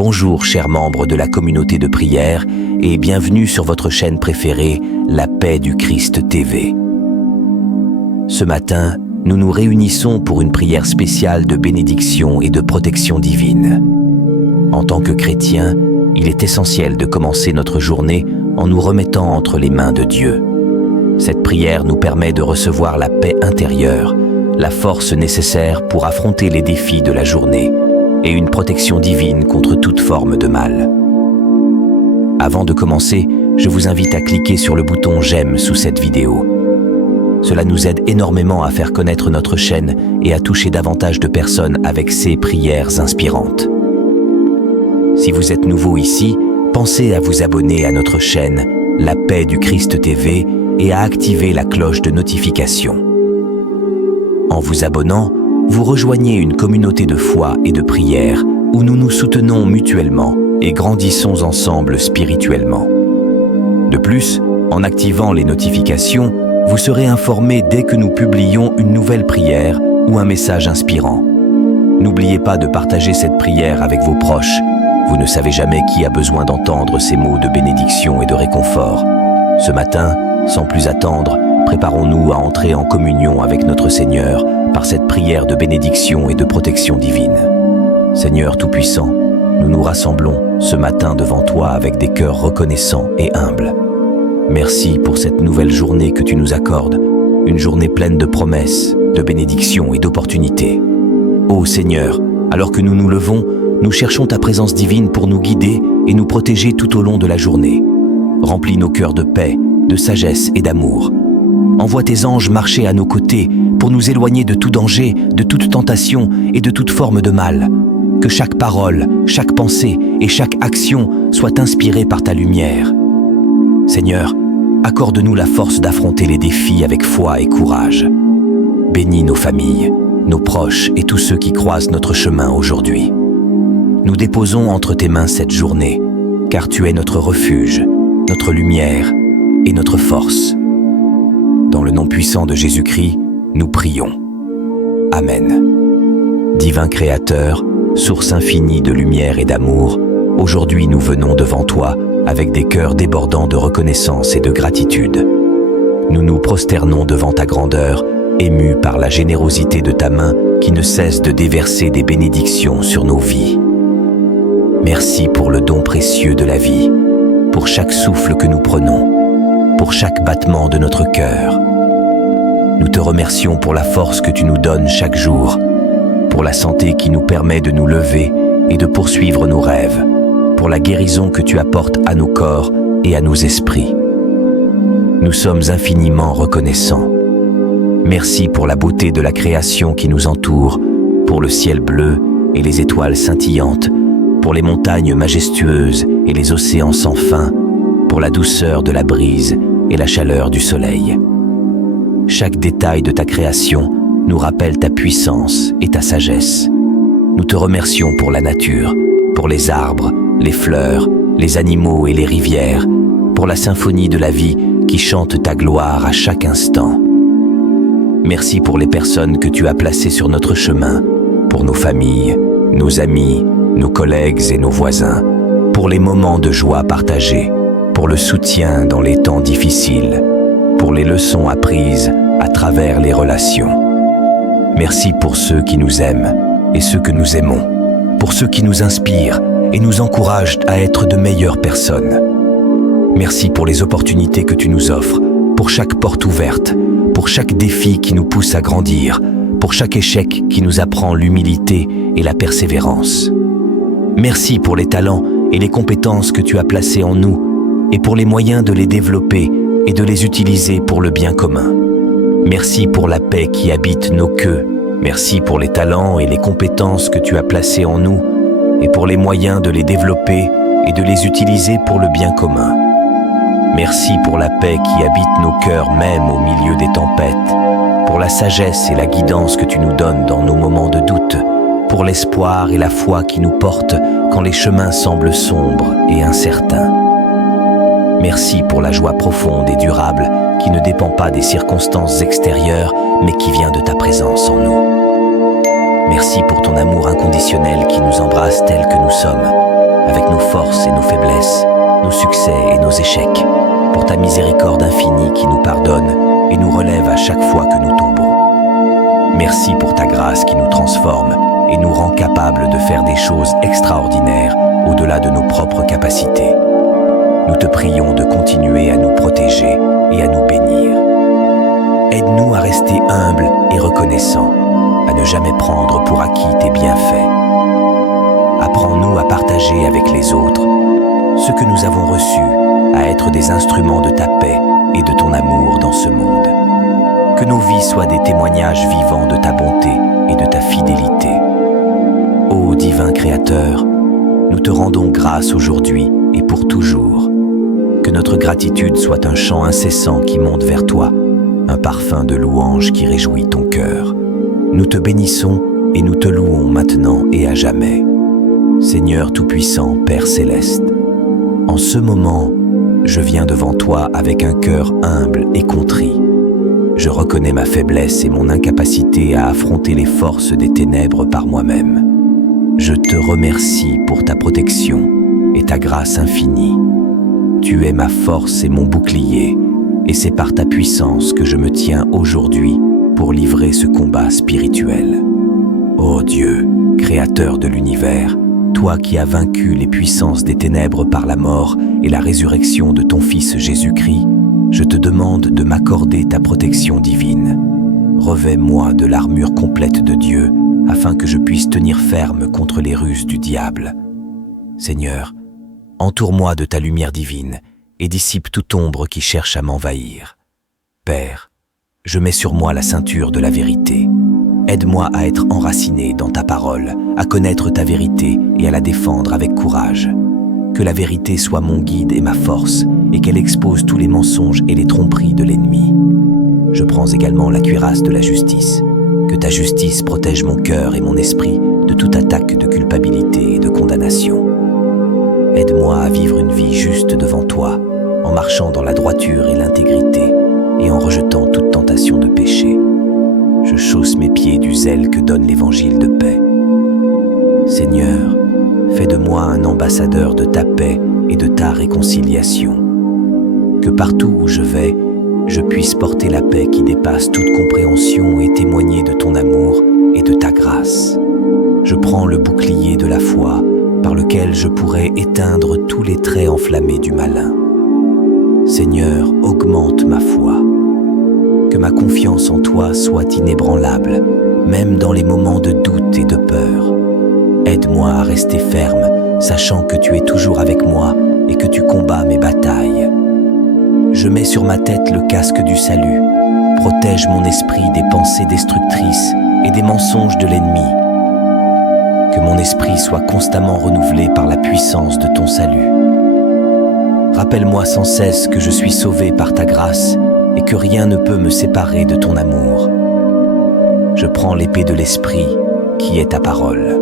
Bonjour chers membres de la communauté de prière et bienvenue sur votre chaîne préférée, La Paix du Christ TV. Ce matin, nous nous réunissons pour une prière spéciale de bénédiction et de protection divine. En tant que chrétiens, il est essentiel de commencer notre journée en nous remettant entre les mains de Dieu. Cette prière nous permet de recevoir la paix intérieure, la force nécessaire pour affronter les défis de la journée et une protection divine contre toute forme de mal. Avant de commencer, je vous invite à cliquer sur le bouton « J'aime » sous cette vidéo. Cela nous aide énormément à faire connaître notre chaîne et à toucher davantage de personnes avec ces prières inspirantes. Si vous êtes nouveau ici, pensez à vous abonner à notre chaîne La Paix du Christ TV et à activer la cloche de notification. En vous abonnant, vous rejoignez une communauté de foi et de prière où nous nous soutenons mutuellement et grandissons ensemble spirituellement. De plus, en activant les notifications, vous serez informé dès que nous publions une nouvelle prière ou un message inspirant. N'oubliez pas de partager cette prière avec vos proches. Vous ne savez jamais qui a besoin d'entendre ces mots de bénédiction et de réconfort. Ce matin, sans plus attendre, préparons-nous à entrer en communion avec notre Seigneur par cette prière de bénédiction et de protection divine. Seigneur Tout-Puissant, nous nous rassemblons ce matin devant toi avec des cœurs reconnaissants et humbles. Merci pour cette nouvelle journée que tu nous accordes, une journée pleine de promesses, de bénédictions et d'opportunités. Ô Seigneur, alors que nous nous levons, nous cherchons ta présence divine pour nous guider et nous protéger tout au long de la journée. Remplis nos cœurs de paix, de sagesse et d'amour. Envoie tes anges marcher à nos côtés pour nous éloigner de tout danger, de toute tentation et de toute forme de mal. Que chaque parole, chaque pensée et chaque action soient inspirées par ta lumière. Seigneur, accorde-nous la force d'affronter les défis avec foi et courage. Bénis nos familles, nos proches et tous ceux qui croisent notre chemin aujourd'hui. Nous déposons entre tes mains cette journée, car tu es notre refuge, notre lumière et notre force. Dans le nom puissant de Jésus-Christ, nous prions. Amen. Divin Créateur, source infinie de lumière et d'amour, aujourd'hui nous venons devant toi avec des cœurs débordants de reconnaissance et de gratitude. Nous nous prosternons devant ta grandeur, émus par la générosité de ta main qui ne cesse de déverser des bénédictions sur nos vies. Merci pour le don précieux de la vie, pour chaque souffle que nous prenons, pour chaque battement de notre cœur. Nous te remercions pour la force que tu nous donnes chaque jour, pour la santé qui nous permet de nous lever et de poursuivre nos rêves, pour la guérison que tu apportes à nos corps et à nos esprits. Nous sommes infiniment reconnaissants. Merci pour la beauté de la création qui nous entoure, pour le ciel bleu et les étoiles scintillantes, pour les montagnes majestueuses et les océans sans fin, pour la douceur de la brise et la chaleur du soleil. Chaque détail de ta création nous rappelle ta puissance et ta sagesse. Nous te remercions pour la nature, pour les arbres, les fleurs, les animaux et les rivières, pour la symphonie de la vie qui chante ta gloire à chaque instant. Merci pour les personnes que tu as placées sur notre chemin, pour nos familles, nos amis, nos collègues et nos voisins, pour les moments de joie partagés, pour le soutien dans les temps difficiles, pour les leçons apprises à travers les relations. Merci pour ceux qui nous aiment et ceux que nous aimons, pour ceux qui nous inspirent et nous encouragent à être de meilleures personnes. Merci pour les opportunités que tu nous offres, pour chaque porte ouverte, pour chaque défi qui nous pousse à grandir, pour chaque échec qui nous apprend l'humilité et la persévérance. Merci pour les talents et les compétences que tu as placés en nous et pour les moyens de les développer et de les utiliser pour le bien commun. Merci pour la paix qui habite nos queues. Merci pour les talents et les compétences que tu as placés en nous et pour les moyens de les développer et de les utiliser pour le bien commun. Merci pour la paix qui habite nos cœurs même au milieu des tempêtes, pour la sagesse et la guidance que tu nous donnes dans nos moments de doute, pour l'espoir et la foi qui nous portent quand les chemins semblent sombres et incertains. Merci pour la joie profonde et durable qui ne dépend pas des circonstances extérieures, mais qui vient de ta présence en nous. Merci pour ton amour inconditionnel qui nous embrasse tels que nous sommes. avec nos forces et nos faiblesses, nos succès et nos échecs, pour ta miséricorde infinie qui nous pardonne et nous relève à chaque fois que nous tombons. Merci pour ta grâce qui nous transforme et nous rend capables de faire des choses extraordinaires au-delà de nos propres capacités. Nous te prions de continuer à nous protéger et à nous bénir. Aide-nous à rester humbles et reconnaissants, à ne jamais prendre pour acquis tes bienfaits. Apprends-nous à partager avec les autres ce que nous avons reçu, à être des instruments de ta paix et de ton amour dans ce monde. Que nos vies soient des témoignages vivants de ta bonté et de ta fidélité. Ô divin Créateur, nous te rendons grâce aujourd'hui et pour toujours. Que notre gratitude soit un chant incessant qui monte vers toi, un parfum de louange qui réjouit ton cœur. Nous te bénissons et nous te louons maintenant et à jamais. Seigneur Tout-Puissant, Père Céleste, en ce moment, je viens devant toi avec un cœur humble et contrit. Je reconnais ma faiblesse et mon incapacité à affronter les forces des ténèbres par moi-même. Je te remercie pour ta protection et ta grâce infinie. Tu es ma force et mon bouclier, et c'est par ta puissance que je me tiens aujourd'hui pour livrer ce combat spirituel. Ô Dieu, Créateur de l'univers, toi qui as vaincu les puissances des ténèbres par la mort et la résurrection de ton Fils Jésus-Christ, je te demande de m'accorder ta protection divine. Revêt-moi de l'armure complète de Dieu, afin que je puisse tenir ferme contre les ruses du diable. Seigneur, entoure-moi de ta lumière divine et dissipe toute ombre qui cherche à m'envahir. Père, je mets sur moi la ceinture de la vérité. Aide-moi à être enraciné dans ta parole, à connaître ta vérité et à la défendre avec courage. Que la vérité soit mon guide et ma force, et qu'elle expose tous les mensonges et les tromperies de l'ennemi. Je prends également la cuirasse de la justice. Que ta justice protège mon cœur et mon esprit de toute attaque de culpabilité et de condamnation. Aide-moi à vivre une vie juste devant toi, en marchant dans la droiture et l'intégrité, et en rejetant toute tentation de péché. Je chausse mes pieds du zèle que donne l'évangile de paix. Seigneur, fais de moi un ambassadeur de ta paix et de ta réconciliation. Que partout où je vais, je puisse porter la paix qui dépasse toute compréhension et témoigner de ton amour et de ta grâce. Je prends le bouclier de la foi par lequel je pourrai éteindre tous les traits enflammés du malin. Seigneur, augmente ma foi. Que ma confiance en toi soit inébranlable, même dans les moments de doute et de peur. Aide-moi à rester ferme, sachant que tu es toujours avec moi et que tu combats mes batailles. Je mets sur ma tête le casque du salut. Protège mon esprit des pensées destructrices et des mensonges de l'ennemi. Que mon esprit soit constamment renouvelé par la puissance de ton salut. Rappelle-moi sans cesse que je suis sauvé par ta grâce et que rien ne peut me séparer de ton amour. Je prends l'épée de l'esprit, qui est ta parole.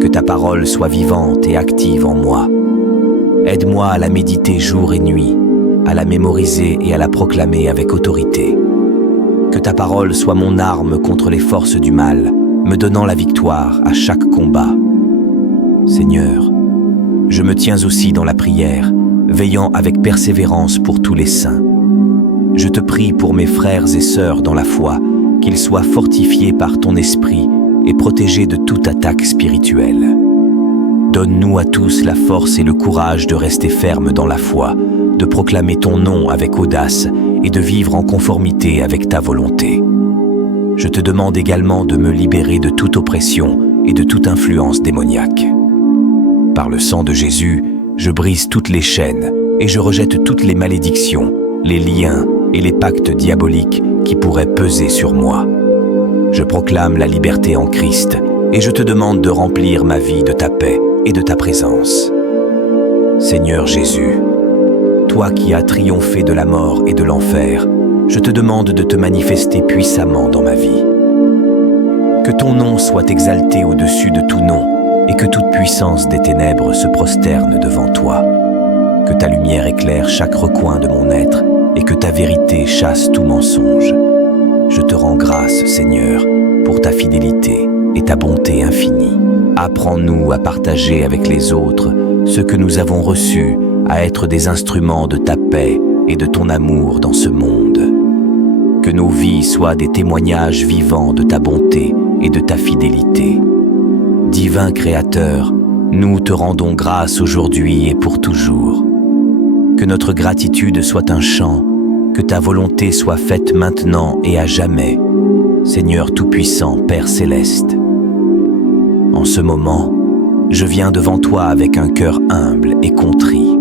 Que ta parole soit vivante et active en moi. Aide-moi à la méditer jour et nuit, à la mémoriser et à la proclamer avec autorité. Que ta parole soit mon arme contre les forces du mal, me donnant la victoire à chaque combat. Seigneur, je me tiens aussi dans la prière, veillant avec persévérance pour tous les saints. Je te prie pour mes frères et sœurs dans la foi, qu'ils soient fortifiés par ton esprit et protégés de toute attaque spirituelle. Donne-nous à tous la force et le courage de rester fermes dans la foi, de proclamer ton nom avec audace et de vivre en conformité avec ta volonté. Je te demande également de me libérer de toute oppression et de toute influence démoniaque. Par le sang de Jésus, je brise toutes les chaînes et je rejette toutes les malédictions, les liens et les pactes diaboliques qui pourraient peser sur moi. Je proclame la liberté en Christ et je te demande de remplir ma vie de ta paix et de ta présence. Seigneur Jésus, toi qui as triomphé de la mort et de l'enfer, je te demande de te manifester puissamment dans ma vie. Que ton nom soit exalté au-dessus de tout nom et que toute puissance des ténèbres se prosterne devant toi. Que ta lumière éclaire chaque recoin de mon être et que ta vérité chasse tout mensonge. Je te rends grâce, Seigneur, pour ta fidélité et ta bonté infinie. Apprends-nous à partager avec les autres ce que nous avons reçu, à être des instruments de ta paix et de ton amour dans ce monde. Que nos vies soient des témoignages vivants de ta bonté et de ta fidélité. Divin Créateur, nous te rendons grâce aujourd'hui et pour toujours. Que notre gratitude soit un chant, que ta volonté soit faite maintenant et à jamais, Seigneur Tout-Puissant, Père Céleste. En ce moment, je viens devant toi avec un cœur humble et contrit.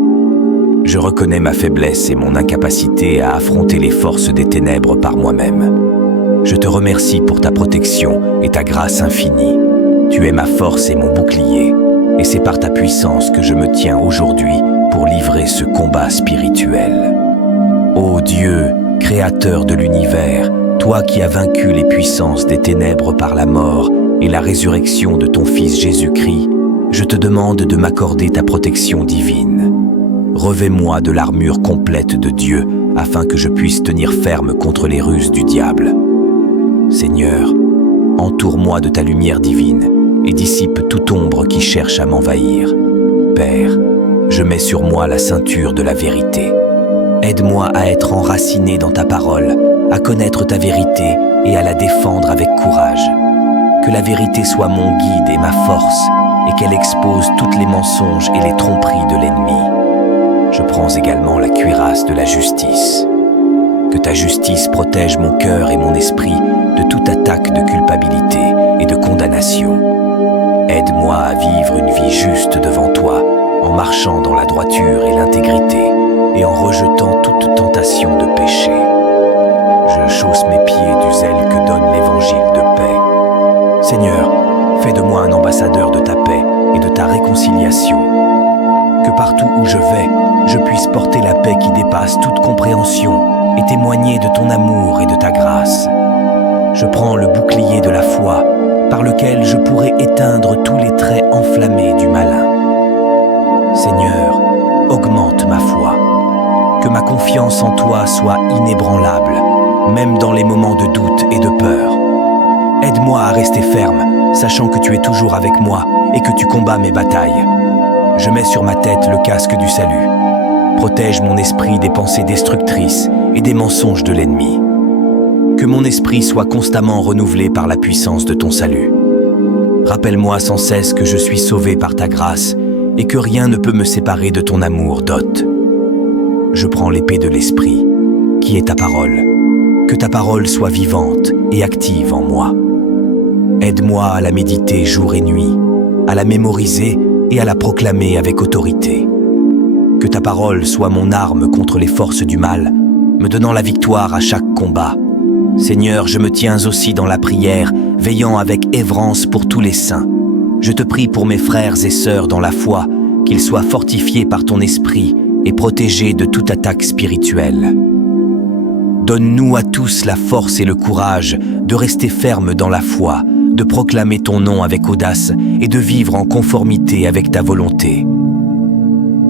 Je reconnais ma faiblesse et mon incapacité à affronter les forces des ténèbres par moi-même. Je te remercie pour ta protection et ta grâce infinie. Tu es ma force et mon bouclier, et c'est par ta puissance que je me tiens aujourd'hui pour livrer ce combat spirituel. Ô Dieu, Créateur de l'univers, toi qui as vaincu les puissances des ténèbres par la mort et la résurrection de ton Fils Jésus-Christ, je te demande de m'accorder ta protection divine. Revêt-moi de l'armure complète de Dieu afin que je puisse tenir ferme contre les ruses du diable. Seigneur, entoure-moi de ta lumière divine et dissipe toute ombre qui cherche à m'envahir. Père, je mets sur moi la ceinture de la vérité. Aide-moi à être enraciné dans ta parole, à connaître ta vérité et à la défendre avec courage. Que la vérité soit mon guide et ma force, et qu'elle expose toutes les mensonges et les tromperies de l'ennemi. Je prends également la cuirasse de la justice. Que ta justice protège mon cœur et mon esprit de toute attaque de culpabilité et de condamnation. Aide-moi à vivre une vie juste devant toi, en marchant dans la droiture et l'intégrité, et en rejetant toute tentation de péché. Je chausse mes pieds du zèle que donne l'évangile de paix. Seigneur, fais de moi un ambassadeur de ta paix et de ta réconciliation. Que partout où je vais, je puisse porter la paix qui dépasse toute compréhension et témoigner de ton amour et de ta grâce. Je prends le bouclier de la foi, par lequel je pourrai éteindre tous les traits enflammés du malin. Seigneur, augmente ma foi. Que ma confiance en toi soit inébranlable, même dans les moments de doute et de peur. Aide-moi à rester ferme, sachant que tu es toujours avec moi et que tu combats mes batailles. Je mets sur ma tête le casque du salut. Protège mon esprit des pensées destructrices et des mensonges de l'ennemi. Que mon esprit soit constamment renouvelé par la puissance de ton salut. Rappelle-moi sans cesse que je suis sauvé par ta grâce et que rien ne peut me séparer de ton amour, Dot. Je prends l'épée de l'esprit, qui est ta parole. Que ta parole soit vivante et active en moi. Aide-moi à la méditer jour et nuit, à la mémoriser et à la proclamer avec autorité. Que ta parole soit mon arme contre les forces du mal, me donnant la victoire à chaque combat. Seigneur, je me tiens aussi dans la prière, veillant avec évrance pour tous les saints. Je te prie pour mes frères et sœurs dans la foi, qu'ils soient fortifiés par ton esprit et protégés de toute attaque spirituelle. Donne-nous à tous la force et le courage de rester fermes dans la foi, de proclamer ton nom avec audace et de vivre en conformité avec ta volonté.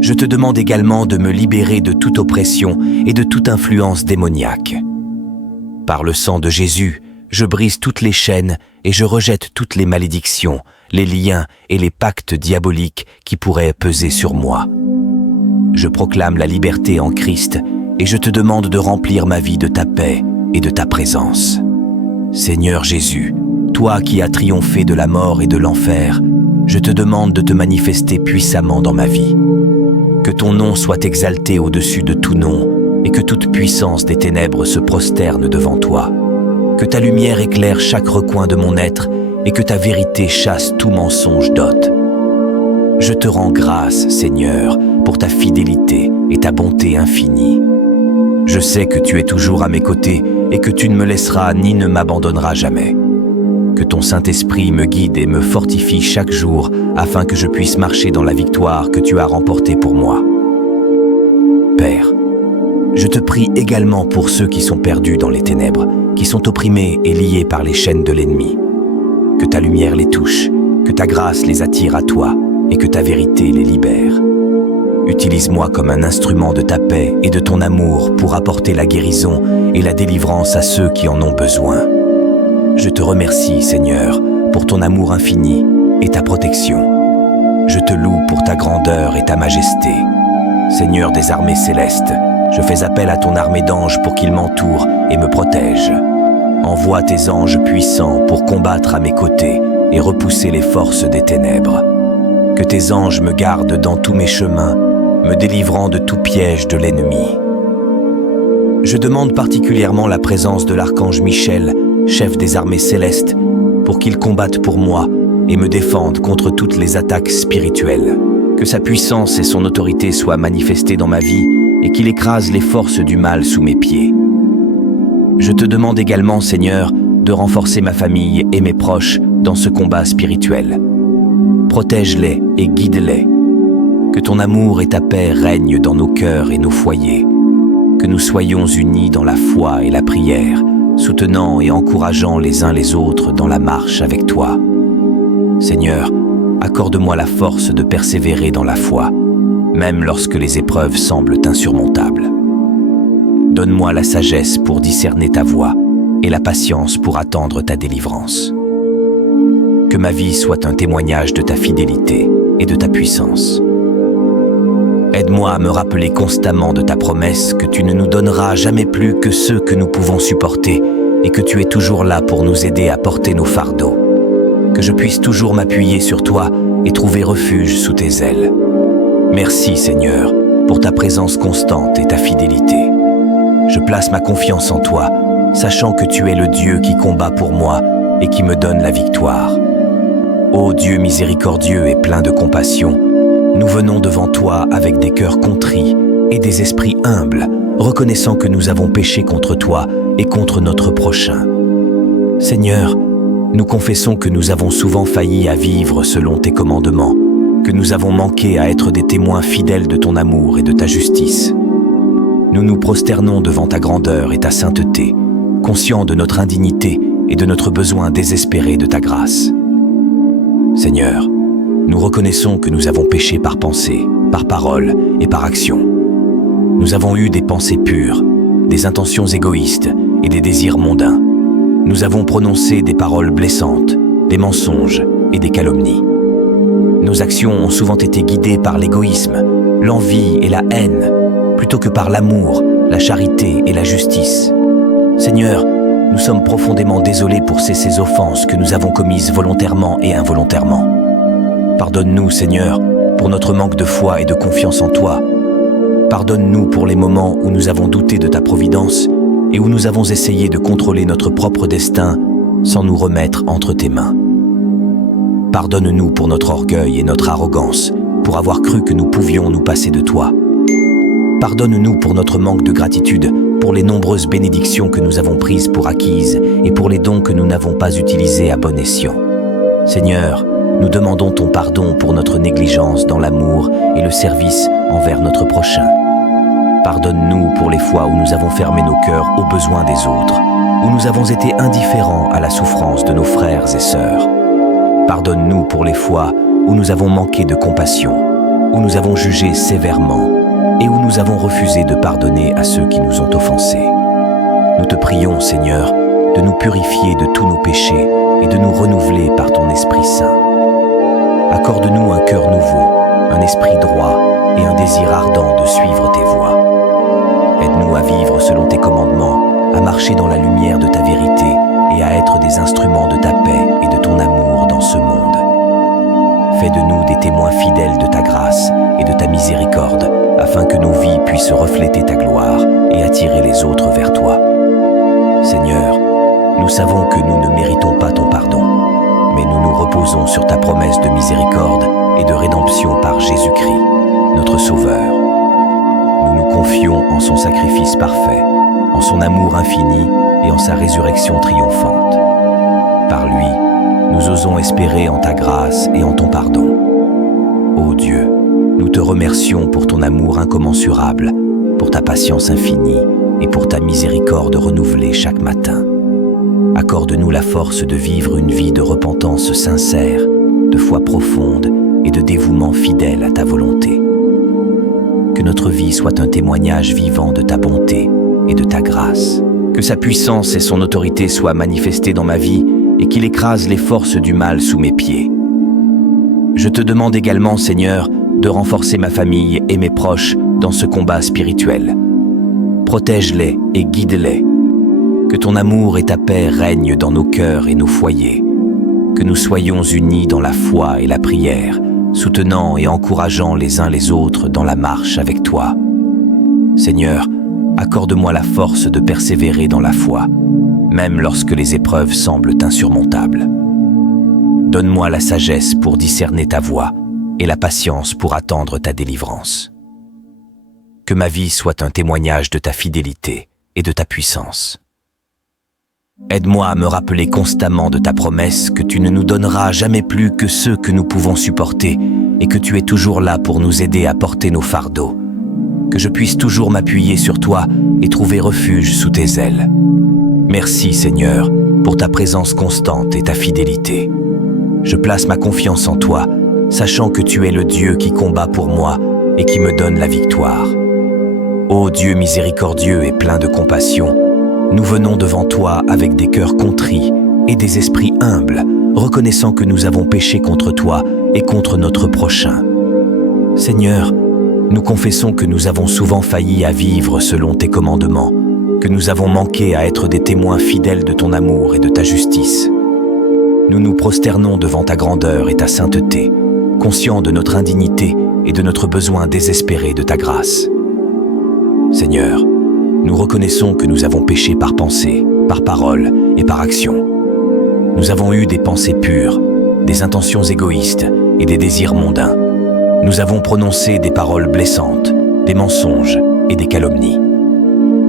Je te demande également de me libérer de toute oppression et de toute influence démoniaque. Par le sang de Jésus, je brise toutes les chaînes et je rejette toutes les malédictions, les liens et les pactes diaboliques qui pourraient peser sur moi. Je proclame la liberté en Christ et je te demande de remplir ma vie de ta paix et de ta présence. Seigneur Jésus, toi qui as triomphé de la mort et de l'enfer, je te demande de te manifester puissamment dans ma vie. Que ton nom soit exalté au-dessus de tout nom et que toute puissance des ténèbres se prosterne devant toi. Que ta lumière éclaire chaque recoin de mon être et que ta vérité chasse tout mensonge d'hôte. Je te rends grâce, Seigneur, pour ta fidélité et ta bonté infinie. Je sais que tu es toujours à mes côtés et que tu ne me laisseras ni ne m'abandonneras jamais. Que ton Saint-Esprit me guide et me fortifie chaque jour afin que je puisse marcher dans la victoire que tu as remportée pour moi. Père, je te prie également pour ceux qui sont perdus dans les ténèbres, qui sont opprimés et liés par les chaînes de l'ennemi. Que ta lumière les touche, que ta grâce les attire à toi et que ta vérité les libère. Utilise-moi comme un instrument de ta paix et de ton amour pour apporter la guérison et la délivrance à ceux qui en ont besoin. Je te remercie, Seigneur, pour ton amour infini et ta protection. Je te loue pour ta grandeur et ta majesté. Seigneur des armées célestes, je fais appel à ton armée d'anges pour qu'ils m'entourent et me protègent. Envoie tes anges puissants pour combattre à mes côtés et repousser les forces des ténèbres. Que tes anges me gardent dans tous mes chemins, me délivrant de tout piège de l'ennemi. Je demande particulièrement la présence de l'archange Michel, chef des armées célestes, pour qu'il combatte pour moi et me défende contre toutes les attaques spirituelles. Que sa puissance et son autorité soient manifestées dans ma vie et qu'il écrase les forces du mal sous mes pieds. Je te demande également, Seigneur, de renforcer ma famille et mes proches dans ce combat spirituel. Protège-les et guide-les. Que ton amour et ta paix règnent dans nos cœurs et nos foyers. Que nous soyons unis dans la foi et la prière, soutenant et encourageant les uns les autres dans la marche avec toi. Seigneur, accorde-moi la force de persévérer dans la foi, même lorsque les épreuves semblent insurmontables. Donne-moi la sagesse pour discerner ta voie et la patience pour attendre ta délivrance. Que ma vie soit un témoignage de ta fidélité et de ta puissance. Aide-moi à me rappeler constamment de ta promesse que tu ne nous donneras jamais plus que ceux que nous pouvons supporter et que tu es toujours là pour nous aider à porter nos fardeaux. Que je puisse toujours m'appuyer sur toi et trouver refuge sous tes ailes. Merci Seigneur pour ta présence constante et ta fidélité. Je place ma confiance en toi, sachant que tu es le Dieu qui combat pour moi et qui me donne la victoire. Ô Dieu miséricordieux et plein de compassion, nous venons devant toi avec des cœurs contrits et des esprits humbles, reconnaissant que nous avons péché contre toi et contre notre prochain. Seigneur, nous confessons que nous avons souvent failli à vivre selon tes commandements, que nous avons manqué à être des témoins fidèles de ton amour et de ta justice. Nous nous prosternons devant ta grandeur et ta sainteté, conscients de notre indignité et de notre besoin désespéré de ta grâce. Seigneur, nous reconnaissons que nous avons péché par pensée, par parole et par action. Nous avons eu des pensées pures, des intentions égoïstes et des désirs mondains. Nous avons prononcé des paroles blessantes, des mensonges et des calomnies. Nos actions ont souvent été guidées par l'égoïsme, l'envie et la haine, plutôt que par l'amour, la charité et la justice. Seigneur, nous sommes profondément désolés pour ces offenses que nous avons commises volontairement et involontairement. Pardonne-nous, Seigneur, pour notre manque de foi et de confiance en toi. Pardonne-nous pour les moments où nous avons douté de ta providence et où nous avons essayé de contrôler notre propre destin sans nous remettre entre tes mains. Pardonne-nous pour notre orgueil et notre arrogance, pour avoir cru que nous pouvions nous passer de toi. Pardonne-nous pour notre manque de gratitude, pour les nombreuses bénédictions que nous avons prises pour acquises et pour les dons que nous n'avons pas utilisés à bon escient. Seigneur, nous demandons ton pardon pour notre négligence dans l'amour et le service envers notre prochain. Pardonne-nous pour les fois où nous avons fermé nos cœurs aux besoins des autres, où nous avons été indifférents à la souffrance de nos frères et sœurs. Pardonne-nous pour les fois où nous avons manqué de compassion, où nous avons jugé sévèrement et où nous avons refusé de pardonner à ceux qui nous ont offensés. Nous te prions, Seigneur, de nous purifier de tous nos péchés et de nous renouveler par ton Esprit Saint. Accorde-nous un cœur nouveau, un esprit droit et un désir ardent de suivre tes voies. Aide-nous à vivre selon tes commandements, à marcher dans la lumière de ta vérité et à être des instruments de ta paix et de ton amour dans ce monde. Fais de nous des témoins fidèles de ta grâce et de ta miséricorde, afin que nos vies puissent refléter ta gloire et attirer les autres vers toi. Seigneur, nous savons que nous ne méritons pas ton pardon, mais nous nous reposons sur ta promesse de miséricorde et de rédemption par Jésus-Christ, notre Sauveur. Nous nous confions en son sacrifice parfait, en son amour infini et en sa résurrection triomphante. Par lui, nous osons espérer en ta grâce et en ton pardon. Ô Dieu, nous te remercions pour ton amour incommensurable, pour ta patience infinie et pour ta miséricorde renouvelée chaque matin. Accorde-nous la force de vivre une vie de repentance sincère, de foi profonde et de dévouement fidèle à ta volonté. Que notre vie soit un témoignage vivant de ta bonté et de ta grâce. Que sa puissance et son autorité soient manifestées dans ma vie et qu'il écrase les forces du mal sous mes pieds. Je te demande également, Seigneur, de renforcer ma famille et mes proches dans ce combat spirituel. Protège-les et guide-les. Que ton amour et ta paix règnent dans nos cœurs et nos foyers. Que nous soyons unis dans la foi et la prière, soutenant et encourageant les uns les autres dans la marche avec toi. Seigneur, accorde-moi la force de persévérer dans la foi, même lorsque les épreuves semblent insurmontables. Donne-moi la sagesse pour discerner ta voie et la patience pour attendre ta délivrance. Que ma vie soit un témoignage de ta fidélité et de ta puissance. Aide-moi à me rappeler constamment de ta promesse que tu ne nous donneras jamais plus que ceux que nous pouvons supporter et que tu es toujours là pour nous aider à porter nos fardeaux. Que je puisse toujours m'appuyer sur toi et trouver refuge sous tes ailes. Merci Seigneur pour ta présence constante et ta fidélité. Je place ma confiance en toi, sachant que tu es le Dieu qui combat pour moi et qui me donne la victoire. Ô Dieu miséricordieux et plein de compassion, nous venons devant toi avec des cœurs contrits et des esprits humbles, reconnaissant que nous avons péché contre toi et contre notre prochain. Seigneur, nous confessons que nous avons souvent failli à vivre selon tes commandements, que nous avons manqué à être des témoins fidèles de ton amour et de ta justice. Nous nous prosternons devant ta grandeur et ta sainteté, conscients de notre indignité et de notre besoin désespéré de ta grâce. Seigneur, nous reconnaissons que nous avons péché par pensée, par parole et par action. Nous avons eu des pensées pures, des intentions égoïstes et des désirs mondains. Nous avons prononcé des paroles blessantes, des mensonges et des calomnies.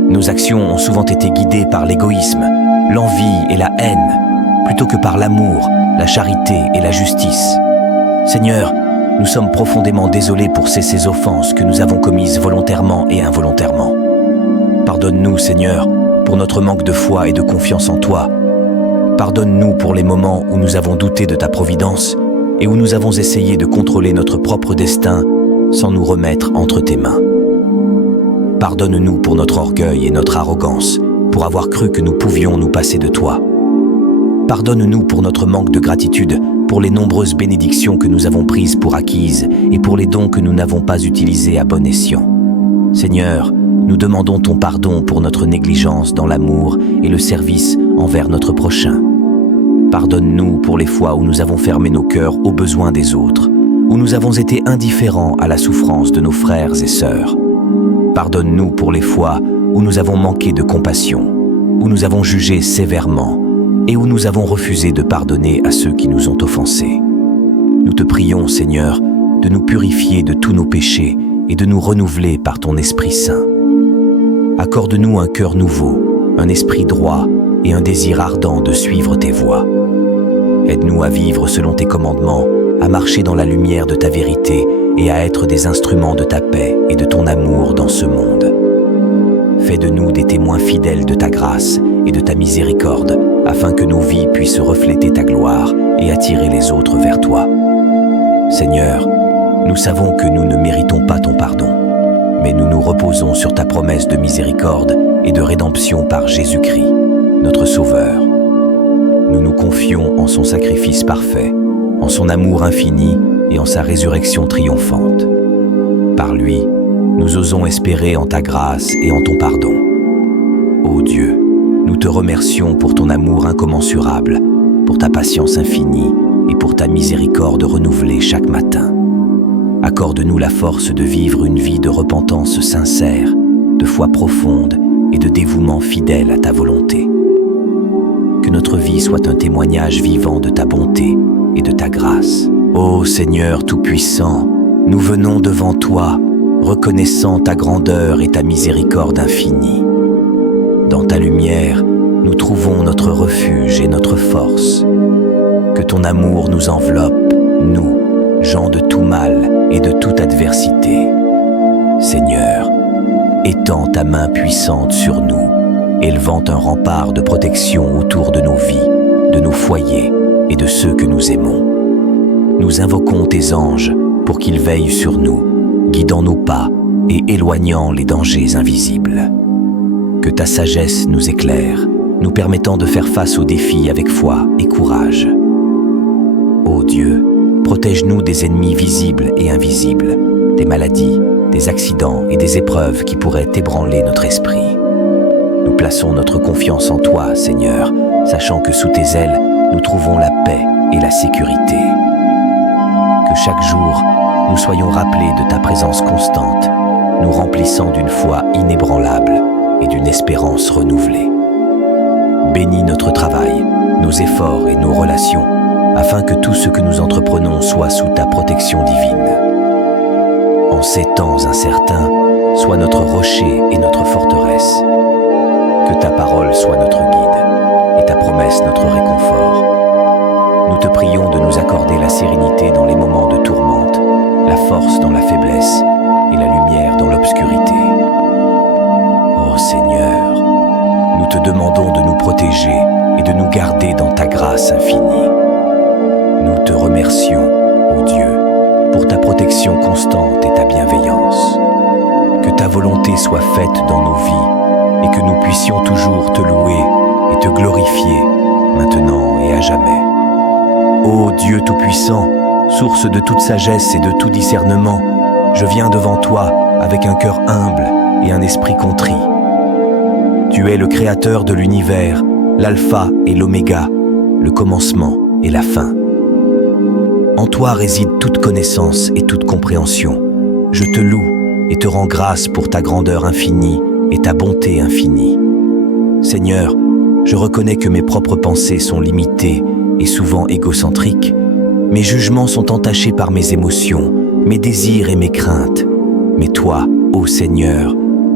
Nos actions ont souvent été guidées par l'égoïsme, l'envie et la haine, plutôt que par l'amour, la charité et la justice. Seigneur, nous sommes profondément désolés pour ces offenses que nous avons commises volontairement et involontairement. Pardonne-nous, Seigneur, pour notre manque de foi et de confiance en toi. Pardonne-nous pour les moments où nous avons douté de ta providence et où nous avons essayé de contrôler notre propre destin sans nous remettre entre tes mains. Pardonne-nous pour notre orgueil et notre arrogance, pour avoir cru que nous pouvions nous passer de toi. Pardonne-nous pour notre manque de gratitude, pour les nombreuses bénédictions que nous avons prises pour acquises et pour les dons que nous n'avons pas utilisés à bon escient. Seigneur, nous demandons ton pardon pour notre négligence dans l'amour et le service envers notre prochain. Pardonne-nous pour les fois où nous avons fermé nos cœurs aux besoins des autres, où nous avons été indifférents à la souffrance de nos frères et sœurs. Pardonne-nous pour les fois où nous avons manqué de compassion, où nous avons jugé sévèrement et où nous avons refusé de pardonner à ceux qui nous ont offensés. Nous te prions, Seigneur, de nous purifier de tous nos péchés et de nous renouveler par ton Esprit Saint. Accorde-nous un cœur nouveau, un esprit droit et un désir ardent de suivre tes voies. Aide-nous à vivre selon tes commandements, à marcher dans la lumière de ta vérité et à être des instruments de ta paix et de ton amour dans ce monde. Fais de nous des témoins fidèles de ta grâce et de ta miséricorde, afin que nos vies puissent refléter ta gloire et attirer les autres vers toi. Seigneur, nous savons que nous ne méritons pas ton pardon, mais nous nous reposons sur ta promesse de miséricorde et de rédemption par Jésus-Christ, notre Sauveur. Nous nous confions en son sacrifice parfait, en son amour infini et en sa résurrection triomphante. Par lui, nous osons espérer en ta grâce et en ton pardon. Ô Dieu, nous te remercions pour ton amour incommensurable, pour ta patience infinie et pour ta miséricorde renouvelée chaque matin. Accorde-nous la force de vivre une vie de repentance sincère, de foi profonde et de dévouement fidèle à ta volonté. Que notre vie soit un témoignage vivant de ta bonté et de ta grâce. Ô Seigneur Tout-Puissant, nous venons devant toi, reconnaissant ta grandeur et ta miséricorde infinie. Dans ta lumière, nous trouvons notre refuge et notre force. Que ton amour nous enveloppe, nous, gens de tout mal et de toute adversité. Seigneur, étends ta main puissante sur nous, élevant un rempart de protection autour de nos vies, de nos foyers et de ceux que nous aimons. Nous invoquons tes anges pour qu'ils veillent sur nous, guidant nos pas et éloignant les dangers invisibles. Que ta sagesse nous éclaire, nous permettant de faire face aux défis avec foi et courage. Ô Dieu, Protège-nous des ennemis visibles et invisibles, des maladies, des accidents et des épreuves qui pourraient ébranler notre esprit. Nous plaçons notre confiance en toi, Seigneur, sachant que sous tes ailes, nous trouvons la paix et la sécurité. Que chaque jour, nous soyons rappelés de ta présence constante, nous remplissant d'une foi inébranlable et d'une espérance renouvelée. Bénis notre travail, nos efforts et nos relations, afin que tout ce que nous entreprenons soit sous ta protection divine. En ces temps incertains, sois notre rocher et notre forteresse. Que ta parole soit notre guide et ta promesse notre réconfort. Nous te prions de nous accorder la sérénité dans les moments de tourmente, la force dans la faiblesse et la lumière dans l'obscurité. Ô Seigneur, nous te demandons de nous protéger et de nous garder dans ta grâce infinie. Nous te remercions, ô Dieu, pour ta protection constante et ta bienveillance. Que ta volonté soit faite dans nos vies et que nous puissions toujours te louer et te glorifier, maintenant et à jamais. Ô Dieu Tout-Puissant, source de toute sagesse et de tout discernement, je viens devant toi avec un cœur humble et un esprit contrit. Tu es le Créateur de l'univers, l'alpha et l'oméga, le commencement et la fin. En toi réside toute connaissance et toute compréhension. Je te loue et te rends grâce pour ta grandeur infinie et ta bonté infinie. Seigneur, je reconnais que mes propres pensées sont limitées et souvent égocentriques. Mes jugements sont entachés par mes émotions, mes désirs et mes craintes. Mais toi, ô Seigneur,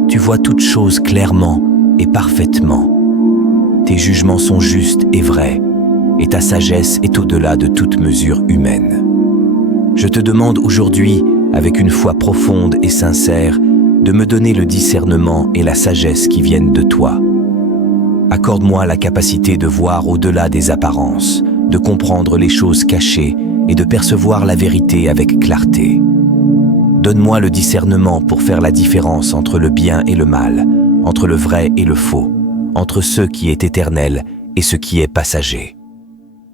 tu vois toutes choses clairement et parfaitement. Tes jugements sont justes et vrais, et ta sagesse est au-delà de toute mesure humaine. Je te demande aujourd'hui, avec une foi profonde et sincère, de me donner le discernement et la sagesse qui viennent de toi. Accorde-moi la capacité de voir au-delà des apparences, de comprendre les choses cachées et de percevoir la vérité avec clarté. Donne-moi le discernement pour faire la différence entre le bien et le mal, entre le vrai et le faux, entre ce qui est éternel et ce qui est passager.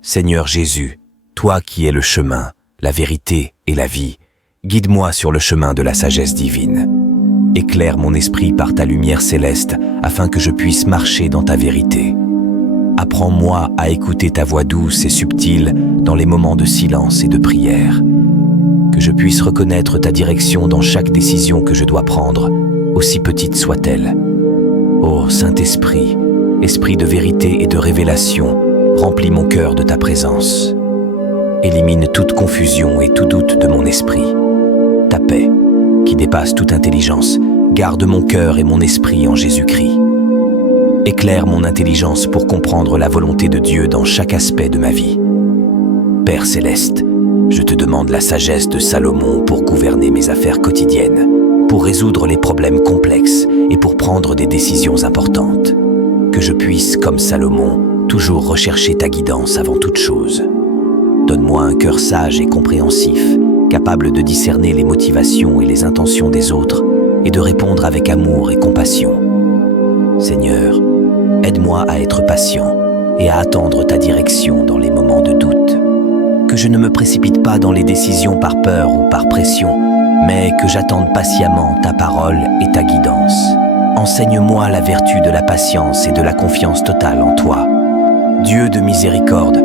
Seigneur Jésus, toi qui es le chemin, la vérité et la vie, guide-moi sur le chemin de la sagesse divine. Éclaire mon esprit par ta lumière céleste afin que je puisse marcher dans ta vérité. Apprends-moi à écouter ta voix douce et subtile dans les moments de silence et de prière. Que je puisse reconnaître ta direction dans chaque décision que je dois prendre, aussi petite soit-elle. Ô Saint-Esprit, Esprit de vérité et de révélation, remplis mon cœur de ta présence. Élimine toute confusion et tout doute de mon esprit. Ta paix, qui dépasse toute intelligence, garde mon cœur et mon esprit en Jésus-Christ. Éclaire mon intelligence pour comprendre la volonté de Dieu dans chaque aspect de ma vie. Père céleste, je te demande la sagesse de Salomon pour gouverner mes affaires quotidiennes, pour résoudre les problèmes complexes et pour prendre des décisions importantes. Que je puisse, comme Salomon, toujours rechercher ta guidance avant toute chose. Donne-moi un cœur sage et compréhensif, capable de discerner les motivations et les intentions des autres et de répondre avec amour et compassion. Seigneur, aide-moi à être patient et à attendre ta direction dans les moments de doute. Que je ne me précipite pas dans les décisions par peur ou par pression, mais que j'attende patiemment ta parole et ta guidance. Enseigne-moi la vertu de la patience et de la confiance totale en toi. Dieu de miséricorde,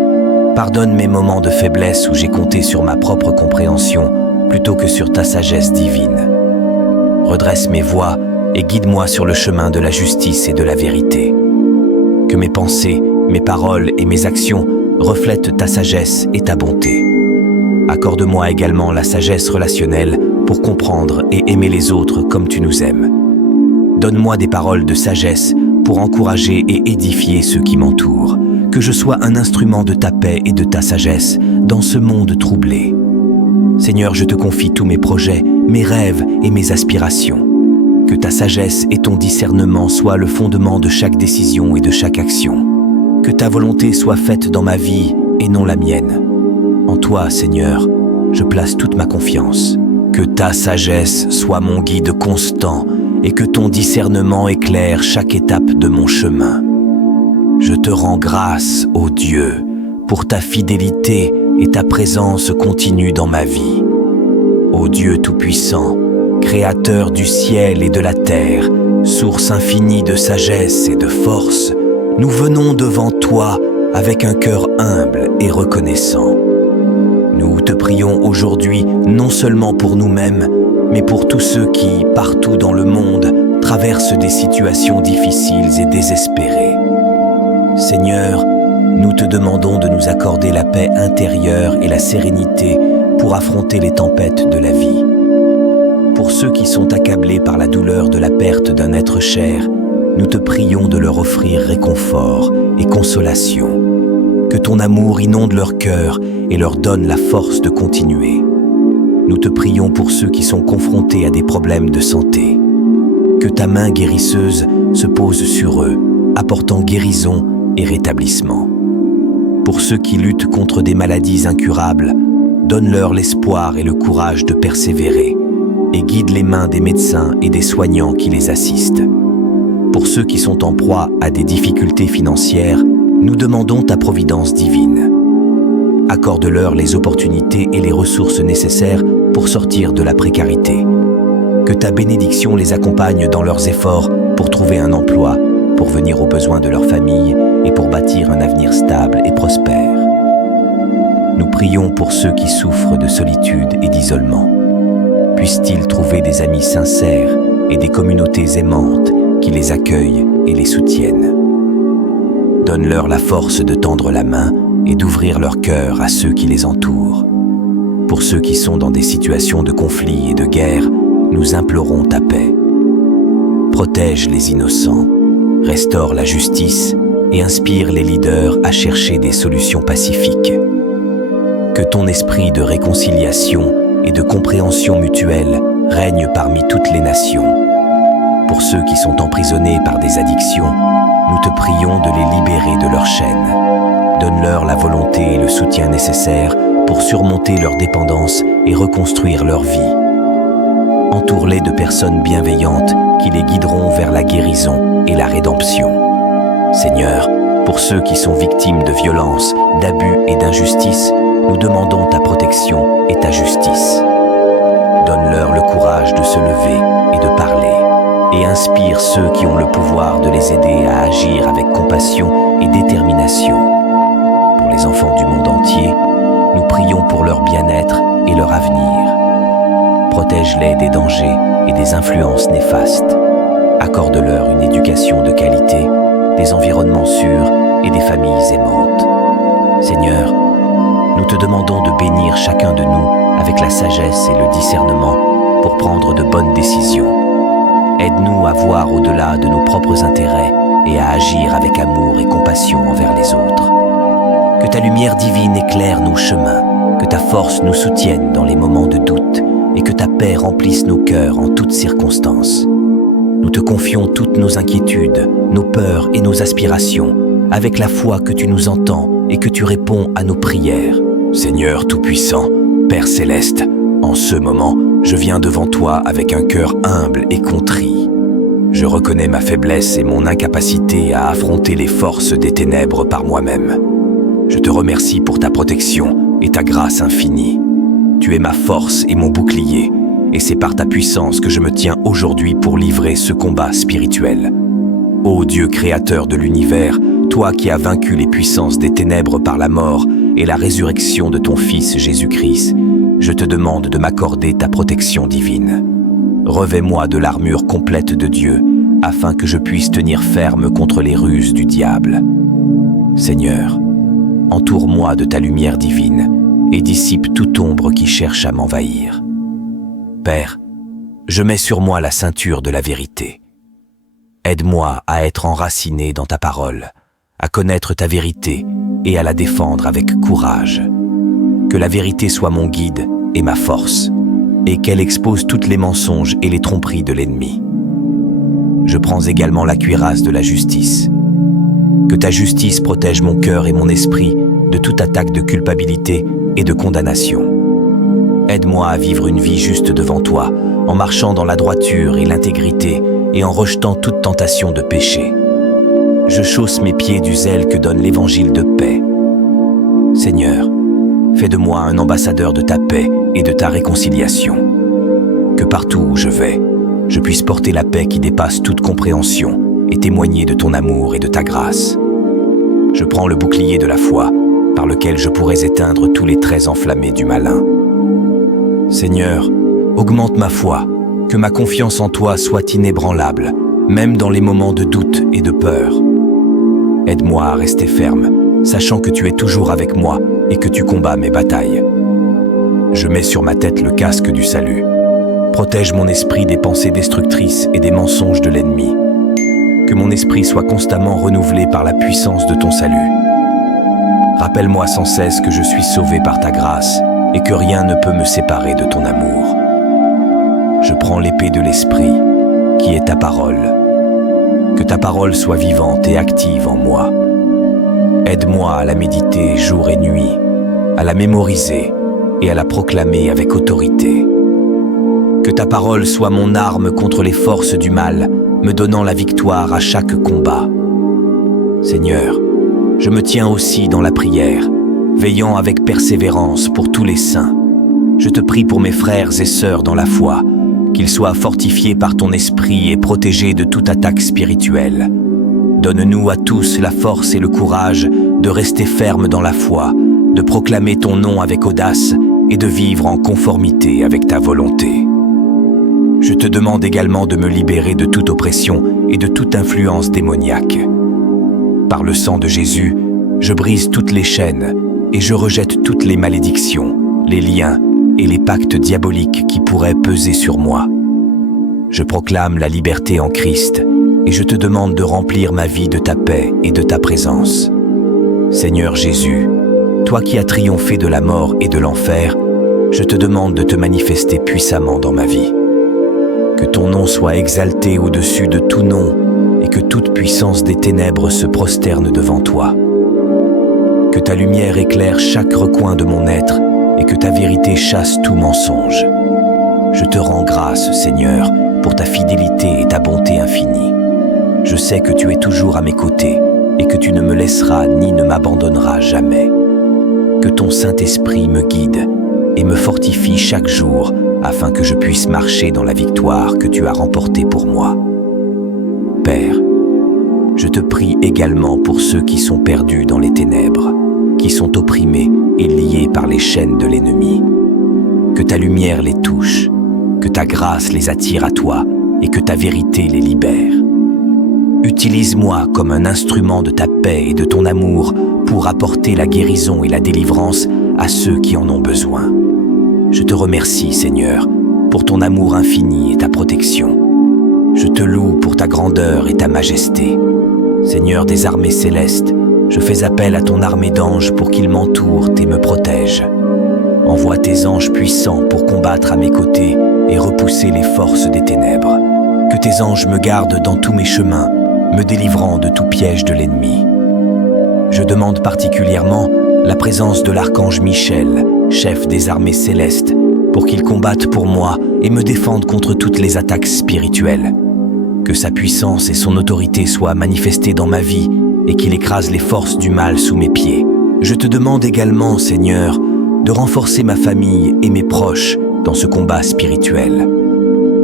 pardonne mes moments de faiblesse où j'ai compté sur ma propre compréhension plutôt que sur ta sagesse divine. Redresse mes voies et guide-moi sur le chemin de la justice et de la vérité. Que mes pensées, mes paroles et mes actions reflètent ta sagesse et ta bonté. Accorde-moi également la sagesse relationnelle pour comprendre et aimer les autres comme tu nous aimes. Donne-moi des paroles de sagesse pour encourager et édifier ceux qui m'entourent. Que je sois un instrument de ta paix et de ta sagesse dans ce monde troublé. Seigneur, je te confie tous mes projets, mes rêves et mes aspirations. Que ta sagesse et ton discernement soient le fondement de chaque décision et de chaque action. Que ta volonté soit faite dans ma vie et non la mienne. En toi, Seigneur, je place toute ma confiance. Que ta sagesse soit mon guide constant et que ton discernement éclaire chaque étape de mon chemin. Je te rends grâce, ô Dieu, pour ta fidélité et ta présence continue dans ma vie. Ô Dieu Tout-Puissant, Créateur du ciel et de la terre, source infinie de sagesse et de force, nous venons devant toi avec un cœur humble et reconnaissant. Nous te prions aujourd'hui non seulement pour nous-mêmes, mais pour tous ceux qui, partout dans le monde, traversent des situations difficiles et désespérées. Seigneur, nous te demandons de nous accorder la paix intérieure et la sérénité pour affronter les tempêtes de la vie. Pour ceux qui sont accablés par la douleur de la perte d'un être cher, nous te prions de leur offrir réconfort et consolation. Que ton amour inonde leur cœur et leur donne la force de continuer. Nous te prions pour ceux qui sont confrontés à des problèmes de santé. Que ta main guérisseuse se pose sur eux, apportant guérison et rétablissement. Pour ceux qui luttent contre des maladies incurables, donne-leur l'espoir et le courage de persévérer et guide les mains des médecins et des soignants qui les assistent. Pour ceux qui sont en proie à des difficultés financières, nous demandons ta providence divine. Accorde-leur les opportunités et les ressources nécessaires pour sortir de la précarité. Que ta bénédiction les accompagne dans leurs efforts pour trouver un emploi, pour venir aux besoins de leur famille et pour bâtir un avenir stable et prospère. Nous prions pour ceux qui souffrent de solitude et d'isolement. Puissent-ils trouver des amis sincères et des communautés aimantes qui les accueillent et les soutiennent. Donne-leur la force de tendre la main et d'ouvrir leur cœur à ceux qui les entourent. Pour ceux qui sont dans des situations de conflit et de guerre, nous implorons ta paix. Protège les innocents, restaure la justice et inspire les leaders à chercher des solutions pacifiques. Que ton esprit de réconciliation et de compréhension mutuelle règne parmi toutes les nations. Pour ceux qui sont emprisonnés par des addictions, nous te prions de les libérer de leurs chaînes. Donne-leur la volonté et le soutien nécessaires pour surmonter leur dépendance et reconstruire leur vie. Entoure-les de personnes bienveillantes qui les guideront vers la guérison et la rédemption. Seigneur, pour ceux qui sont victimes de violences, d'abus et d'injustice, nous demandons ta protection et ta justice. Donne-leur le courage de se lever et de parler, et inspire ceux qui ont le pouvoir de les aider à agir avec compassion et détermination. Pour les enfants du monde entier, nous prions pour leur bien-être et leur avenir. Protège-les des dangers et des influences néfastes. Accorde-leur une éducation de qualité, des environnements sûrs et des familles aimantes. Seigneur, nous te demandons de bénir chacun de nous avec la sagesse et le discernement pour prendre de bonnes décisions. Aide-nous à voir au-delà de nos propres intérêts et à agir avec amour et compassion envers les autres. Que ta lumière divine éclaire nos chemins, que ta force nous soutienne dans les moments de doute et que ta paix remplisse nos cœurs en toutes circonstances. Nous te confions toutes nos inquiétudes, nos peurs et nos aspirations, avec la foi que tu nous entends et que tu réponds à nos prières. Seigneur Tout-Puissant, Père Céleste, en ce moment, je viens devant toi avec un cœur humble et contrit. Je reconnais ma faiblesse et mon incapacité à affronter les forces des ténèbres par moi-même. Je te remercie pour ta protection et ta grâce infinie. Tu es ma force et mon bouclier, et c'est par ta puissance que je me tiens aujourd'hui pour livrer ce combat spirituel. Ô Dieu créateur de l'univers, toi qui as vaincu les puissances des ténèbres par la mort et la résurrection de ton Fils Jésus-Christ, je te demande de m'accorder ta protection divine. Revêt-moi de l'armure complète de Dieu, afin que je puisse tenir ferme contre les ruses du diable. Seigneur, entoure-moi de ta lumière divine et dissipe toute ombre qui cherche à m'envahir. Père, je mets sur moi la ceinture de la vérité. Aide-moi à être enraciné dans ta parole, à connaître ta vérité et à la défendre avec courage. Que la vérité soit mon guide et ma force, et qu'elle expose toutes les mensonges et les tromperies de l'ennemi. Je prends également la cuirasse de la justice. Que ta justice protège mon cœur et mon esprit de toute attaque de culpabilité et de condamnation. Aide-moi à vivre une vie juste devant toi, en marchant dans la droiture et l'intégrité et en rejetant toute tentation de péché. Je chausse mes pieds du zèle que donne l'évangile de paix. Seigneur, fais de moi un ambassadeur de ta paix et de ta réconciliation. Que partout où je vais, je puisse porter la paix qui dépasse toute compréhension et témoigner de ton amour et de ta grâce. Je prends le bouclier de la foi, par lequel je pourrais éteindre tous les traits enflammés du malin. Seigneur, augmente ma foi, que ma confiance en toi soit inébranlable, même dans les moments de doute et de peur. Aide-moi à rester ferme, sachant que tu es toujours avec moi et que tu combats mes batailles. Je mets sur ma tête le casque du salut. Protège mon esprit des pensées destructrices et des mensonges de l'ennemi. Que mon esprit soit constamment renouvelé par la puissance de ton salut. Rappelle-moi sans cesse que je suis sauvé par ta grâce et que rien ne peut me séparer de ton amour. Je prends l'épée de l'esprit, qui est ta parole. Que ta parole soit vivante et active en moi. Aide-moi à la méditer jour et nuit, à la mémoriser et à la proclamer avec autorité. Que ta parole soit mon arme contre les forces du mal, me donnant la victoire à chaque combat. Seigneur, je me tiens aussi dans la prière, veillant avec persévérance pour tous les saints. Je te prie pour mes frères et sœurs dans la foi, qu'ils soient fortifiés par ton esprit et protégés de toute attaque spirituelle. Donne-nous à tous la force et le courage de rester fermes dans la foi, de proclamer ton nom avec audace et de vivre en conformité avec ta volonté. Je te demande également de me libérer de toute oppression et de toute influence démoniaque. Par le sang de Jésus, je brise toutes les chaînes et je rejette toutes les malédictions, les liens et les pactes diaboliques qui pourraient peser sur moi. Je proclame la liberté en Christ et je te demande de remplir ma vie de ta paix et de ta présence. Seigneur Jésus, toi qui as triomphé de la mort et de l'enfer, je te demande de te manifester puissamment dans ma vie. Que ton nom soit exalté au-dessus de tout nom et que toute puissance des ténèbres se prosterne devant toi. Que ta lumière éclaire chaque recoin de mon être et que ta vérité chasse tout mensonge. Je te rends grâce, Seigneur, pour ta fidélité et ta bonté infinie. Je sais que tu es toujours à mes côtés et que tu ne me laisseras ni ne m'abandonneras jamais. Que ton Saint-Esprit me guide et me fortifie chaque jour afin que je puisse marcher dans la victoire que tu as remportée pour moi. Père, je te prie également pour ceux qui sont perdus dans les ténèbres, qui sont opprimés et liés par les chaînes de l'ennemi. Que ta lumière les touche, que ta grâce les attire à toi et que ta vérité les libère. Utilise-moi comme un instrument de ta paix et de ton amour pour apporter la guérison et la délivrance à ceux qui en ont besoin. Je te remercie, Seigneur, pour ton amour infini et ta protection. Je te loue pour ta grandeur et ta majesté. Seigneur des armées célestes, je fais appel à ton armée d'anges pour qu'ils m'entourent et me protègent. Envoie tes anges puissants pour combattre à mes côtés et repousser les forces des ténèbres. Que tes anges me gardent dans tous mes chemins, me délivrant de tout piège de l'ennemi. Je demande particulièrement la présence de l'archange Michel, chef des armées célestes, pour qu'il combatte pour moi et me défende contre toutes les attaques spirituelles. Que sa puissance et son autorité soient manifestées dans ma vie et qu'il écrase les forces du mal sous mes pieds. Je te demande également, Seigneur, de renforcer ma famille et mes proches dans ce combat spirituel.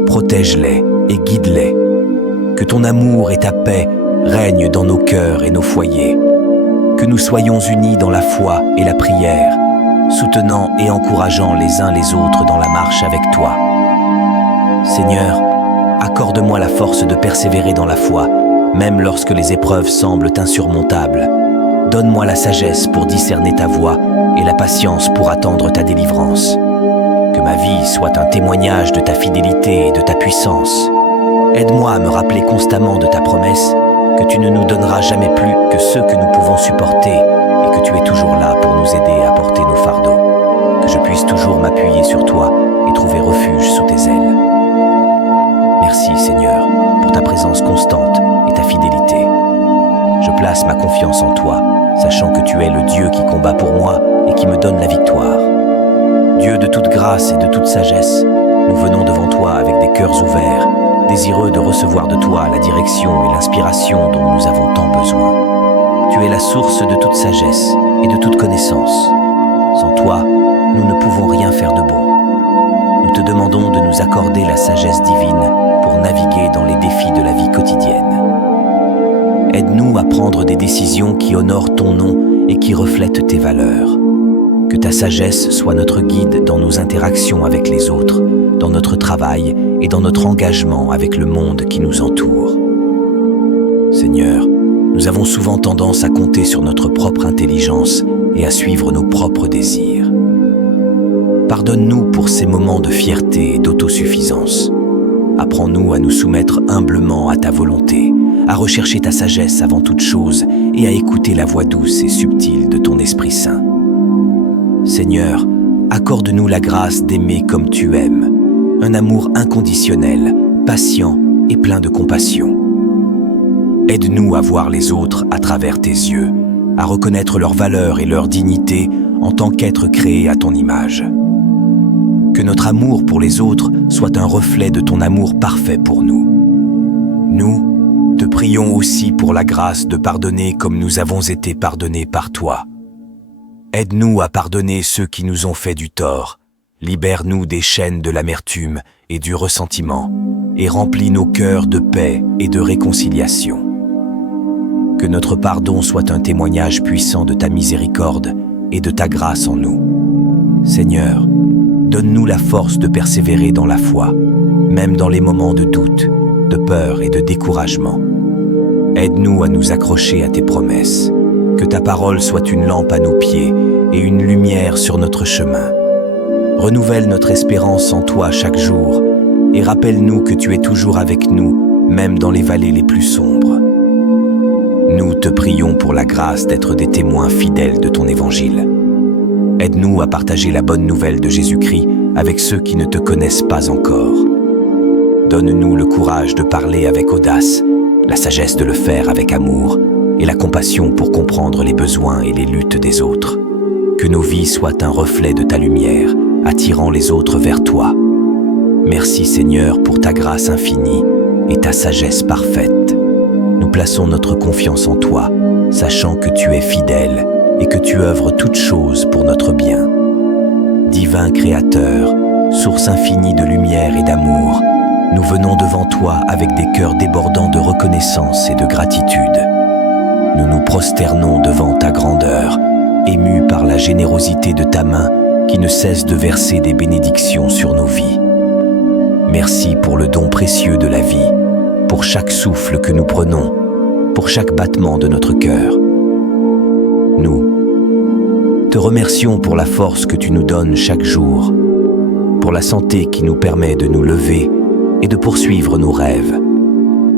Protège-les et guide-les. Que ton amour et ta paix règnent dans nos cœurs et nos foyers. Que nous soyons unis dans la foi et la prière, soutenant et encourageant les uns les autres dans la marche avec toi. Seigneur, accorde-moi la force de persévérer dans la foi, même lorsque les épreuves semblent insurmontables. Donne-moi la sagesse pour discerner ta voie et la patience pour attendre ta délivrance. Que ma vie soit un témoignage de ta fidélité et de ta puissance. Aide-moi à me rappeler constamment de ta promesse que tu ne nous donneras jamais plus que ceux que nous pouvons supporter et que tu es toujours là pour nous aider à porter nos fardeaux. Que je puisse toujours m'appuyer sur toi et trouver refuge sous tes ailes. Merci Seigneur pour ta présence constante et ta fidélité. Je place ma confiance en toi, sachant que tu es le Dieu qui combat pour moi et qui me donne la victoire. Dieu de toute grâce et de toute sagesse, nous venons devant toi avec des cœurs ouverts, désireux de recevoir de toi la direction et l'inspiration dont nous avons tant besoin. Tu es la source de toute sagesse et de toute connaissance. Sans toi, nous ne pouvons rien faire de bon. Nous te demandons de nous accorder la sagesse divine pour naviguer dans les défis de la vie quotidienne. Aide-nous à prendre des décisions qui honorent ton nom et qui reflètent tes valeurs. Que ta sagesse soit notre guide dans nos interactions avec les autres, dans notre travail et dans notre engagement avec le monde qui nous entoure. Seigneur, nous avons souvent tendance à compter sur notre propre intelligence et à suivre nos propres désirs. Pardonne-nous pour ces moments de fierté et d'autosuffisance. Apprends-nous à nous soumettre humblement à ta volonté, à rechercher ta sagesse avant toute chose et à écouter la voix douce et subtile de ton Esprit Saint. Seigneur, accorde-nous la grâce d'aimer comme tu aimes, un amour inconditionnel, patient et plein de compassion. Aide-nous à voir les autres à travers tes yeux, à reconnaître leur valeur et leur dignité en tant qu'êtres créés à ton image. Que notre amour pour les autres soit un reflet de ton amour parfait pour nous. Nous te prions aussi pour la grâce de pardonner comme nous avons été pardonnés par toi. Aide-nous à pardonner ceux qui nous ont fait du tort. Libère-nous des chaînes de l'amertume et du ressentiment et remplis nos cœurs de paix et de réconciliation. Que notre pardon soit un témoignage puissant de ta miséricorde et de ta grâce en nous. Seigneur, donne-nous la force de persévérer dans la foi, même dans les moments de doute, de peur et de découragement. Aide-nous à nous accrocher à tes promesses. Que ta parole soit une lampe à nos pieds et une lumière sur notre chemin. Renouvelle notre espérance en toi chaque jour et rappelle-nous que tu es toujours avec nous, même dans les vallées les plus sombres. Nous te prions pour la grâce d'être des témoins fidèles de ton évangile. Aide-nous à partager la bonne nouvelle de Jésus-Christ avec ceux qui ne te connaissent pas encore. Donne-nous le courage de parler avec audace, la sagesse de le faire avec amour et la compassion pour comprendre les besoins et les luttes des autres. Que nos vies soient un reflet de ta lumière, attirant les autres vers toi. Merci Seigneur pour ta grâce infinie et ta sagesse parfaite. Nous plaçons notre confiance en toi, sachant que tu es fidèle et que tu œuvres toutes choses pour notre bien. Divin Créateur, source infinie de lumière et d'amour, nous venons devant toi avec des cœurs débordants de reconnaissance et de gratitude. Nous nous prosternons devant ta grandeur, émus par la générosité de ta main qui ne cesse de verser des bénédictions sur nos vies. Merci pour le don précieux de la vie, pour chaque souffle que nous prenons, pour chaque battement de notre cœur. Nous te remercions pour la force que tu nous donnes chaque jour, pour la santé qui nous permet de nous lever et de poursuivre nos rêves,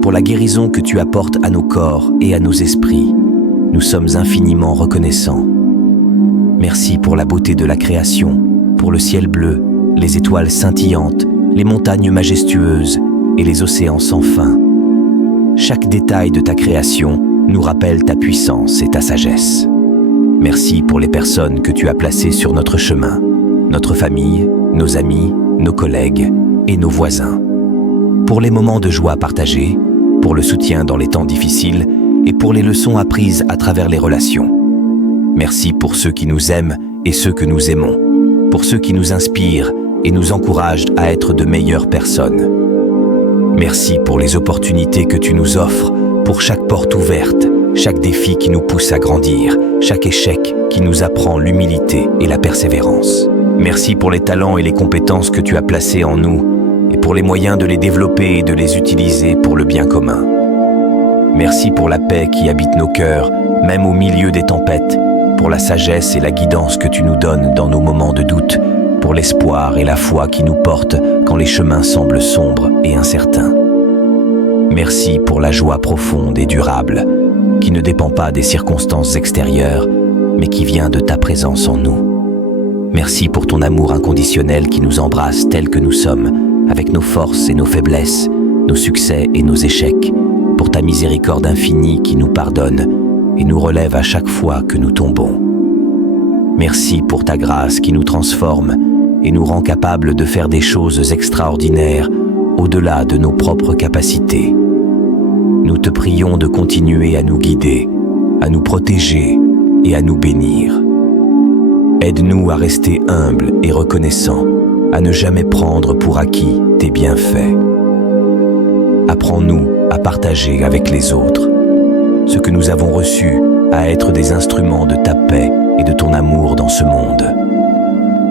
pour la guérison que tu apportes à nos corps et à nos esprits. Nous sommes infiniment reconnaissants. Merci pour la beauté de la création, pour le ciel bleu, les étoiles scintillantes, les montagnes majestueuses et les océans sans fin. Chaque détail de ta création nous rappelle ta puissance et ta sagesse. Merci pour les personnes que tu as placées sur notre chemin, notre famille, nos amis, nos collègues et nos voisins. Pour les moments de joie partagés, pour le soutien dans les temps difficiles et pour les leçons apprises à travers les relations. Merci pour ceux qui nous aiment et ceux que nous aimons, pour ceux qui nous inspirent et nous encouragent à être de meilleures personnes. Merci pour les opportunités que tu nous offres, pour chaque porte ouverte, chaque défi qui nous pousse à grandir, chaque échec qui nous apprend l'humilité et la persévérance. Merci pour les talents et les compétences que tu as placés en nous et pour les moyens de les développer et de les utiliser pour le bien commun. Merci pour la paix qui habite nos cœurs, même au milieu des tempêtes, pour la sagesse et la guidance que tu nous donnes dans nos moments de doute, pour l'espoir et la foi qui nous portent quand les chemins semblent sombres et incertains. Merci pour la joie profonde et durable, qui ne dépend pas des circonstances extérieures, mais qui vient de ta présence en nous. Merci pour ton amour inconditionnel qui nous embrasse tels que nous sommes, avec nos forces et nos faiblesses, nos succès et nos échecs, pour ta miséricorde infinie qui nous pardonne et nous relève à chaque fois que nous tombons. Merci pour ta grâce qui nous transforme et nous rend capables de faire des choses extraordinaires au-delà de nos propres capacités. Nous te prions de continuer à nous guider, à nous protéger et à nous bénir. Aide-nous à rester humbles et reconnaissants, à ne jamais prendre pour acquis tes bienfaits. Apprends-nous à partager avec les autres ce que nous avons reçu, à être des instruments de ta paix et de ton amour dans ce monde.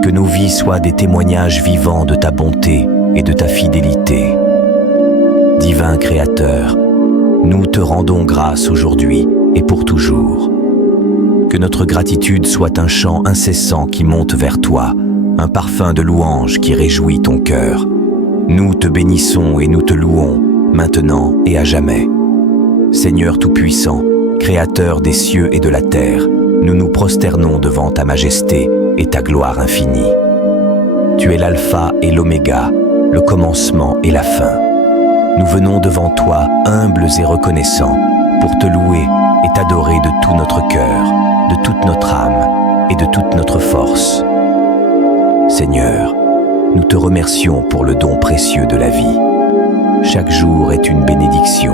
Que nos vies soient des témoignages vivants de ta bonté et de ta fidélité. Divin Créateur, nous te rendons grâce aujourd'hui et pour toujours. Que notre gratitude soit un chant incessant qui monte vers toi, un parfum de louange qui réjouit ton cœur. Nous te bénissons et nous te louons, maintenant et à jamais. Seigneur Tout-Puissant, Créateur des cieux et de la terre, nous nous prosternons devant ta majesté et ta gloire infinie. Tu es l'alpha et l'oméga, le commencement et la fin. Nous venons devant toi, humbles et reconnaissants, pour te louer et t'adorer de tout notre cœur, de toute notre âme et de toute notre force. Seigneur, nous te remercions pour le don précieux de la vie. Chaque jour est une bénédiction,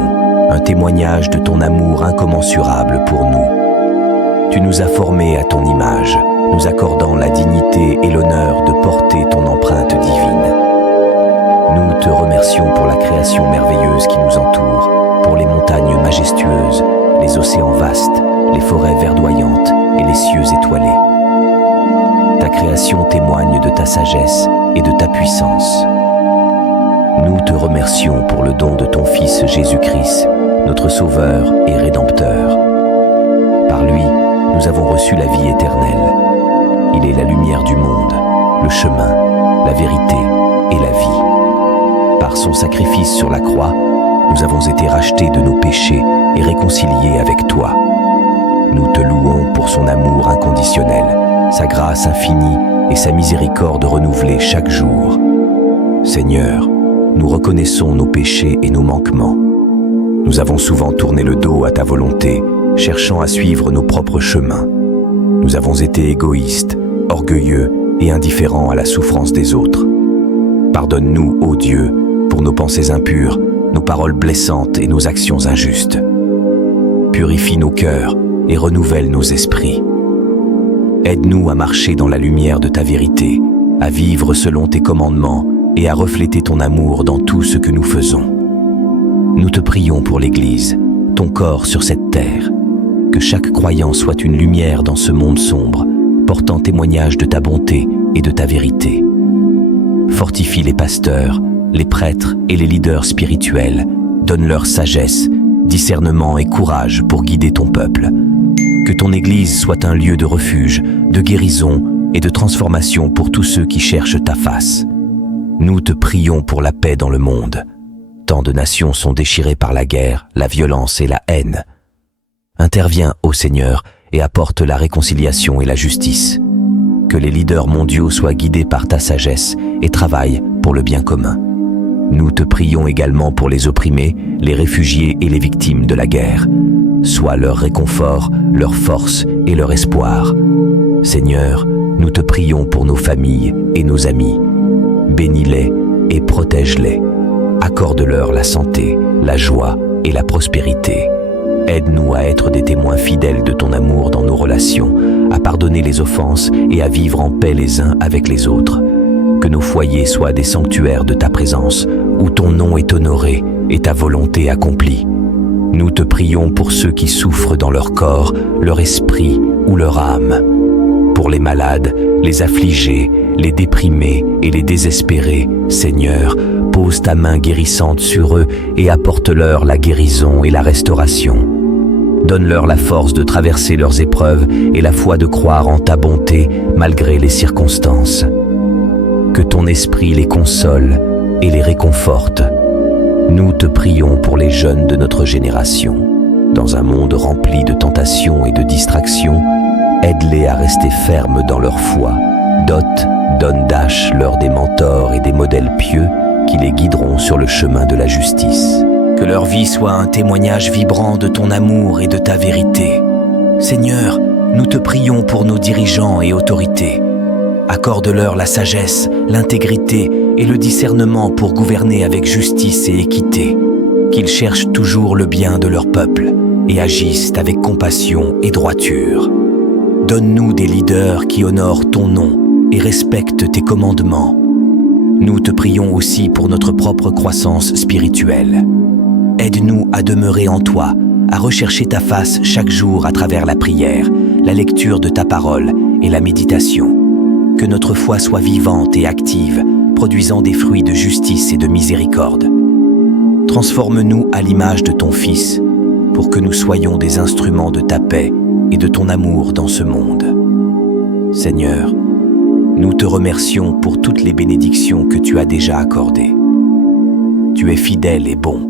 un témoignage de ton amour incommensurable pour nous. Tu nous as formés à ton image, nous accordant la dignité et l'honneur de porter ton empreinte divine. Nous te remercions pour la création merveilleuse qui nous entoure, pour les montagnes majestueuses, les océans vastes, les forêts verdoyantes et les cieux étoilés. Ta création témoigne de ta sagesse et de ta puissance. Nous te remercions pour le don de ton Fils Jésus-Christ, notre Sauveur et Rédempteur. Par lui, nous avons reçu la vie éternelle. Il est la lumière du monde, le chemin, la vérité et la vie. Par son sacrifice sur la croix, nous avons été rachetés de nos péchés et réconciliés avec toi. Nous te louons pour son amour inconditionnel, sa grâce infinie et sa miséricorde renouvelée chaque jour. Seigneur, nous reconnaissons nos péchés et nos manquements. Nous avons souvent tourné le dos à ta volonté, cherchant à suivre nos propres chemins. Nous avons été égoïstes, orgueilleux et indifférents à la souffrance des autres. Pardonne-nous, ô Dieu, pour nos pensées impures, nos paroles blessantes et nos actions injustes. Purifie nos cœurs et renouvelle nos esprits. Aide-nous à marcher dans la lumière de ta vérité, à vivre selon tes commandements et à refléter ton amour dans tout ce que nous faisons. Nous te prions pour l'Église, ton corps sur cette terre, que chaque croyant soit une lumière dans ce monde sombre, portant témoignage de ta bonté et de ta vérité. Fortifie les pasteurs, les prêtres et les leaders spirituels, donne-leur sagesse, discernement et courage pour guider ton peuple. Que ton Église soit un lieu de refuge, de guérison et de transformation pour tous ceux qui cherchent ta face. Nous te prions pour la paix dans le monde. Tant de nations sont déchirées par la guerre, la violence et la haine. Interviens, ô Seigneur, et apporte la réconciliation et la justice. Que les leaders mondiaux soient guidés par ta sagesse et travaillent pour le bien commun. Nous te prions également pour les opprimés, les réfugiés et les victimes de la guerre. Sois leur réconfort, leur force et leur espoir. Seigneur, nous te prions pour nos familles et nos amis. Bénis-les et protège-les. Accorde-leur la santé, la joie et la prospérité. Aide-nous à être des témoins fidèles de ton amour dans nos relations, à pardonner les offenses et à vivre en paix les uns avec les autres. Que nos foyers soient des sanctuaires de ta présence, où ton nom est honoré et ta volonté accomplie. Nous te prions pour ceux qui souffrent dans leur corps, leur esprit ou leur âme. Pour les malades, les affligés, les déprimés et les désespérés, Seigneur, pose ta main guérissante sur eux et apporte-leur la guérison et la restauration. Donne-leur la force de traverser leurs épreuves et la foi de croire en ta bonté malgré les circonstances. Que ton esprit les console et les réconforte. Nous te prions pour les jeunes de notre génération. Dans un monde rempli de tentations et de distractions, aide-les à rester fermes dans leur foi. Donne d'âge-leur des mentors et des modèles pieux qui les guideront sur le chemin de la justice. Que leur vie soit un témoignage vibrant de ton amour et de ta vérité. Seigneur, nous te prions pour nos dirigeants et autorités. Accorde-leur la sagesse, l'intégrité et le discernement pour gouverner avec justice et équité. Qu'ils cherchent toujours le bien de leur peuple et agissent avec compassion et droiture. Donne-nous des leaders qui honorent ton nom et respectent tes commandements. Nous te prions aussi pour notre propre croissance spirituelle. Aide-nous à demeurer en toi, à rechercher ta face chaque jour à travers la prière, la lecture de ta parole et la méditation. Que notre foi soit vivante et active, produisant des fruits de justice et de miséricorde. Transforme-nous à l'image de ton Fils, pour que nous soyons des instruments de ta paix et de ton amour dans ce monde. Seigneur, nous te remercions pour toutes les bénédictions que tu as déjà accordées. Tu es fidèle et bon,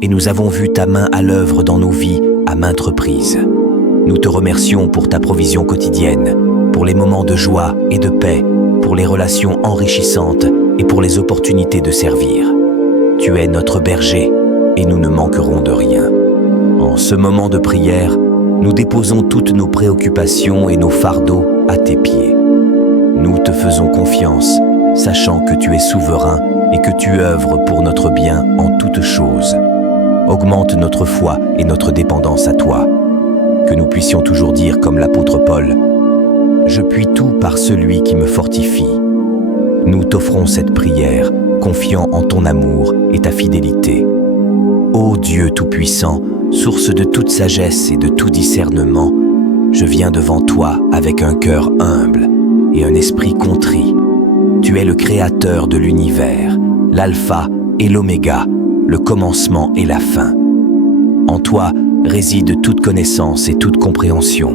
et nous avons vu ta main à l'œuvre dans nos vies à maintes reprises. Nous te remercions pour ta provision quotidienne, pour les moments de joie et de paix, pour les relations enrichissantes et pour les opportunités de servir. Tu es notre berger et nous ne manquerons de rien. En ce moment de prière, nous déposons toutes nos préoccupations et nos fardeaux à tes pieds. Nous te faisons confiance, sachant que tu es souverain et que tu œuvres pour notre bien en toutes choses. Augmente notre foi et notre dépendance à toi. Que nous puissions toujours dire comme l'apôtre Paul, « Je puis tout par celui qui me fortifie ». Nous t'offrons cette prière, confiant en ton amour et ta fidélité. Ô Dieu Tout-Puissant, source de toute sagesse et de tout discernement, je viens devant toi avec un cœur humble et un esprit contrit. Tu es le Créateur de l'univers, l'Alpha et l'Oméga, le commencement et la fin. En toi réside toute connaissance et toute compréhension.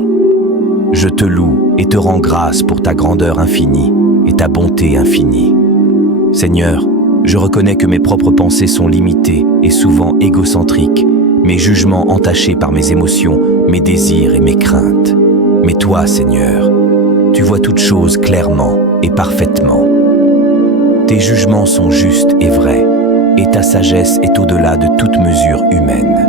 Je te loue et te rends grâce pour ta grandeur infinie et ta bonté infinie. Seigneur, je reconnais que mes propres pensées sont limitées et souvent égocentriques, mes jugements entachés par mes émotions, mes désirs et mes craintes. Mais toi, Seigneur, tu vois toutes choses clairement et parfaitement. Tes jugements sont justes et vrais, et ta sagesse est au-delà de toute mesure humaine.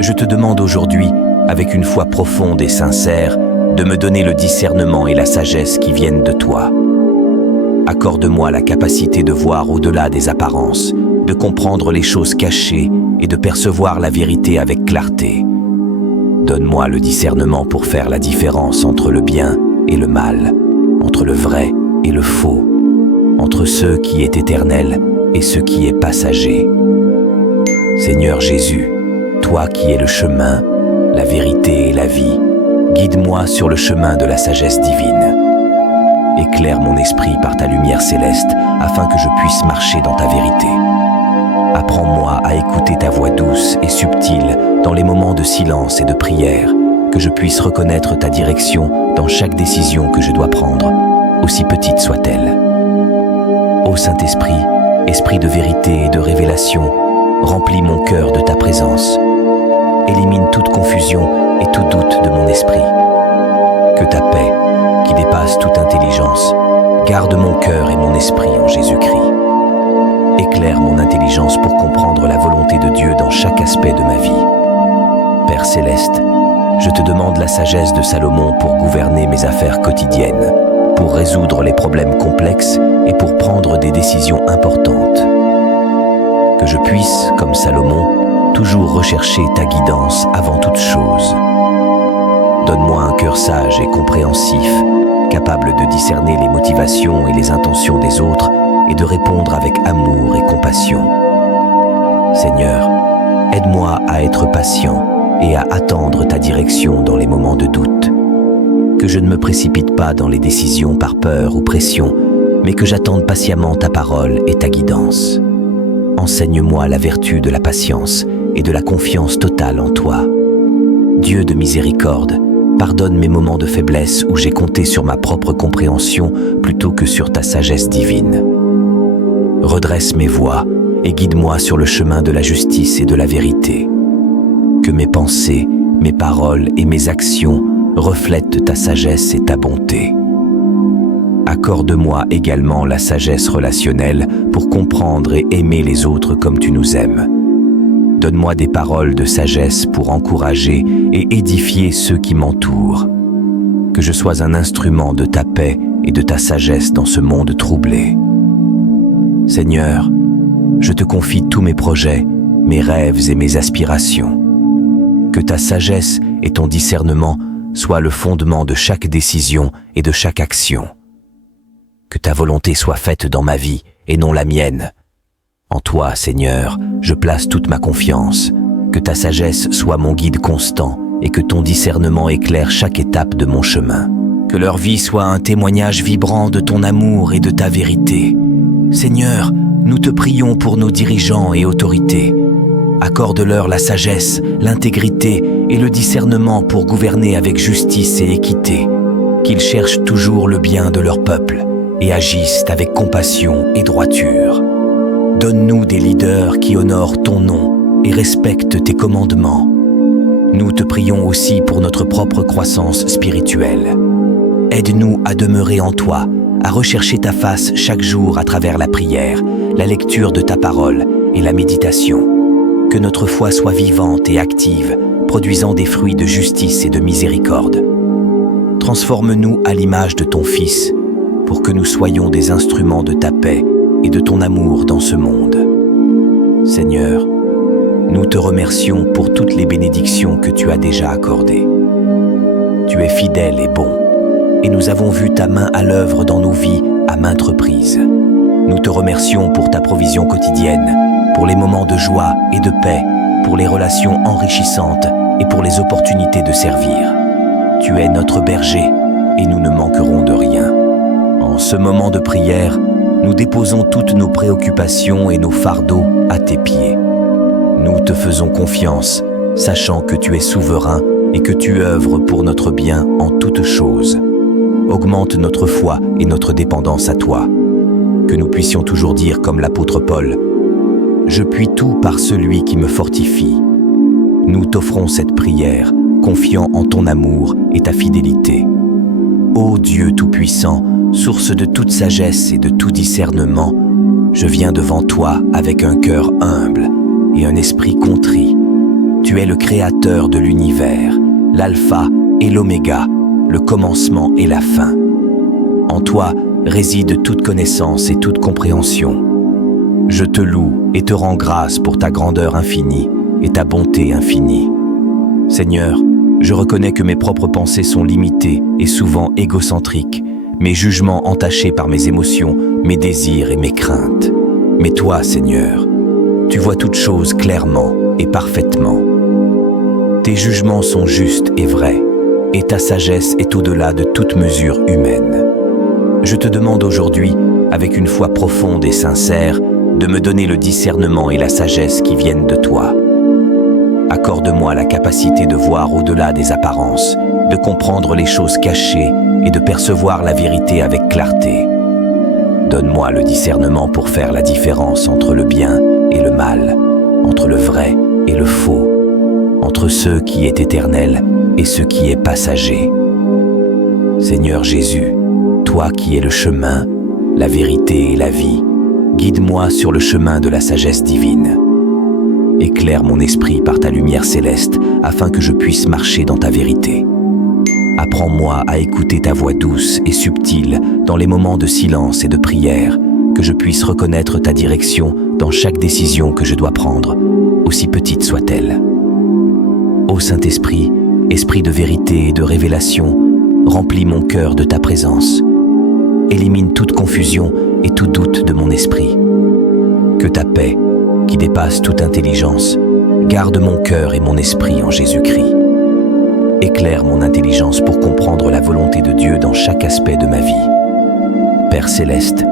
Je te demande aujourd'hui, avec une foi profonde et sincère, de me donner le discernement et la sagesse qui viennent de toi. Accorde-moi la capacité de voir au-delà des apparences, de comprendre les choses cachées et de percevoir la vérité avec clarté. Donne-moi le discernement pour faire la différence entre le bien et le mal, entre le vrai et le faux, entre ce qui est éternel et ce qui est passager. Seigneur Jésus, toi qui es le chemin, la vérité et la vie, guide-moi sur le chemin de la sagesse divine. Éclaire mon esprit par ta lumière céleste afin que je puisse marcher dans ta vérité. Apprends-moi à écouter ta voix douce et subtile dans les moments de silence et de prière, que je puisse reconnaître ta direction dans chaque décision que je dois prendre, aussi petite soit-elle. Ô Saint-Esprit, Esprit de vérité et de révélation, remplis mon cœur de ta présence. Élimine toute confusion et tout doute de mon esprit. Que ta paix, qui dépasse toute intelligence, garde mon cœur et mon esprit en Jésus-Christ. Éclaire mon intelligence pour comprendre la volonté de Dieu dans chaque aspect de ma vie. Père Céleste, je te demande la sagesse de Salomon pour gouverner mes affaires quotidiennes, pour résoudre les problèmes complexes et pour prendre des décisions importantes. Que je puisse, comme Salomon, toujours rechercher ta guidance avant toute chose. Donne-moi un cœur sage et compréhensif, capable de discerner les motivations et les intentions des autres et de répondre avec amour et compassion. Seigneur, aide-moi à être patient et à attendre ta direction dans les moments de doute. Que je ne me précipite pas dans les décisions par peur ou pression, mais que j'attende patiemment ta parole et ta guidance. Enseigne-moi la vertu de la patience et de la confiance totale en toi. Dieu de miséricorde, pardonne mes moments de faiblesse où j'ai compté sur ma propre compréhension plutôt que sur ta sagesse divine. Redresse mes voies et guide-moi sur le chemin de la justice et de la vérité. Que mes pensées, mes paroles et mes actions reflètent ta sagesse et ta bonté. Accorde-moi également la sagesse relationnelle pour comprendre et aimer les autres comme tu nous aimes. Donne-moi des paroles de sagesse pour encourager et édifier ceux qui m'entourent. Que je sois un instrument de ta paix et de ta sagesse dans ce monde troublé. Seigneur, je te confie tous mes projets, mes rêves et mes aspirations. Que ta sagesse et ton discernement soit le fondement de chaque décision et de chaque action. Que ta volonté soit faite dans ma vie et non la mienne. En toi, Seigneur, je place toute ma confiance. Que ta sagesse soit mon guide constant et que ton discernement éclaire chaque étape de mon chemin. Que leur vie soit un témoignage vibrant de ton amour et de ta vérité. Seigneur, nous te prions pour nos dirigeants et autorités. Accorde-leur la sagesse, l'intégrité et le discernement pour gouverner avec justice et équité. Qu'ils cherchent toujours le bien de leur peuple et agissent avec compassion et droiture. Donne-nous des leaders qui honorent ton nom et respectent tes commandements. Nous te prions aussi pour notre propre croissance spirituelle. Aide-nous à demeurer en toi, à rechercher ta face chaque jour à travers la prière, la lecture de ta parole et la méditation. Que notre foi soit vivante et active, produisant des fruits de justice et de miséricorde. Transforme-nous à l'image de ton Fils, pour que nous soyons des instruments de ta paix et de ton amour dans ce monde. Seigneur, nous te remercions pour toutes les bénédictions que tu as déjà accordées. Tu es fidèle et bon, et nous avons vu ta main à l'œuvre dans nos vies à maintes reprises. Nous te remercions pour ta provision quotidienne, pour les moments de joie et de paix, pour les relations enrichissantes et pour les opportunités de servir. Tu es notre berger et nous ne manquerons de rien. En ce moment de prière, nous déposons toutes nos préoccupations et nos fardeaux à tes pieds. Nous te faisons confiance, sachant que tu es souverain et que tu œuvres pour notre bien en toutes choses. Augmente notre foi et notre dépendance à toi. Que nous puissions toujours dire comme l'apôtre Paul: « Je puis tout par celui qui me fortifie ». Nous t'offrons cette prière, confiant en ton amour et ta fidélité. Ô Dieu Tout-Puissant, source de toute sagesse et de tout discernement, je viens devant toi avec un cœur humble et un esprit contrit. Tu es le Créateur de l'univers, l'Alpha et l'Oméga, le commencement et la fin. En toi réside toute connaissance et toute compréhension. Je te loue et te rends grâce pour ta grandeur infinie et ta bonté infinie. Seigneur, je reconnais que mes propres pensées sont limitées et souvent égocentriques, mes jugements entachés par mes émotions, mes désirs et mes craintes. Mais toi, Seigneur, tu vois toutes choses clairement et parfaitement. Tes jugements sont justes et vrais, et ta sagesse est au-delà de toute mesure humaine. Je te demande aujourd'hui, avec une foi profonde et sincère, de me donner le discernement et la sagesse qui viennent de toi. Accorde-moi la capacité de voir au-delà des apparences, de comprendre les choses cachées et de percevoir la vérité avec clarté. Donne-moi le discernement pour faire la différence entre le bien et le mal, entre le vrai et le faux, entre ce qui est éternel et ce qui est passager. Seigneur Jésus, toi qui es le chemin, la vérité et la vie, guide-moi sur le chemin de la sagesse divine. Éclaire mon esprit par ta lumière céleste afin que je puisse marcher dans ta vérité. Apprends-moi à écouter ta voix douce et subtile dans les moments de silence et de prière, que je puisse reconnaître ta direction dans chaque décision que je dois prendre, aussi petite soit-elle. Ô Saint-Esprit, Esprit de vérité et de révélation, remplis mon cœur de ta présence. Élimine toute confusion et tout doute de mon esprit. Que ta paix, qui dépasse toute intelligence, garde mon cœur et mon esprit en Jésus-Christ. Éclaire mon intelligence pour comprendre la volonté de Dieu dans chaque aspect de ma vie. Père céleste,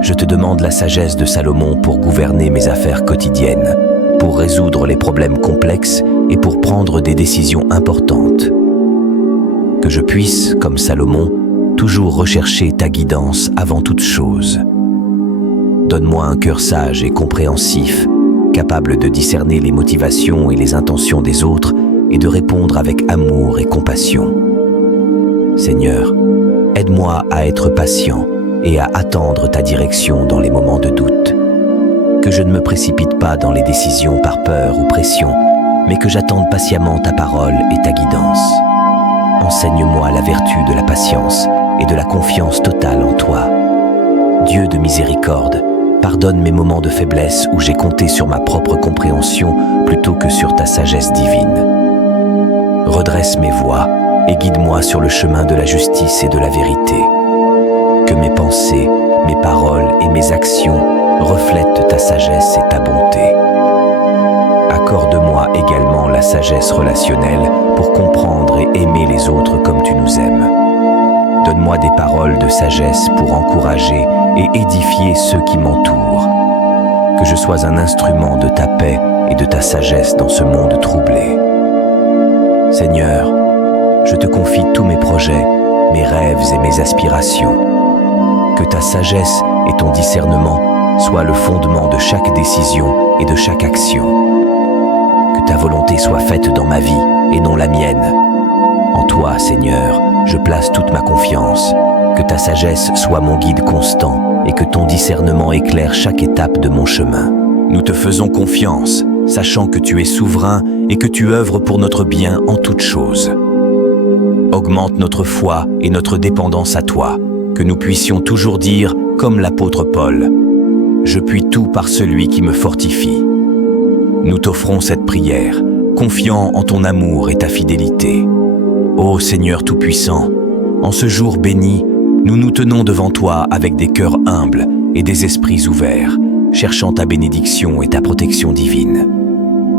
je te demande la sagesse de Salomon pour gouverner mes affaires quotidiennes, pour résoudre les problèmes complexes et pour prendre des décisions importantes. Que je puisse, comme Salomon, toujours rechercher ta guidance avant toute chose. Donne-moi un cœur sage et compréhensif, capable de discerner les motivations et les intentions des autres et de répondre avec amour et compassion. Seigneur, aide-moi à être patient et à attendre ta direction dans les moments de doute. Que je ne me précipite pas dans les décisions par peur ou pression, mais que j'attende patiemment ta parole et ta guidance. Enseigne-moi la vertu de la patience et de la confiance totale en toi. Dieu de miséricorde, pardonne mes moments de faiblesse où j'ai compté sur ma propre compréhension plutôt que sur ta sagesse divine. Redresse mes voies et guide-moi sur le chemin de la justice et de la vérité. Que mes pensées, mes paroles et mes actions reflètent ta sagesse et ta bonté. Accorde-moi également la sagesse relationnelle pour comprendre et aimer les autres comme tu nous aimes. Donne-moi des paroles de sagesse pour encourager et édifier ceux qui m'entourent. Que je sois un instrument de ta paix et de ta sagesse dans ce monde troublé. Seigneur, je te confie tous mes projets, mes rêves et mes aspirations. Que ta sagesse et ton discernement soient le fondement de chaque décision et de chaque action. Que ta volonté soit faite dans ma vie et non la mienne. En toi, Seigneur, je place toute ma confiance. Que ta sagesse soit mon guide constant et que ton discernement éclaire chaque étape de mon chemin. Nous te faisons confiance, sachant que tu es souverain et que tu œuvres pour notre bien en toutes choses. Augmente notre foi et notre dépendance à toi, que nous puissions toujours dire, comme l'apôtre Paul, « Je puis tout par celui qui me fortifie ». Nous t'offrons cette prière, confiant en ton amour et ta fidélité. Ô Seigneur Tout-Puissant, en ce jour béni, nous nous tenons devant toi avec des cœurs humbles et des esprits ouverts, cherchant ta bénédiction et ta protection divine.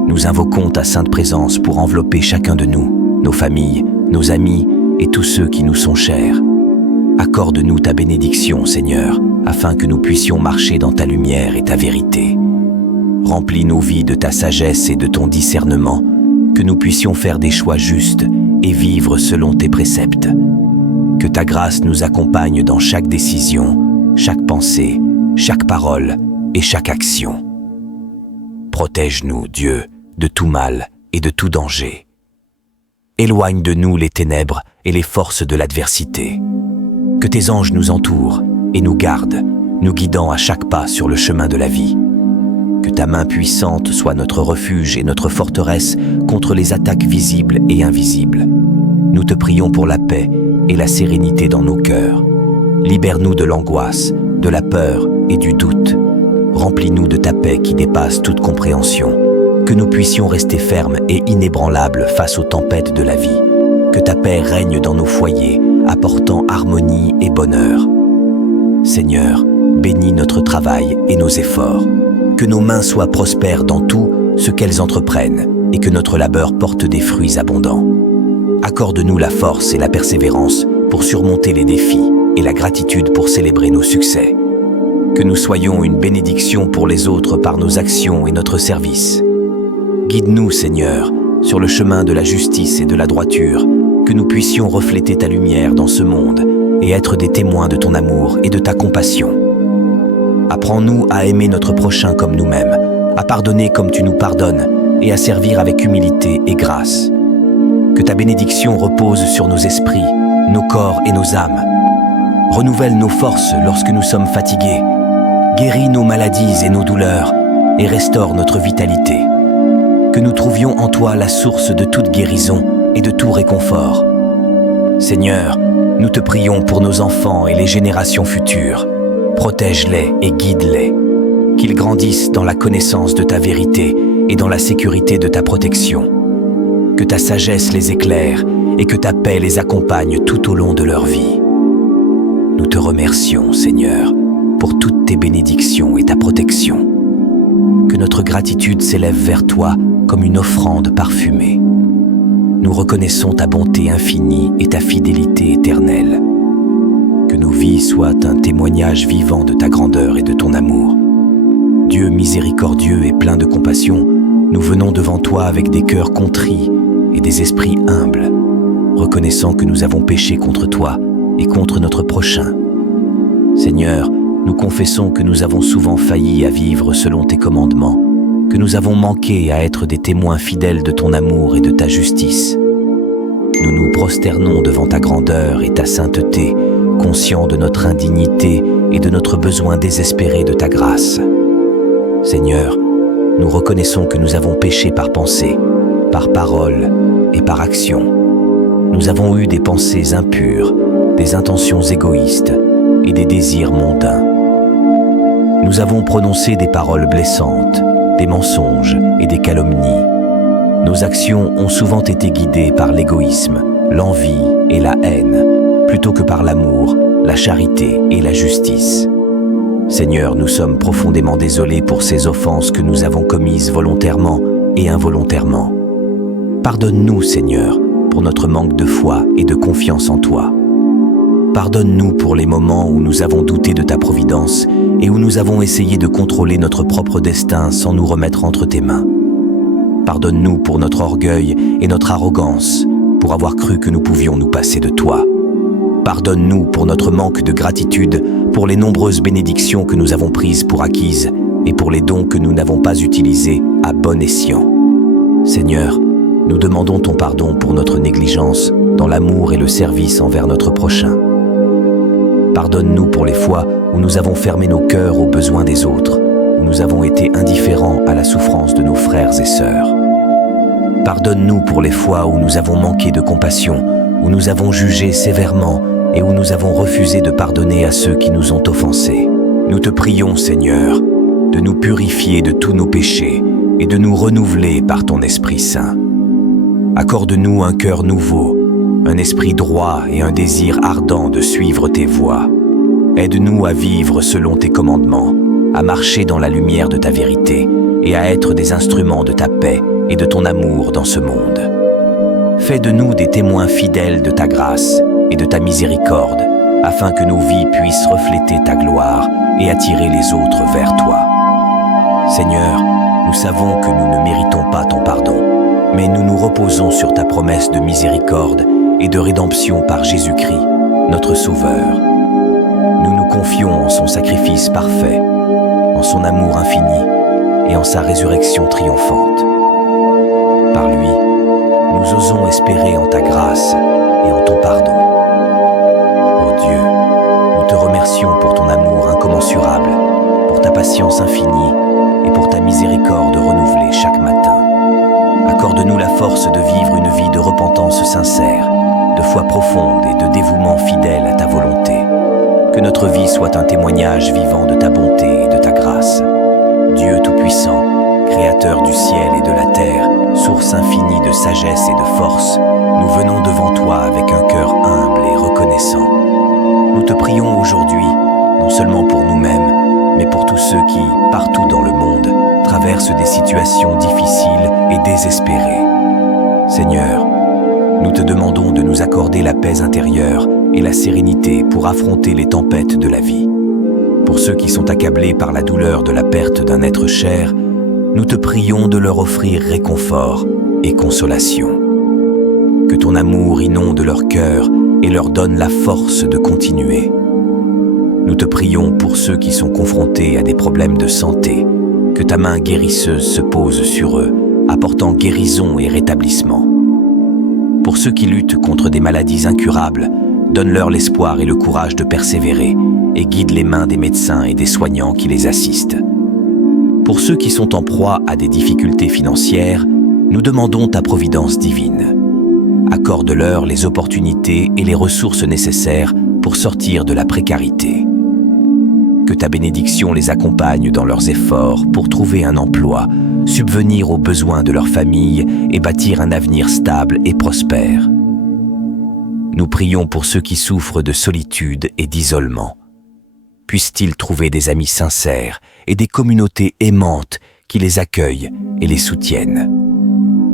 Nous invoquons ta sainte présence pour envelopper chacun de nous, nos familles, nos amis et tous ceux qui nous sont chers. Accorde-nous ta bénédiction, Seigneur, afin que nous puissions marcher dans ta lumière et ta vérité. Remplis nos vies de ta sagesse et de ton discernement, que nous puissions faire des choix justes et vivre selon tes préceptes. Que ta grâce nous accompagne dans chaque décision, chaque pensée, chaque parole et chaque action. Protège-nous, Dieu, de tout mal et de tout danger. Éloigne de nous les ténèbres et les forces de l'adversité. Que tes anges nous entourent et nous gardent, nous guidant à chaque pas sur le chemin de la vie. Que ta main puissante soit notre refuge et notre forteresse contre les attaques visibles et invisibles. Nous te prions pour la paix et la sérénité dans nos cœurs. Libère-nous de l'angoisse, de la peur et du doute. Remplis-nous de ta paix qui dépasse toute compréhension. Que nous puissions rester fermes et inébranlables face aux tempêtes de la vie. Que ta paix règne dans nos foyers, apportant harmonie et bonheur. Seigneur, bénis notre travail et nos efforts. Que nos mains soient prospères dans tout ce qu'elles entreprennent et que notre labeur porte des fruits abondants. Accorde-nous la force et la persévérance pour surmonter les défis et la gratitude pour célébrer nos succès. Que nous soyons une bénédiction pour les autres par nos actions et notre service. Guide-nous, Seigneur, sur le chemin de la justice et de la droiture, que nous puissions refléter ta lumière dans ce monde et être des témoins de ton amour et de ta compassion. Apprends-nous à aimer notre prochain comme nous-mêmes, à pardonner comme tu nous pardonnes et à servir avec humilité et grâce. Que ta bénédiction repose sur nos esprits, nos corps et nos âmes. Renouvelle nos forces lorsque nous sommes fatigués. Guéris nos maladies et nos douleurs et restaure notre vitalité. Que nous trouvions en toi la source de toute guérison et de tout réconfort. Seigneur, nous te prions pour nos enfants et les générations futures. Protège-les et guide-les. Qu'ils grandissent dans la connaissance de ta vérité et dans la sécurité de ta protection. Que ta sagesse les éclaire et que ta paix les accompagne tout au long de leur vie. Nous te remercions, Seigneur, pour toutes tes bénédictions et ta protection. Que notre gratitude s'élève vers toi comme une offrande parfumée. Nous reconnaissons ta bonté infinie et ta fidélité éternelle. Que nos vies soient un témoignage vivant de ta grandeur et de ton amour. Dieu miséricordieux et plein de compassion, nous venons devant toi avec des cœurs contrits et des esprits humbles, reconnaissant que nous avons péché contre toi et contre notre prochain. Seigneur, nous confessons que nous avons souvent failli à vivre selon tes commandements, que nous avons manqué à être des témoins fidèles de ton amour et de ta justice. Nous nous prosternons devant ta grandeur et ta sainteté, conscients de notre indignité et de notre besoin désespéré de ta grâce. Seigneur, nous reconnaissons que nous avons péché par pensée, par parole et par action. Nous avons eu des pensées impures, des intentions égoïstes et des désirs mondains. Nous avons prononcé des paroles blessantes, des mensonges et des calomnies. Nos actions ont souvent été guidées par l'égoïsme, l'envie et la haine, plutôt que par l'amour, la charité et la justice. Seigneur, nous sommes profondément désolés pour ces offenses que nous avons commises volontairement et involontairement. Pardonne-nous, Seigneur, pour notre manque de foi et de confiance en toi. Pardonne-nous pour les moments où nous avons douté de ta providence et où nous avons essayé de contrôler notre propre destin sans nous remettre entre tes mains. Pardonne-nous pour notre orgueil et notre arrogance, pour avoir cru que nous pouvions nous passer de toi. Pardonne-nous pour notre manque de gratitude, pour les nombreuses bénédictions que nous avons prises pour acquises et pour les dons que nous n'avons pas utilisés à bon escient. Seigneur, nous demandons ton pardon pour notre négligence dans l'amour et le service envers notre prochain. Pardonne-nous pour les fois où nous avons fermé nos cœurs aux besoins des autres, où nous avons été indifférents à la souffrance de nos frères et sœurs. Pardonne-nous pour les fois où nous avons manqué de compassion, où nous avons jugé sévèrement et où nous avons refusé de pardonner à ceux qui nous ont offensés. Nous te prions, Seigneur, de nous purifier de tous nos péchés et de nous renouveler par ton Esprit Saint. Accorde-nous un cœur nouveau, un esprit droit et un désir ardent de suivre tes voies. Aide-nous à vivre selon tes commandements, à marcher dans la lumière de ta vérité et à être des instruments de ta paix et de ton amour dans ce monde. Fais de nous des témoins fidèles de ta grâce et de ta miséricorde, afin que nos vies puissent refléter ta gloire et attirer les autres vers toi. Seigneur, nous savons que nous ne méritons pas ton pardon, mais nous nous reposons sur ta promesse de miséricorde et de rédemption par Jésus-Christ, notre Sauveur. Nous nous confions en son sacrifice parfait, en son amour infini et en sa résurrection triomphante. Par lui, nous osons espérer en ta grâce et en ton pardon. Ô Dieu, nous te remercions pour ton amour incommensurable, pour ta patience infinie et pour ta miséricorde renouvelée chaque matin. Accorde-nous la force de vivre une vie de repentance sincère, de foi profonde et de dévouement fidèle à ta volonté. Que notre vie soit un témoignage vivant de ta bonté et de ta grâce. Dieu Tout-Puissant, Créateur du ciel et de la terre, source infinie de sagesse et de force, nous venons devant toi avec un cœur humble et reconnaissant. Nous te prions aujourd'hui, non seulement pour nous-mêmes, mais pour tous ceux qui, partout dans le monde, traversent des situations difficiles et désespérées. Seigneur, nous te demandons de nous accorder la paix intérieure et la sérénité pour affronter les tempêtes de la vie. Pour ceux qui sont accablés par la douleur de la perte d'un être cher, nous te prions de leur offrir réconfort et consolation. Que ton amour inonde leur cœur et leur donne la force de continuer. Nous te prions pour ceux qui sont confrontés à des problèmes de santé, que ta main guérisseuse se pose sur eux, apportant guérison et rétablissement. Pour ceux qui luttent contre des maladies incurables, donne-leur l'espoir et le courage de persévérer et guide les mains des médecins et des soignants qui les assistent. Pour ceux qui sont en proie à des difficultés financières, nous demandons ta providence divine. Accorde-leur les opportunités et les ressources nécessaires pour sortir de la précarité. Que ta bénédiction les accompagne dans leurs efforts pour trouver un emploi, subvenir aux besoins de leur famille et bâtir un avenir stable et prospère. Nous prions pour ceux qui souffrent de solitude et d'isolement. Puissent-ils trouver des amis sincères et des communautés aimantes qui les accueillent et les soutiennent.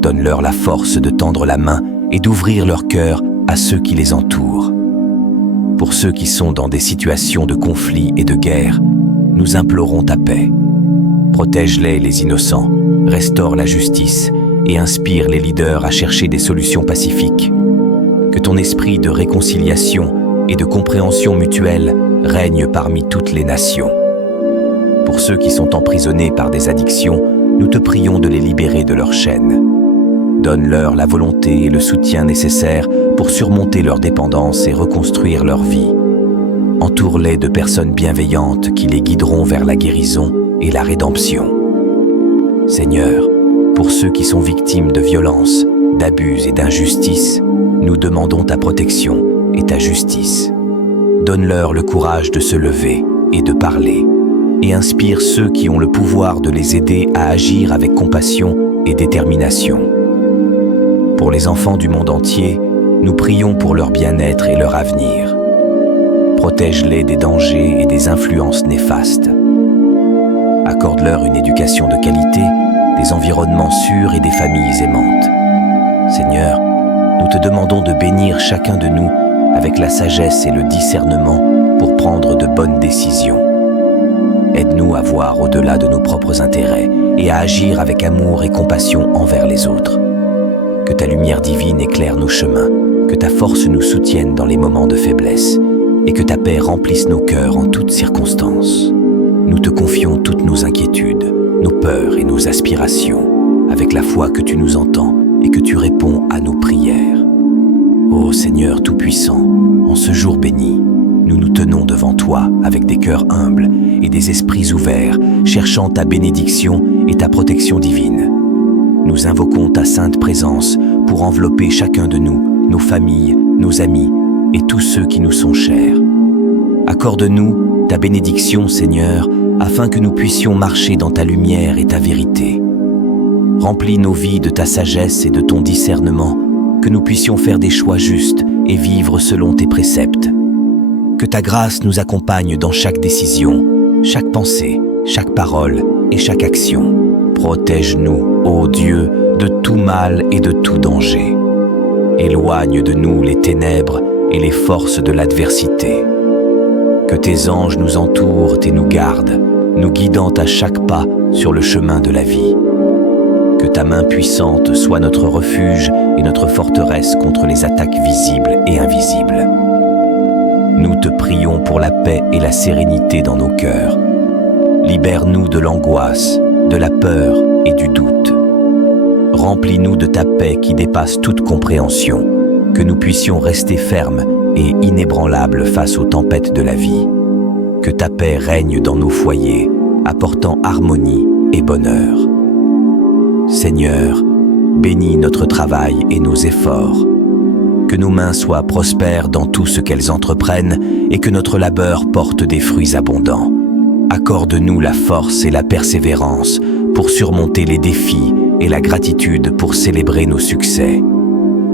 Donne-leur la force de tendre la main et d'ouvrir leur cœur à ceux qui les entourent. Pour ceux qui sont dans des situations de conflit et de guerre, nous implorons ta paix. Protège-les, les innocents, restaure la justice et inspire les leaders à chercher des solutions pacifiques. Que ton esprit de réconciliation et de compréhension mutuelle règne parmi toutes les nations. Pour ceux qui sont emprisonnés par des addictions, nous te prions de les libérer de leurs chaînes. Donne-leur la volonté et le soutien nécessaires pour surmonter leur dépendance et reconstruire leur vie. Entoure-les de personnes bienveillantes qui les guideront vers la guérison et la rédemption. Seigneur, pour ceux qui sont victimes de violences, d'abus et d'injustice, nous demandons ta protection et ta justice. Donne-leur le courage de se lever et de parler, et inspire ceux qui ont le pouvoir de les aider à agir avec compassion et détermination. Pour les enfants du monde entier, nous prions pour leur bien-être et leur avenir. Protège-les des dangers et des influences néfastes. Accorde-leur une éducation de qualité, des environnements sûrs et des familles aimantes. Seigneur, nous te demandons de bénir chacun de nous avec la sagesse et le discernement pour prendre de bonnes décisions. Aide-nous à voir au-delà de nos propres intérêts et à agir avec amour et compassion envers les autres. Que ta lumière divine éclaire nos chemins, que ta force nous soutienne dans les moments de faiblesse et que ta paix remplisse nos cœurs en toutes circonstances. Nous te confions toutes nos inquiétudes, nos peurs et nos aspirations, avec la foi que tu nous entends et que tu réponds à nos prières. Ô Seigneur Tout-Puissant, en ce jour béni, nous nous tenons devant toi avec des cœurs humbles et des esprits ouverts, cherchant ta bénédiction et ta protection divine. Nous invoquons ta sainte présence pour envelopper chacun de nous, nos familles, nos amis et tous ceux qui nous sont chers. Accorde-nous ta bénédiction, Seigneur, afin que nous puissions marcher dans ta lumière et ta vérité. Remplis nos vies de ta sagesse et de ton discernement, que nous puissions faire des choix justes et vivre selon tes préceptes. Que ta grâce nous accompagne dans chaque décision, chaque pensée, chaque parole et chaque action. Protège-nous, ô Dieu, de tout mal et de tout danger. Éloigne de nous les ténèbres et les forces de l'adversité. Que tes anges nous entourent et nous gardent, nous guidant à chaque pas sur le chemin de la vie. Que ta main puissante soit notre refuge et notre forteresse contre les attaques visibles et invisibles. Nous te prions pour la paix et la sérénité dans nos cœurs. Libère-nous de l'angoisse, de la peur et du doute. Remplis-nous de ta paix qui dépasse toute compréhension, que nous puissions rester fermes et inébranlables face aux tempêtes de la vie. Que ta paix règne dans nos foyers, apportant harmonie et bonheur. Seigneur, bénis notre travail et nos efforts. Que nos mains soient prospères dans tout ce qu'elles entreprennent et que notre labeur porte des fruits abondants. Accorde-nous la force et la persévérance pour surmonter les défis et la gratitude pour célébrer nos succès.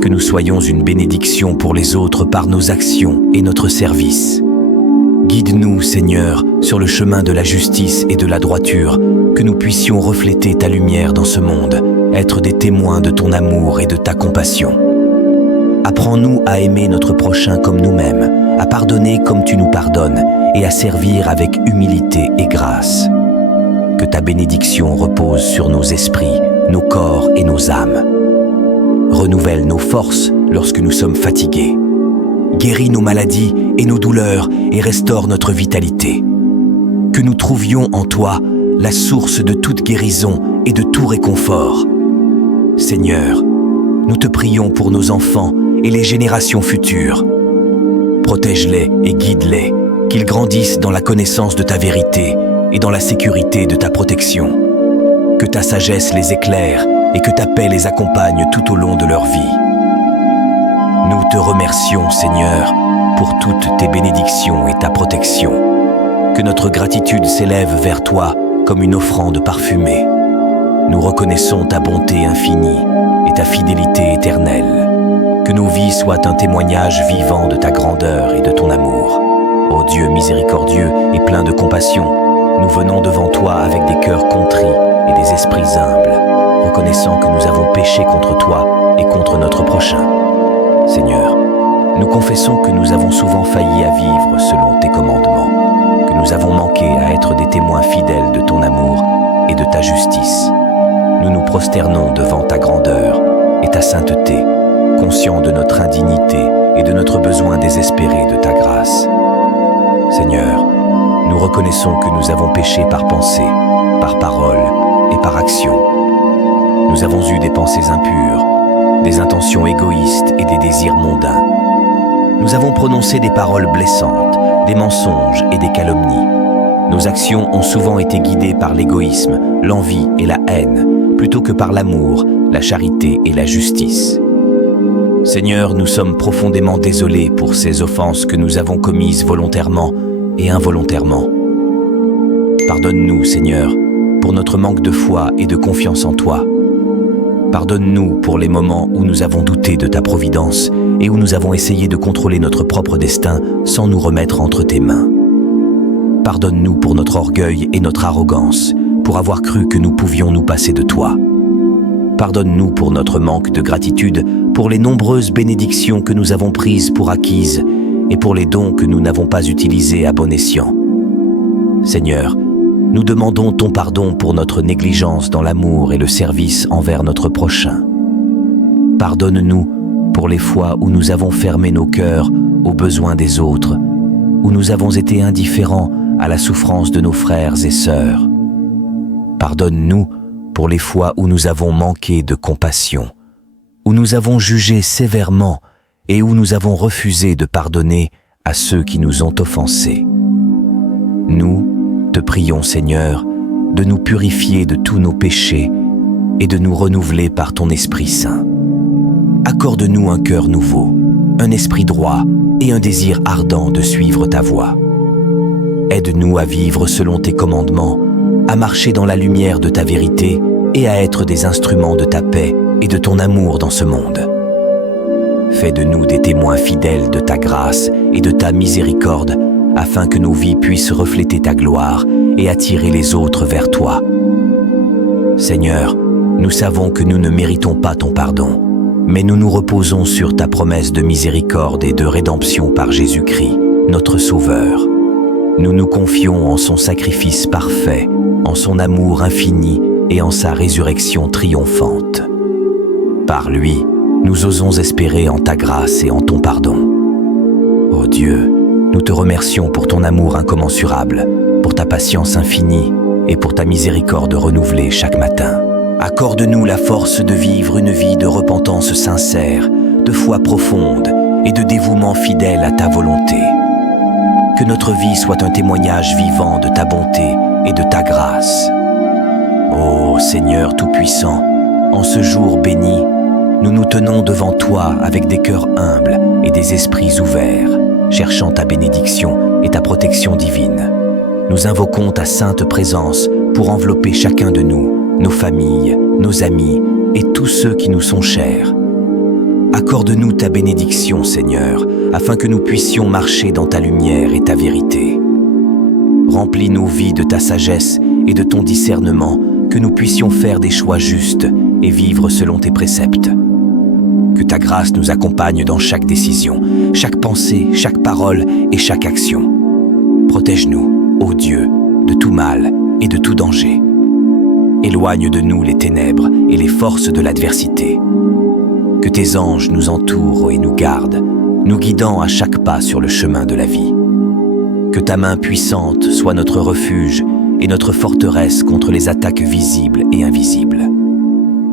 Que nous soyons une bénédiction pour les autres par nos actions et notre service. Guide-nous, Seigneur, sur le chemin de la justice et de la droiture, que nous puissions refléter ta lumière dans ce monde, être des témoins de ton amour et de ta compassion. Apprends-nous à aimer notre prochain comme nous-mêmes, à pardonner comme tu nous pardonnes et à servir avec humilité et grâce. Que ta bénédiction repose sur nos esprits, nos corps et nos âmes. Renouvelle nos forces lorsque nous sommes fatigués. Guéris nos maladies et nos douleurs et restaure notre vitalité. Que nous trouvions en toi la source de toute guérison et de tout réconfort. Seigneur, nous te prions pour nos enfants et les générations futures. Protège-les et guide-les, qu'ils grandissent dans la connaissance de ta vérité et dans la sécurité de ta protection. Que ta sagesse les éclaire et que ta paix les accompagne tout au long de leur vie. Nous te remercions, Seigneur, pour toutes tes bénédictions et ta protection. Que notre gratitude s'élève vers toi comme une offrande parfumée. Nous reconnaissons ta bonté infinie et ta fidélité éternelle. Que nos vies soient un témoignage vivant de ta grandeur et de ton amour. Ô Dieu miséricordieux et plein de compassion, nous venons devant toi avec des cœurs contrits et des esprits humbles, reconnaissant que nous avons péché contre toi et contre notre prochain. Seigneur, nous confessons que nous avons souvent failli à vivre selon tes commandements, que nous avons manqué à être des témoins fidèles de ton amour et de ta justice. Nous nous prosternons devant ta grandeur et ta sainteté, conscients de notre indignité et de notre besoin désespéré de ta grâce. Seigneur, nous reconnaissons que nous avons péché par pensée, par parole et par action. Nous avons eu des pensées impures, des intentions égoïstes et des désirs mondains. Nous avons prononcé des paroles blessantes, des mensonges et des calomnies. Nos actions ont souvent été guidées par l'égoïsme, l'envie et la haine, plutôt que par l'amour, la charité et la justice. Seigneur, nous sommes profondément désolés pour ces offenses que nous avons commises volontairement et involontairement. Pardonne-nous, Seigneur, pour notre manque de foi et de confiance en toi. Pardonne-nous pour les moments où nous avons douté de ta providence et où nous avons essayé de contrôler notre propre destin sans nous remettre entre tes mains. Pardonne-nous pour notre orgueil et notre arrogance, pour avoir cru que nous pouvions nous passer de toi. Pardonne-nous pour notre manque de gratitude, pour les nombreuses bénédictions que nous avons prises pour acquises et pour les dons que nous n'avons pas utilisés à bon escient. Seigneur, nous demandons ton pardon pour notre négligence dans l'amour et le service envers notre prochain. Pardonne-nous pour les fois où nous avons fermé nos cœurs aux besoins des autres, où nous avons été indifférents à la souffrance de nos frères et sœurs. Pardonne-nous pour les fois où nous avons manqué de compassion, où nous avons jugé sévèrement et où nous avons refusé de pardonner à ceux qui nous ont offensés. Nous te prions, Seigneur, de nous purifier de tous nos péchés et de nous renouveler par ton Esprit Saint. Accorde-nous un cœur nouveau, un esprit droit et un désir ardent de suivre ta voie. Aide-nous à vivre selon tes commandements, à marcher dans la lumière de ta vérité et à être des instruments de ta paix et de ton amour dans ce monde. Fais de nous des témoins fidèles de ta grâce et de ta miséricorde, afin que nos vies puissent refléter ta gloire et attirer les autres vers toi. Seigneur, nous savons que nous ne méritons pas ton pardon, mais nous nous reposons sur ta promesse de miséricorde et de rédemption par Jésus-Christ, notre Sauveur. Nous nous confions en son sacrifice parfait, en son amour infini et en sa résurrection triomphante. Par lui, nous osons espérer en ta grâce et en ton pardon. Ô Dieu, nous te remercions pour ton amour incommensurable, pour ta patience infinie et pour ta miséricorde renouvelée chaque matin. Accorde-nous la force de vivre une vie de repentance sincère, de foi profonde et de dévouement fidèle à ta volonté. Que notre vie soit un témoignage vivant de ta bonté et de ta grâce. Ô Seigneur Tout-Puissant, en ce jour béni, nous nous tenons devant toi avec des cœurs humbles et des esprits ouverts, cherchant ta bénédiction et ta protection divine. Nous invoquons ta sainte présence pour envelopper chacun de nous, nos familles, nos amis et tous ceux qui nous sont chers. Accorde-nous ta bénédiction, Seigneur, afin que nous puissions marcher dans ta lumière et ta vérité. Remplis nos vies de ta sagesse et de ton discernement, que nous puissions faire des choix justes et vivre selon tes préceptes. Que ta grâce nous accompagne dans chaque décision, chaque pensée, chaque parole et chaque action. Protège-nous, ô Dieu, de tout mal et de tout danger. Éloigne de nous les ténèbres et les forces de l'adversité. Que tes anges nous entourent et nous gardent, nous guidant à chaque pas sur le chemin de la vie. Que ta main puissante soit notre refuge et notre forteresse contre les attaques visibles et invisibles.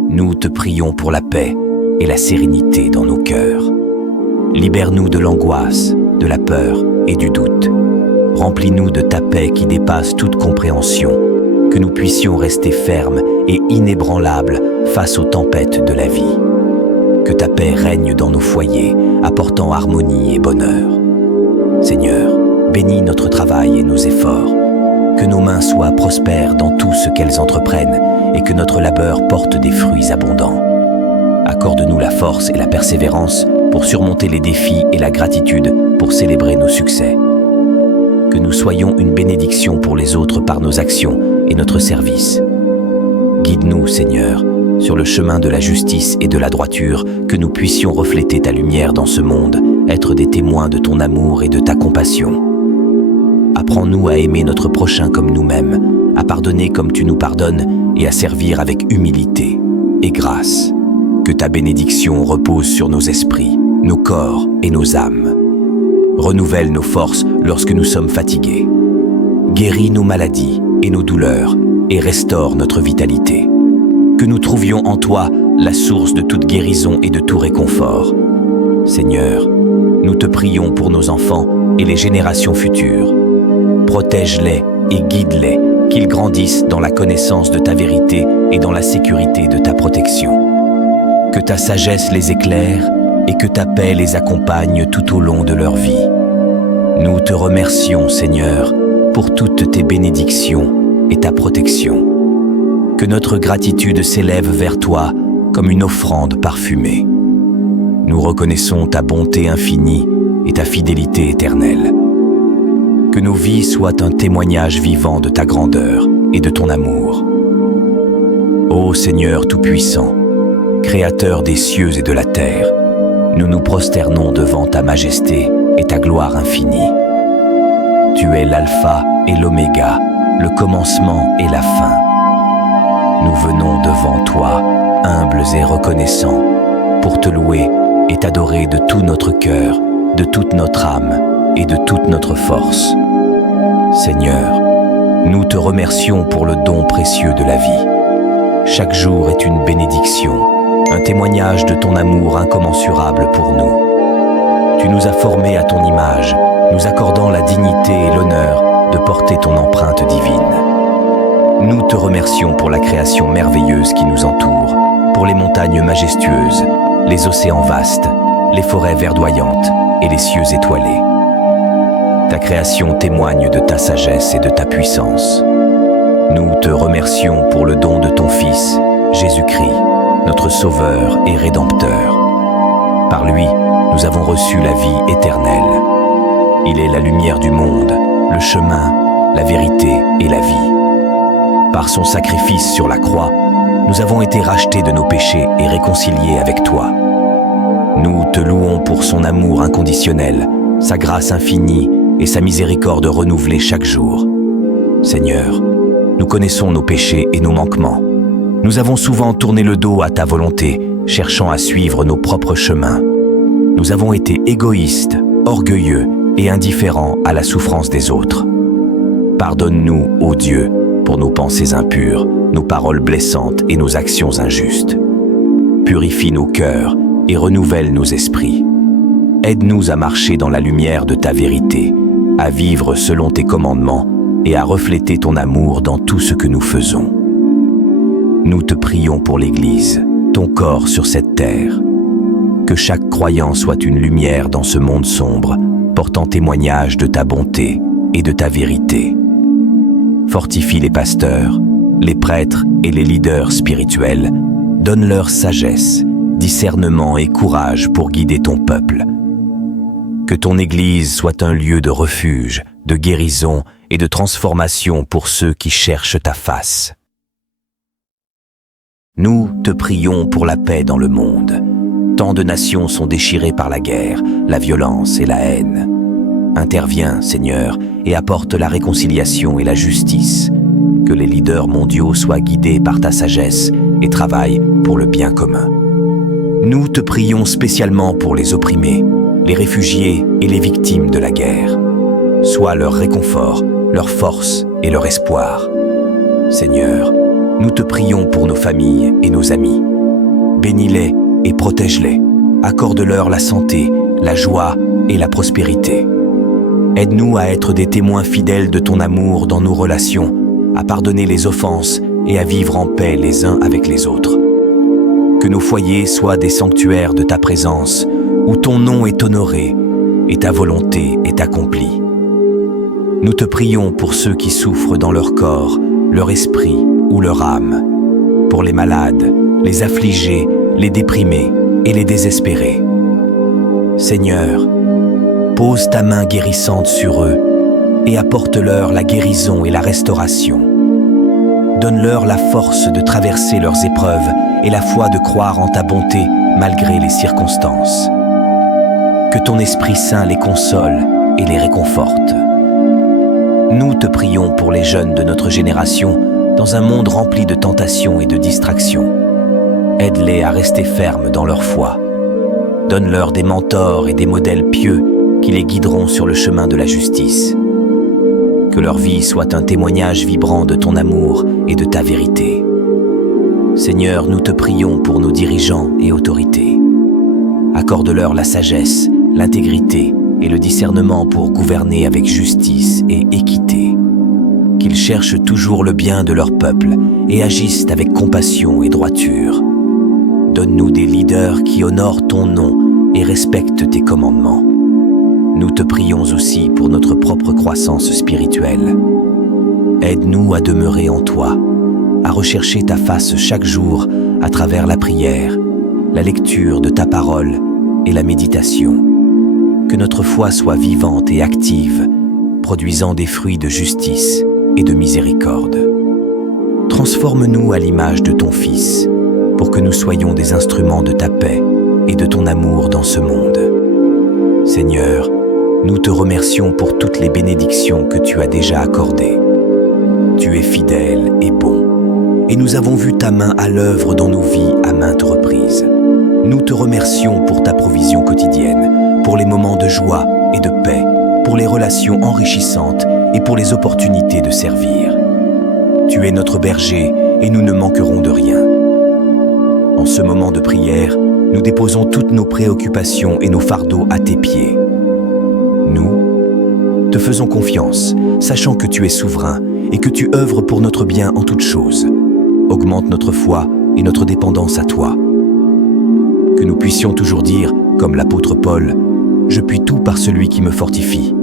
Nous te prions pour la paix et la sérénité dans nos cœurs. Libère-nous de l'angoisse, de la peur et du doute. Remplis-nous de ta paix qui dépasse toute compréhension, que nous puissions rester fermes et inébranlables face aux tempêtes de la vie. Que ta paix règne dans nos foyers, apportant harmonie et bonheur. Seigneur, bénis notre travail et nos efforts. Que nos mains soient prospères dans tout ce qu'elles entreprennent et que notre labeur porte des fruits abondants. Accorde-nous la force et la persévérance pour surmonter les défis et la gratitude pour célébrer nos succès. Que nous soyons une bénédiction pour les autres par nos actions et notre service. Guide-nous, Seigneur, sur le chemin de la justice et de la droiture, que nous puissions refléter ta lumière dans ce monde, être des témoins de ton amour et de ta compassion. Apprends-nous à aimer notre prochain comme nous-mêmes, à pardonner comme tu nous pardonnes et à servir avec humilité et grâce. Que ta bénédiction repose sur nos esprits, nos corps et nos âmes. Renouvelle nos forces lorsque nous sommes fatigués. Guéris nos maladies et nos douleurs et restaure notre vitalité. Que nous trouvions en toi la source de toute guérison et de tout réconfort. Seigneur, nous te prions pour nos enfants et les générations futures. Protège-les et guide-les, qu'ils grandissent dans la connaissance de ta vérité et dans la sécurité de ta protection. Que ta sagesse les éclaire et que ta paix les accompagne tout au long de leur vie. Nous te remercions, Seigneur, pour toutes tes bénédictions et ta protection. Que notre gratitude s'élève vers toi comme une offrande parfumée. Nous reconnaissons ta bonté infinie et ta fidélité éternelle. Que nos vies soient un témoignage vivant de ta grandeur et de ton amour. Ô Seigneur Tout-Puissant, Créateur des cieux et de la terre, nous nous prosternons devant ta majesté et ta gloire infinie. Tu es l'alpha et l'oméga, le commencement et la fin. Nous venons devant toi, humbles et reconnaissants, pour te louer et t'adorer de tout notre cœur, de toute notre âme et de toute notre force. Seigneur, nous te remercions pour le don précieux de la vie. Chaque jour est une bénédiction, un témoignage de ton amour incommensurable pour nous. Tu nous as formés à ton image, nous accordant la dignité et l'honneur de porter ton empreinte divine. Nous te remercions pour la création merveilleuse qui nous entoure, pour les montagnes majestueuses, les océans vastes, les forêts verdoyantes et les cieux étoilés. Ta création témoigne de ta sagesse et de ta puissance. Nous te remercions pour le don de ton Fils, Jésus-Christ, notre Sauveur et Rédempteur. Par lui, nous avons reçu la vie éternelle. Il est la lumière du monde, le chemin, la vérité et la vie. Par son sacrifice sur la croix, nous avons été rachetés de nos péchés et réconciliés avec toi. Nous te louons pour son amour inconditionnel, sa grâce infinie et sa miséricorde renouvelée chaque jour. Seigneur, nous connaissons nos péchés et nos manquements. Nous avons souvent tourné le dos à ta volonté, cherchant à suivre nos propres chemins. Nous avons été égoïstes, orgueilleux et indifférents à la souffrance des autres. Pardonne-nous, ô Dieu, pour nos pensées impures, nos paroles blessantes et nos actions injustes. Purifie nos cœurs et renouvelle nos esprits. Aide-nous à marcher dans la lumière de ta vérité, à vivre selon tes commandements et à refléter ton amour dans tout ce que nous faisons. Nous te prions pour l'Église, ton corps sur cette terre. Que chaque croyant soit une lumière dans ce monde sombre, portant témoignage de ta bonté et de ta vérité. Fortifie les pasteurs, les prêtres et les leaders spirituels. Donne-leur sagesse, discernement et courage pour guider ton peuple. Que ton Église soit un lieu de refuge, de guérison et de transformation pour ceux qui cherchent ta face. Nous te prions pour la paix dans le monde. Tant de nations sont déchirées par la guerre, la violence et la haine. Interviens, Seigneur, et apporte la réconciliation et la justice. Que les leaders mondiaux soient guidés par ta sagesse et travaillent pour le bien commun. Nous te prions spécialement pour les opprimés, les réfugiés et les victimes de la guerre. Sois leur réconfort, leur force et leur espoir. Seigneur, nous te prions pour nos familles et nos amis. Bénis-les et protège-les. Accorde-leur la santé, la joie et la prospérité. Aide-nous à être des témoins fidèles de ton amour dans nos relations, à pardonner les offenses et à vivre en paix les uns avec les autres. Que nos foyers soient des sanctuaires de ta présence, où ton nom est honoré et ta volonté est accomplie. Nous te prions pour ceux qui souffrent dans leur corps, leur esprit ou leur âme, pour les malades, les affligés, les déprimés et les désespérés. Seigneur, pose ta main guérissante sur eux et apporte-leur la guérison et la restauration. Donne-leur la force de traverser leurs épreuves et la foi de croire en ta bonté malgré les circonstances. Que ton Esprit Saint les console et les réconforte. Nous te prions pour les jeunes de notre génération dans un monde rempli de tentations et de distractions. Aide-les à rester fermes dans leur foi. Donne-leur des mentors et des modèles pieux qui les guideront sur le chemin de la justice. Que leur vie soit un témoignage vibrant de ton amour et de ta vérité. Seigneur, nous te prions pour nos dirigeants et autorités. Accorde-leur la sagesse, l'intégrité et le discernement pour gouverner avec justice et équité. Qu'ils cherchent toujours le bien de leur peuple et agissent avec compassion et droiture. Donne-nous des leaders qui honorent ton nom et respectent tes commandements. Nous te prions aussi pour notre propre croissance spirituelle. Aide-nous à demeurer en toi, à rechercher ta face chaque jour à travers la prière, la lecture de ta parole et la méditation. Que notre foi soit vivante et active, produisant des fruits de justice et de miséricorde. Transforme-nous à l'image de ton Fils, pour que nous soyons des instruments de ta paix et de ton amour dans ce monde. Seigneur, nous te remercions pour toutes les bénédictions que tu as déjà accordées. Tu es fidèle et bon, et nous avons vu ta main à l'œuvre dans nos vies à maintes reprises. Nous te remercions pour ta provision quotidienne, pour les moments de joie et de paix, pour les relations enrichissantes et pour les opportunités de servir. Tu es notre berger et nous ne manquerons de rien. En ce moment de prière, nous déposons toutes nos préoccupations et nos fardeaux à tes pieds. Nous te faisons confiance, sachant que tu es souverain et que tu œuvres pour notre bien en toutes choses. Augmente notre foi et notre dépendance à toi. Que nous puissions toujours dire, comme l'apôtre Paul, « Je puis tout par celui qui me fortifie ».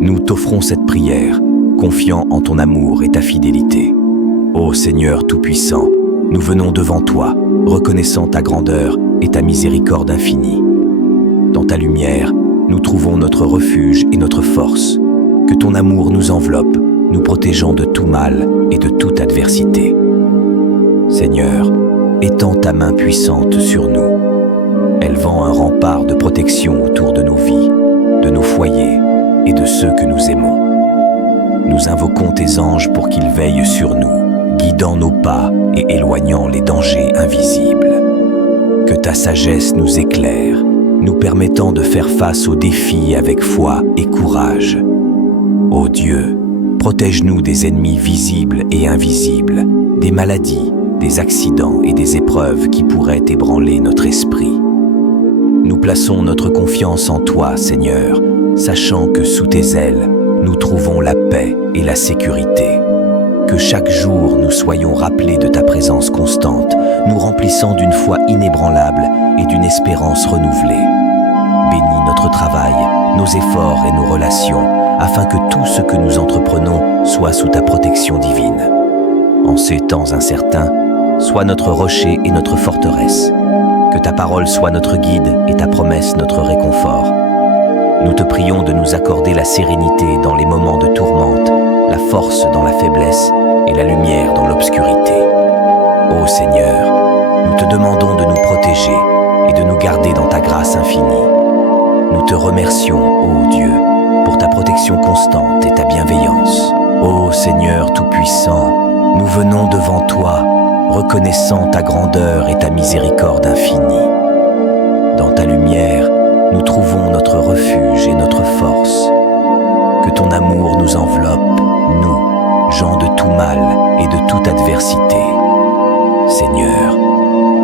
Nous t'offrons cette prière, confiant en ton amour et ta fidélité. Ô Seigneur Tout-Puissant, nous venons devant toi, reconnaissant ta grandeur et ta miséricorde infinie. Dans ta lumière, nous trouvons notre refuge et notre force. Que ton amour nous enveloppe, nous protégeant de tout mal et de toute adversité. Seigneur, étends ta main puissante sur nous. Elle vend un rempart de protection autour de nos vies, de nos foyers et de ceux que nous aimons. Nous invoquons tes anges pour qu'ils veillent sur nous, guidant nos pas et éloignant les dangers invisibles. Que ta sagesse nous éclaire, nous permettant de faire face aux défis avec foi et courage. Ô Dieu, protège-nous des ennemis visibles et invisibles, des maladies, des accidents et des épreuves qui pourraient ébranler notre esprit. Nous plaçons notre confiance en toi, Seigneur, sachant que sous tes ailes, nous trouvons la paix et la sécurité. Que chaque jour nous soyons rappelés de ta présence constante, nous remplissant d'une foi inébranlable et d'une espérance renouvelée. Bénis notre travail, nos efforts et nos relations, afin que tout ce que nous entreprenons soit sous ta protection divine. En ces temps incertains, sois notre rocher et notre forteresse. Que ta parole soit notre guide et ta promesse notre réconfort. Nous te prions de nous accorder la sérénité dans les moments de tourmente, la force dans la faiblesse et la lumière dans l'obscurité. Ô Seigneur, nous te demandons de nous protéger et de nous garder dans ta grâce infinie. Nous te remercions, ô Dieu, pour ta protection constante et ta bienveillance. Ô Seigneur Tout-Puissant, nous venons devant toi, reconnaissant ta grandeur et ta miséricorde infinie. Dans ta lumière, nous trouvons notre refuge et notre force. Que ton amour nous enveloppe, nous, gens de tout mal et de toute adversité. Seigneur,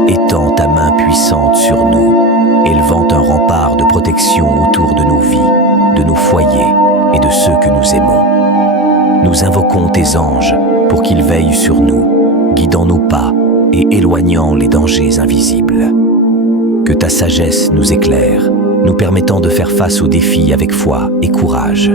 étends ta main puissante sur nous, élevant un rempart de protection autour de nos vies, de nos foyers et de ceux que nous aimons. Nous invoquons tes anges pour qu'ils veillent sur nous, guidant nos pas et éloignant les dangers invisibles. Que ta sagesse nous éclaire, nous permettant de faire face aux défis avec foi et courage.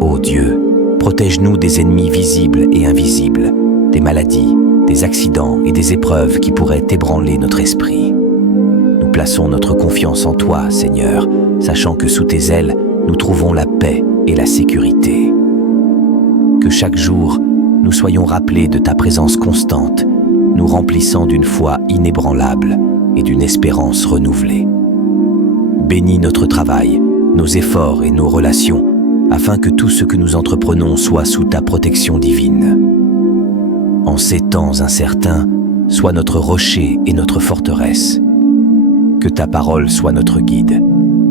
Ô Dieu, protège-nous des ennemis visibles et invisibles, des maladies, des accidents et des épreuves qui pourraient ébranler notre esprit. Nous plaçons notre confiance en toi, Seigneur, sachant que sous tes ailes, nous trouvons la paix et la sécurité. Que chaque jour, nous soyons rappelés de ta présence constante, nous remplissant d'une foi inébranlable et d'une espérance renouvelée. Bénis notre travail, nos efforts et nos relations, afin que tout ce que nous entreprenons soit sous ta protection divine. En ces temps incertains, sois notre rocher et notre forteresse. Que ta parole soit notre guide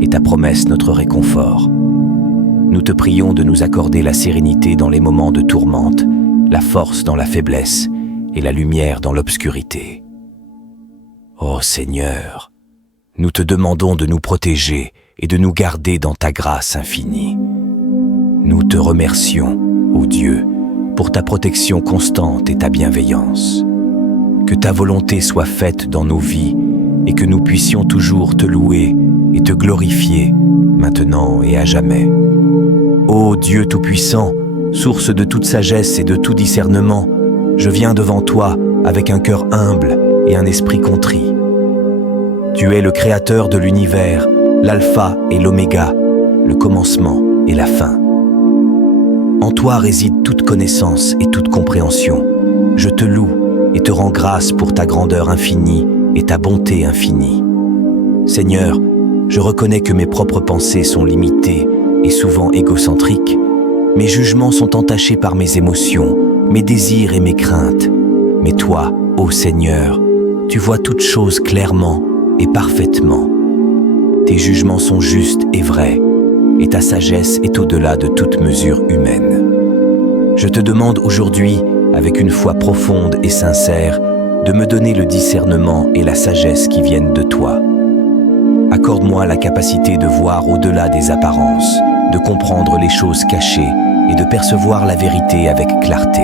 et ta promesse notre réconfort. Nous te prions de nous accorder la sérénité dans les moments de tourmente, la force dans la faiblesse et la lumière dans l'obscurité. Ô Seigneur, nous te demandons de nous protéger et de nous garder dans ta grâce infinie. Nous te remercions, ô Dieu, pour ta protection constante et ta bienveillance. Que ta volonté soit faite dans nos vies et que nous puissions toujours te louer et te glorifier, maintenant et à jamais. Ô Dieu Tout-Puissant, source de toute sagesse et de tout discernement, je viens devant toi, avec un cœur humble et un esprit contrit. Tu es le créateur de l'univers, l'alpha et l'oméga, le commencement et la fin. En toi réside toute connaissance et toute compréhension. Je te loue et te rends grâce pour ta grandeur infinie et ta bonté infinie. Seigneur, je reconnais que mes propres pensées sont limitées et souvent égocentriques. Mes jugements sont entachés par mes émotions, mes désirs et mes craintes. Mais toi, ô Seigneur, tu vois toutes choses clairement et parfaitement. Tes jugements sont justes et vrais, et ta sagesse est au-delà de toute mesure humaine. Je te demande aujourd'hui, avec une foi profonde et sincère, de me donner le discernement et la sagesse qui viennent de toi. Accorde-moi la capacité de voir au-delà des apparences, de comprendre les choses cachées et de percevoir la vérité avec clarté.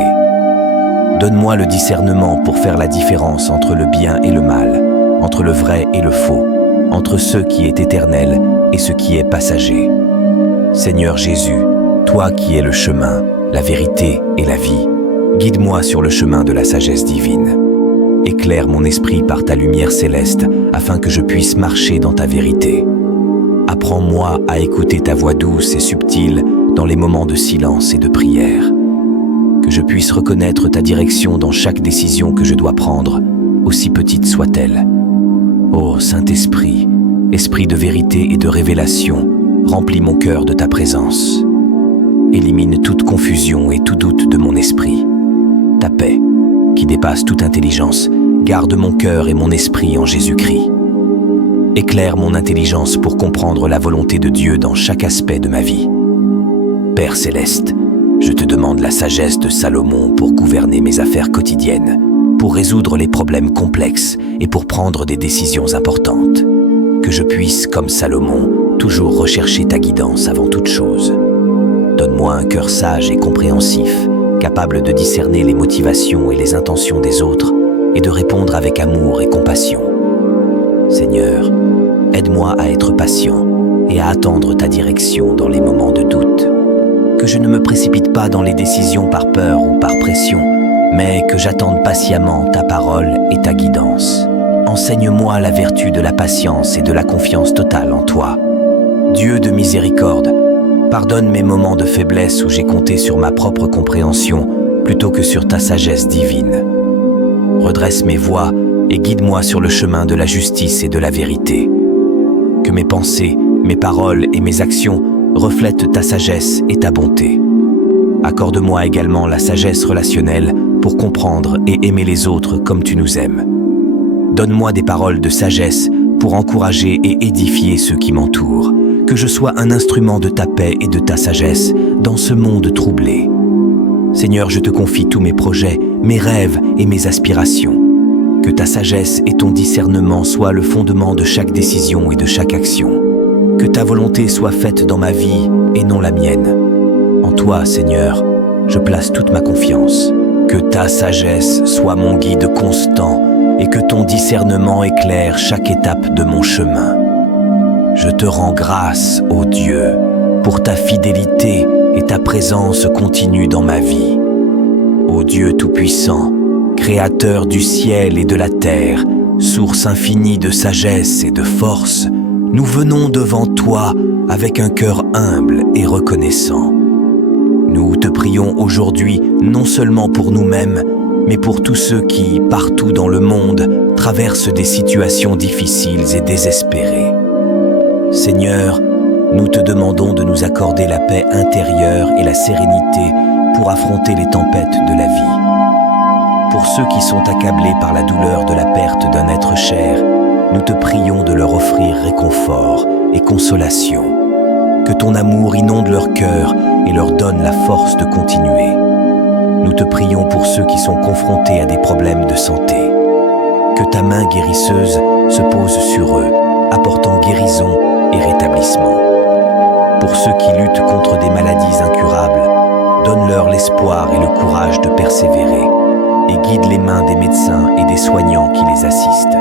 Donne-moi le discernement pour faire la différence entre le bien et le mal, entre le vrai et le faux, entre ce qui est éternel et ce qui est passager. Seigneur Jésus, toi qui es le chemin, la vérité et la vie, guide-moi sur le chemin de la sagesse divine. Éclaire mon esprit par ta lumière céleste afin que je puisse marcher dans ta vérité. Apprends-moi à écouter ta voix douce et subtile dans les moments de silence et de prière. Que je puisse reconnaître ta direction dans chaque décision que je dois prendre, aussi petite soit-elle. Ô Saint-Esprit, Esprit de vérité et de révélation, remplis mon cœur de ta présence. Élimine toute confusion et tout doute de mon esprit. Ta paix, qui dépasse toute intelligence, garde mon cœur et mon esprit en Jésus-Christ. Éclaire mon intelligence pour comprendre la volonté de Dieu dans chaque aspect de ma vie. Père céleste, je te demande la sagesse de Salomon pour gouverner mes affaires quotidiennes, pour résoudre les problèmes complexes et pour prendre des décisions importantes. Que je puisse, comme Salomon, toujours rechercher ta guidance avant toute chose. Donne-moi un cœur sage et compréhensif, capable de discerner les motivations et les intentions des autres et de répondre avec amour et compassion. Seigneur, aide-moi à être patient et à attendre ta direction dans les moments de doute. Que je ne me précipite pas dans les décisions par peur ou par pression, mais que j'attende patiemment ta parole et ta guidance. Enseigne-moi la vertu de la patience et de la confiance totale en toi. Dieu de miséricorde, pardonne mes moments de faiblesse où j'ai compté sur ma propre compréhension plutôt que sur ta sagesse divine. Redresse mes voies et guide-moi sur le chemin de la justice et de la vérité. Que mes pensées, mes paroles et mes actions reflètent ta sagesse et ta bonté. Accorde-moi également la sagesse relationnelle pour comprendre et aimer les autres comme tu nous aimes. Donne-moi des paroles de sagesse pour encourager et édifier ceux qui m'entourent. Que je sois un instrument de ta paix et de ta sagesse dans ce monde troublé. Seigneur, je te confie tous mes projets, mes rêves et mes aspirations. Que ta sagesse et ton discernement soient le fondement de chaque décision et de chaque action. Que ta volonté soit faite dans ma vie et non la mienne. En toi, Seigneur, je place toute ma confiance. Que ta sagesse soit mon guide constant et que ton discernement éclaire chaque étape de mon chemin. Je te rends grâce, ô Dieu, pour ta fidélité et ta présence continue dans ma vie. Ô Dieu Tout-Puissant, Créateur du ciel et de la terre, source infinie de sagesse et de force, nous venons devant toi avec un cœur humble et reconnaissant. Nous te prions aujourd'hui non seulement pour nous-mêmes, mais pour tous ceux qui, partout dans le monde, traversent des situations difficiles et désespérées. Seigneur, nous te demandons de nous accorder la paix intérieure et la sérénité pour affronter les tempêtes de la vie. Pour ceux qui sont accablés par la douleur de la perte d'un être cher, nous te prions de leur offrir réconfort et consolation. Que ton amour inonde leur cœur et leur donne la force de continuer. Nous te prions pour ceux qui sont confrontés à des problèmes de santé. Que ta main guérisseuse se pose sur eux, apportant guérison et rétablissement. Pour ceux qui luttent contre des maladies incurables, donne-leur l'espoir et le courage de persévérer et guide les mains des médecins et des soignants qui les assistent.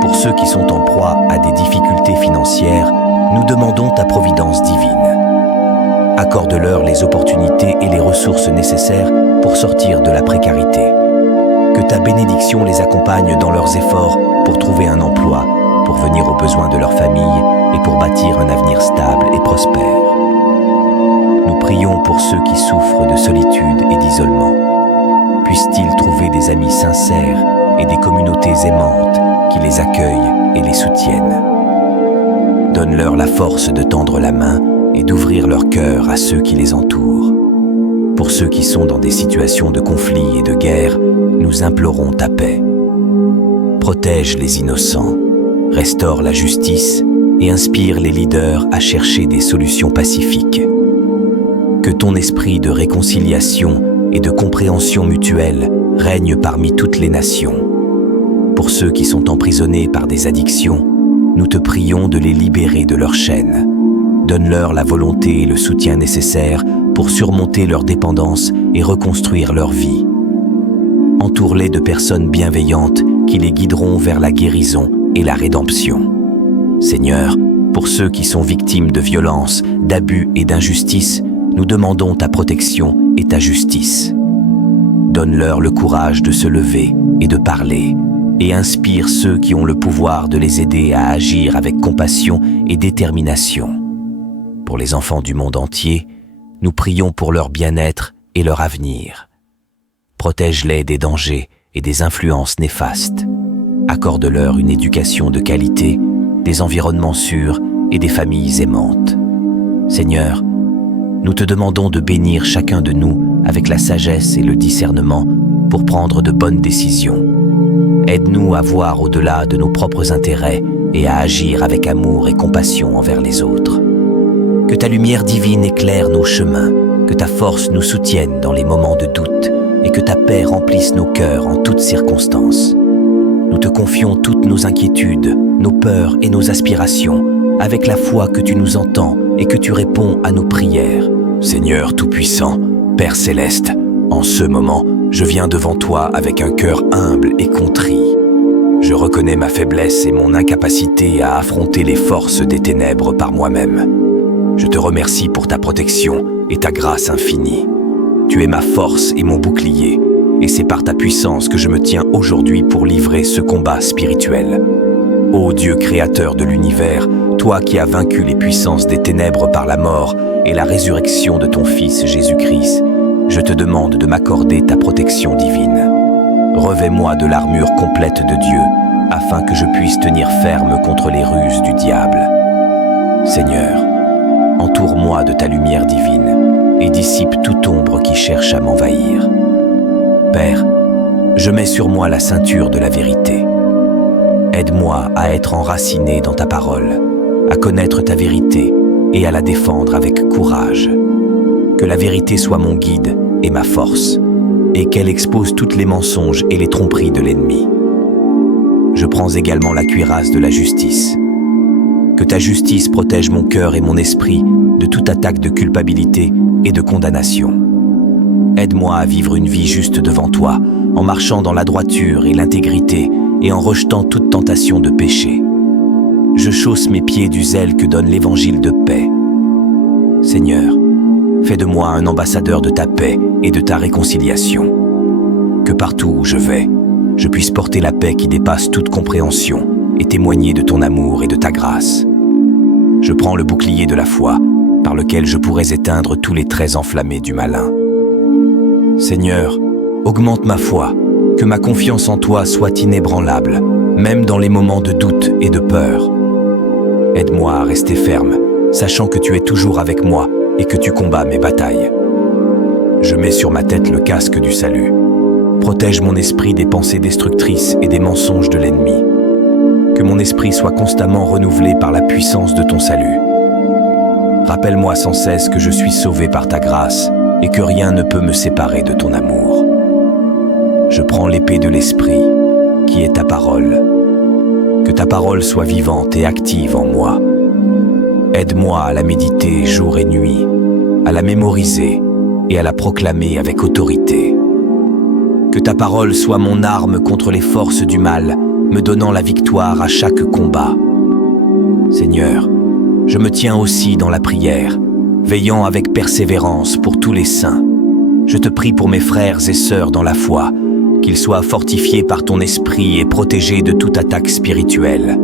Pour ceux qui sont en proie à des difficultés financières, nous demandons ta providence divine. Accorde-leur les opportunités et les ressources nécessaires pour sortir de la précarité. Que Que ta bénédiction les accompagne dans leurs efforts pour trouver un emploi, pour venir aux besoins de leur famille et pour bâtir un avenir stable et prospère. Nous prions pour ceux qui souffrent de solitude et d'isolement. Puissent-ils trouver des amis sincères et des communautés aimantes qui les accueillent et les soutiennent. Donne-leur la force de tendre la main et d'ouvrir leur cœur à ceux qui les entourent. Pour ceux qui sont dans des situations de conflit et de guerre, nous implorons ta paix. Protège les innocents, restaure la justice et inspire les leaders à chercher des solutions pacifiques. Que ton esprit de réconciliation et de compréhension mutuelle règne parmi toutes les nations. Pour ceux qui sont emprisonnés par des addictions, nous te prions de les libérer de leurs chaînes. Donne-leur la volonté et le soutien nécessaires pour surmonter leur dépendance et reconstruire leur vie. Entoure-les de personnes bienveillantes qui les guideront vers la guérison et la rédemption. Seigneur, pour ceux qui sont victimes de violences, d'abus et d'injustice, nous demandons ta protection et ta justice. Donne-leur le courage de se lever et de parler, et inspire ceux qui ont le pouvoir de les aider à agir avec compassion et détermination. Pour les enfants du monde entier, nous prions pour leur bien-être et leur avenir. Protège-les des dangers et des influences néfastes. Accorde-leur une éducation de qualité, des environnements sûrs et des familles aimantes. Seigneur, nous te demandons de bénir chacun de nous avec la sagesse et le discernement pour prendre de bonnes décisions. Aide-nous à voir au-delà de nos propres intérêts et à agir avec amour et compassion envers les autres. Que ta lumière divine éclaire nos chemins, que ta force nous soutienne dans les moments de doute et que ta paix remplisse nos cœurs en toutes circonstances. Nous te confions toutes nos inquiétudes, nos peurs et nos aspirations, avec la foi que tu nous entends et que tu réponds à nos prières. Seigneur Tout-Puissant, Père Céleste, en ce moment, je viens devant toi avec un cœur humble et contrit. Je reconnais ma faiblesse et mon incapacité à affronter les forces des ténèbres par moi-même. Je te remercie pour ta protection et ta grâce infinie. Tu es ma force et mon bouclier, et c'est par ta puissance que je me tiens aujourd'hui pour livrer ce combat spirituel. Ô Dieu créateur de l'univers, toi qui as vaincu les puissances des ténèbres par la mort et la résurrection de ton Fils Jésus-Christ, je te demande de m'accorder ta protection divine. Revêt-moi de l'armure complète de Dieu, afin que je puisse tenir ferme contre les ruses du diable. Seigneur, entoure-moi de ta lumière divine et dissipe toute ombre qui cherche à m'envahir. Père, je mets sur moi la ceinture de la vérité. Aide-moi à être enraciné dans ta parole, à connaître ta vérité et à la défendre avec courage. Que la vérité soit mon guide et ma force, et qu'elle expose toutes les mensonges et les tromperies de l'ennemi. Je prends également la cuirasse de la justice. Que ta justice protège mon cœur et mon esprit de toute attaque de culpabilité et de condamnation. Aide-moi à vivre une vie juste devant toi, en marchant dans la droiture et l'intégrité et en rejetant toute tentation de péché. Je chausse mes pieds du zèle que donne l'évangile de paix. Seigneur, fais de moi un ambassadeur de ta paix et de ta réconciliation. Que partout où je vais, je puisse porter la paix qui dépasse toute compréhension et témoigner de ton amour et de ta grâce. Je prends le bouclier de la foi, par lequel je pourrais éteindre tous les traits enflammés du malin. Seigneur, augmente ma foi, que ma confiance en toi soit inébranlable, même dans les moments de doute et de peur. Aide-moi à rester ferme, sachant que tu es toujours avec moi et que tu combats mes batailles. Je mets sur ma tête le casque du salut. Protège mon esprit des pensées destructrices et des mensonges de l'ennemi. Que mon esprit soit constamment renouvelé par la puissance de ton salut. Rappelle-moi sans cesse que je suis sauvé par ta grâce et que rien ne peut me séparer de ton amour. Je prends l'épée de l'esprit, qui est ta parole. Que ta parole soit vivante et active en moi. Aide-moi à la méditer jour et nuit, à la mémoriser et à la proclamer avec autorité. Que ta parole soit mon arme contre les forces du mal, me donnant la victoire à chaque combat. Seigneur, je me tiens aussi dans la prière, veillant avec persévérance pour tous les saints. Je te prie pour mes frères et sœurs dans la foi, qu'ils soient fortifiés par ton esprit et protégés de toute attaque spirituelle.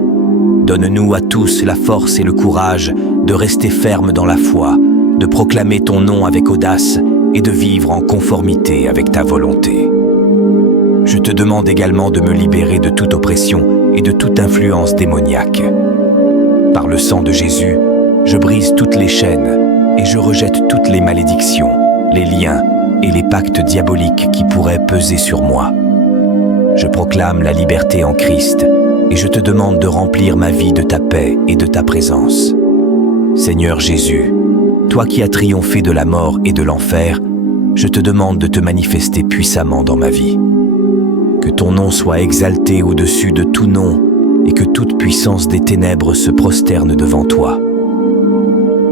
Donne-nous à tous la force et le courage de rester fermes dans la foi, de proclamer ton nom avec audace et de vivre en conformité avec ta volonté. Je te demande également de me libérer de toute oppression et de toute influence démoniaque. Par le sang de Jésus, je brise toutes les chaînes et je rejette toutes les malédictions, les liens et les pactes diaboliques qui pourraient peser sur moi. Je proclame la liberté en Christ et je te demande de remplir ma vie de ta paix et de ta présence. Seigneur Jésus, toi qui as triomphé de la mort et de l'enfer, je te demande de te manifester puissamment dans ma vie. Que ton nom soit exalté au-dessus de tout nom et que toute puissance des ténèbres se prosterne devant toi.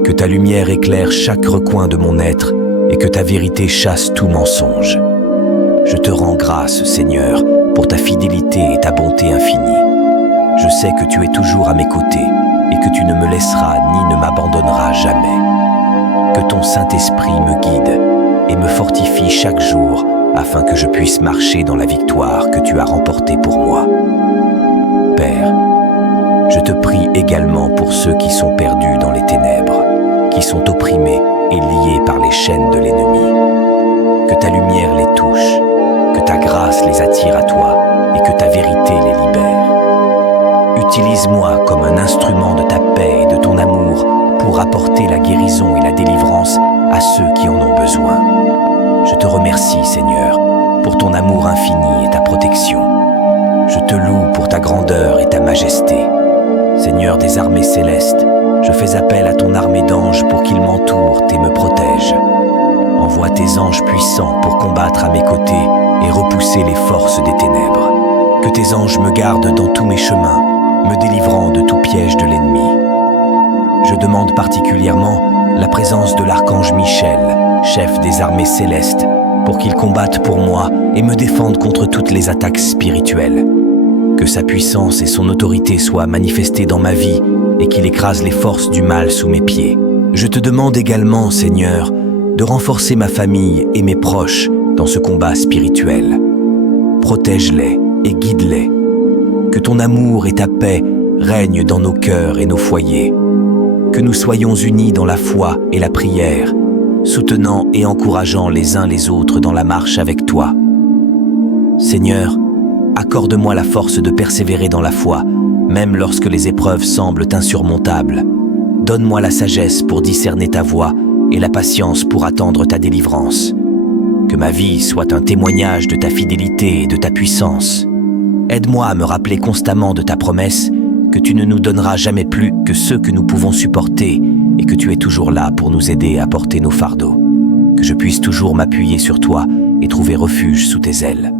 Que ta lumière éclaire chaque recoin de mon être et que ta vérité chasse tout mensonge. Je te rends grâce, Seigneur, pour ta fidélité et ta bonté infinie. Je sais que tu es toujours à mes côtés et que tu ne me laisseras ni ne m'abandonneras jamais. Que ton Saint-Esprit me guide et me fortifie chaque jour afin que je puisse marcher dans la victoire que tu as remportée pour moi. Père, je te prie également pour ceux qui sont perdus dans les ténèbres, qui sont opprimés et liés par les chaînes de l'ennemi. Que ta lumière les touche, que ta grâce les attire à toi et que ta vérité les libère. Utilise-moi comme un instrument de ta paix et de ton amour pour apporter la guérison et la délivrance à ceux qui en ont besoin. Je te remercie, Seigneur, pour ton amour infini et ta protection. Je te loue pour ta grandeur et ta majesté. Seigneur des armées célestes, je fais appel à ton armée d'anges pour qu'ils m'entourent et me protègent. Envoie tes anges puissants pour combattre à mes côtés et repousser les forces des ténèbres. Que tes anges me gardent dans tous mes chemins, me délivrant de tout piège de l'ennemi. Je demande particulièrement la présence de l'archange Michel, chef des armées célestes, pour qu'il combatte pour moi et me défende contre toutes les attaques spirituelles. Que sa puissance et son autorité soient manifestées dans ma vie et qu'il écrase les forces du mal sous mes pieds. Je te demande également, Seigneur, de renforcer ma famille et mes proches dans ce combat spirituel. Protège-les et guide-les. Que ton amour et ta paix règnent dans nos cœurs et nos foyers. Que nous soyons unis dans la foi et la prière, soutenant et encourageant les uns les autres dans la marche avec toi. Seigneur, accorde-moi la force de persévérer dans la foi, même lorsque les épreuves semblent insurmontables. Donne-moi la sagesse pour discerner ta voie et la patience pour attendre ta délivrance. Que ma vie soit un témoignage de ta fidélité et de ta puissance. Aide-moi à me rappeler constamment de ta promesse que tu ne nous donneras jamais plus que ce que nous pouvons supporter et que tu es toujours là pour nous aider à porter nos fardeaux. Que je puisse toujours m'appuyer sur toi et trouver refuge sous tes ailes.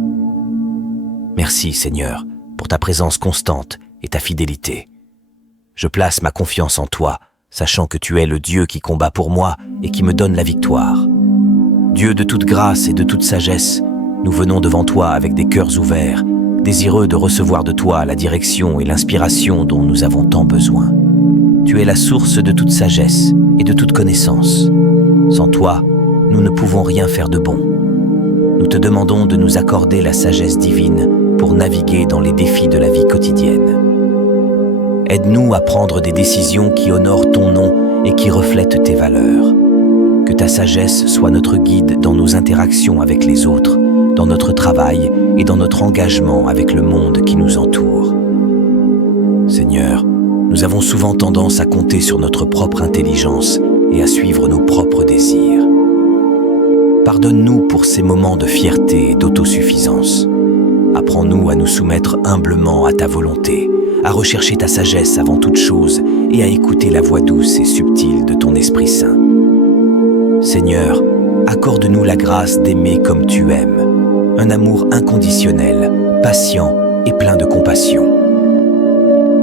Merci, Seigneur, pour ta présence constante et ta fidélité. Je place ma confiance en toi, sachant que tu es le Dieu qui combat pour moi et qui me donne la victoire. Dieu de toute grâce et de toute sagesse, nous venons devant toi avec des cœurs ouverts, désireux de recevoir de toi la direction et l'inspiration dont nous avons tant besoin. Tu es la source de toute sagesse et de toute connaissance. Sans toi, nous ne pouvons rien faire de bon. Nous te demandons de nous accorder la sagesse divine pour naviguer dans les défis de la vie quotidienne. Aide-nous à prendre des décisions qui honorent ton nom et qui reflètent tes valeurs. Que ta sagesse soit notre guide dans nos interactions avec les autres, dans notre travail et dans notre engagement avec le monde qui nous entoure. Seigneur, nous avons souvent tendance à compter sur notre propre intelligence et à suivre nos propres désirs. Pardonne-nous pour ces moments de fierté et d'autosuffisance. Apprends-nous à nous soumettre humblement à ta volonté, à rechercher ta sagesse avant toute chose et à écouter la voix douce et subtile de ton Esprit Saint. Seigneur, accorde-nous la grâce d'aimer comme tu aimes, un amour inconditionnel, patient et plein de compassion.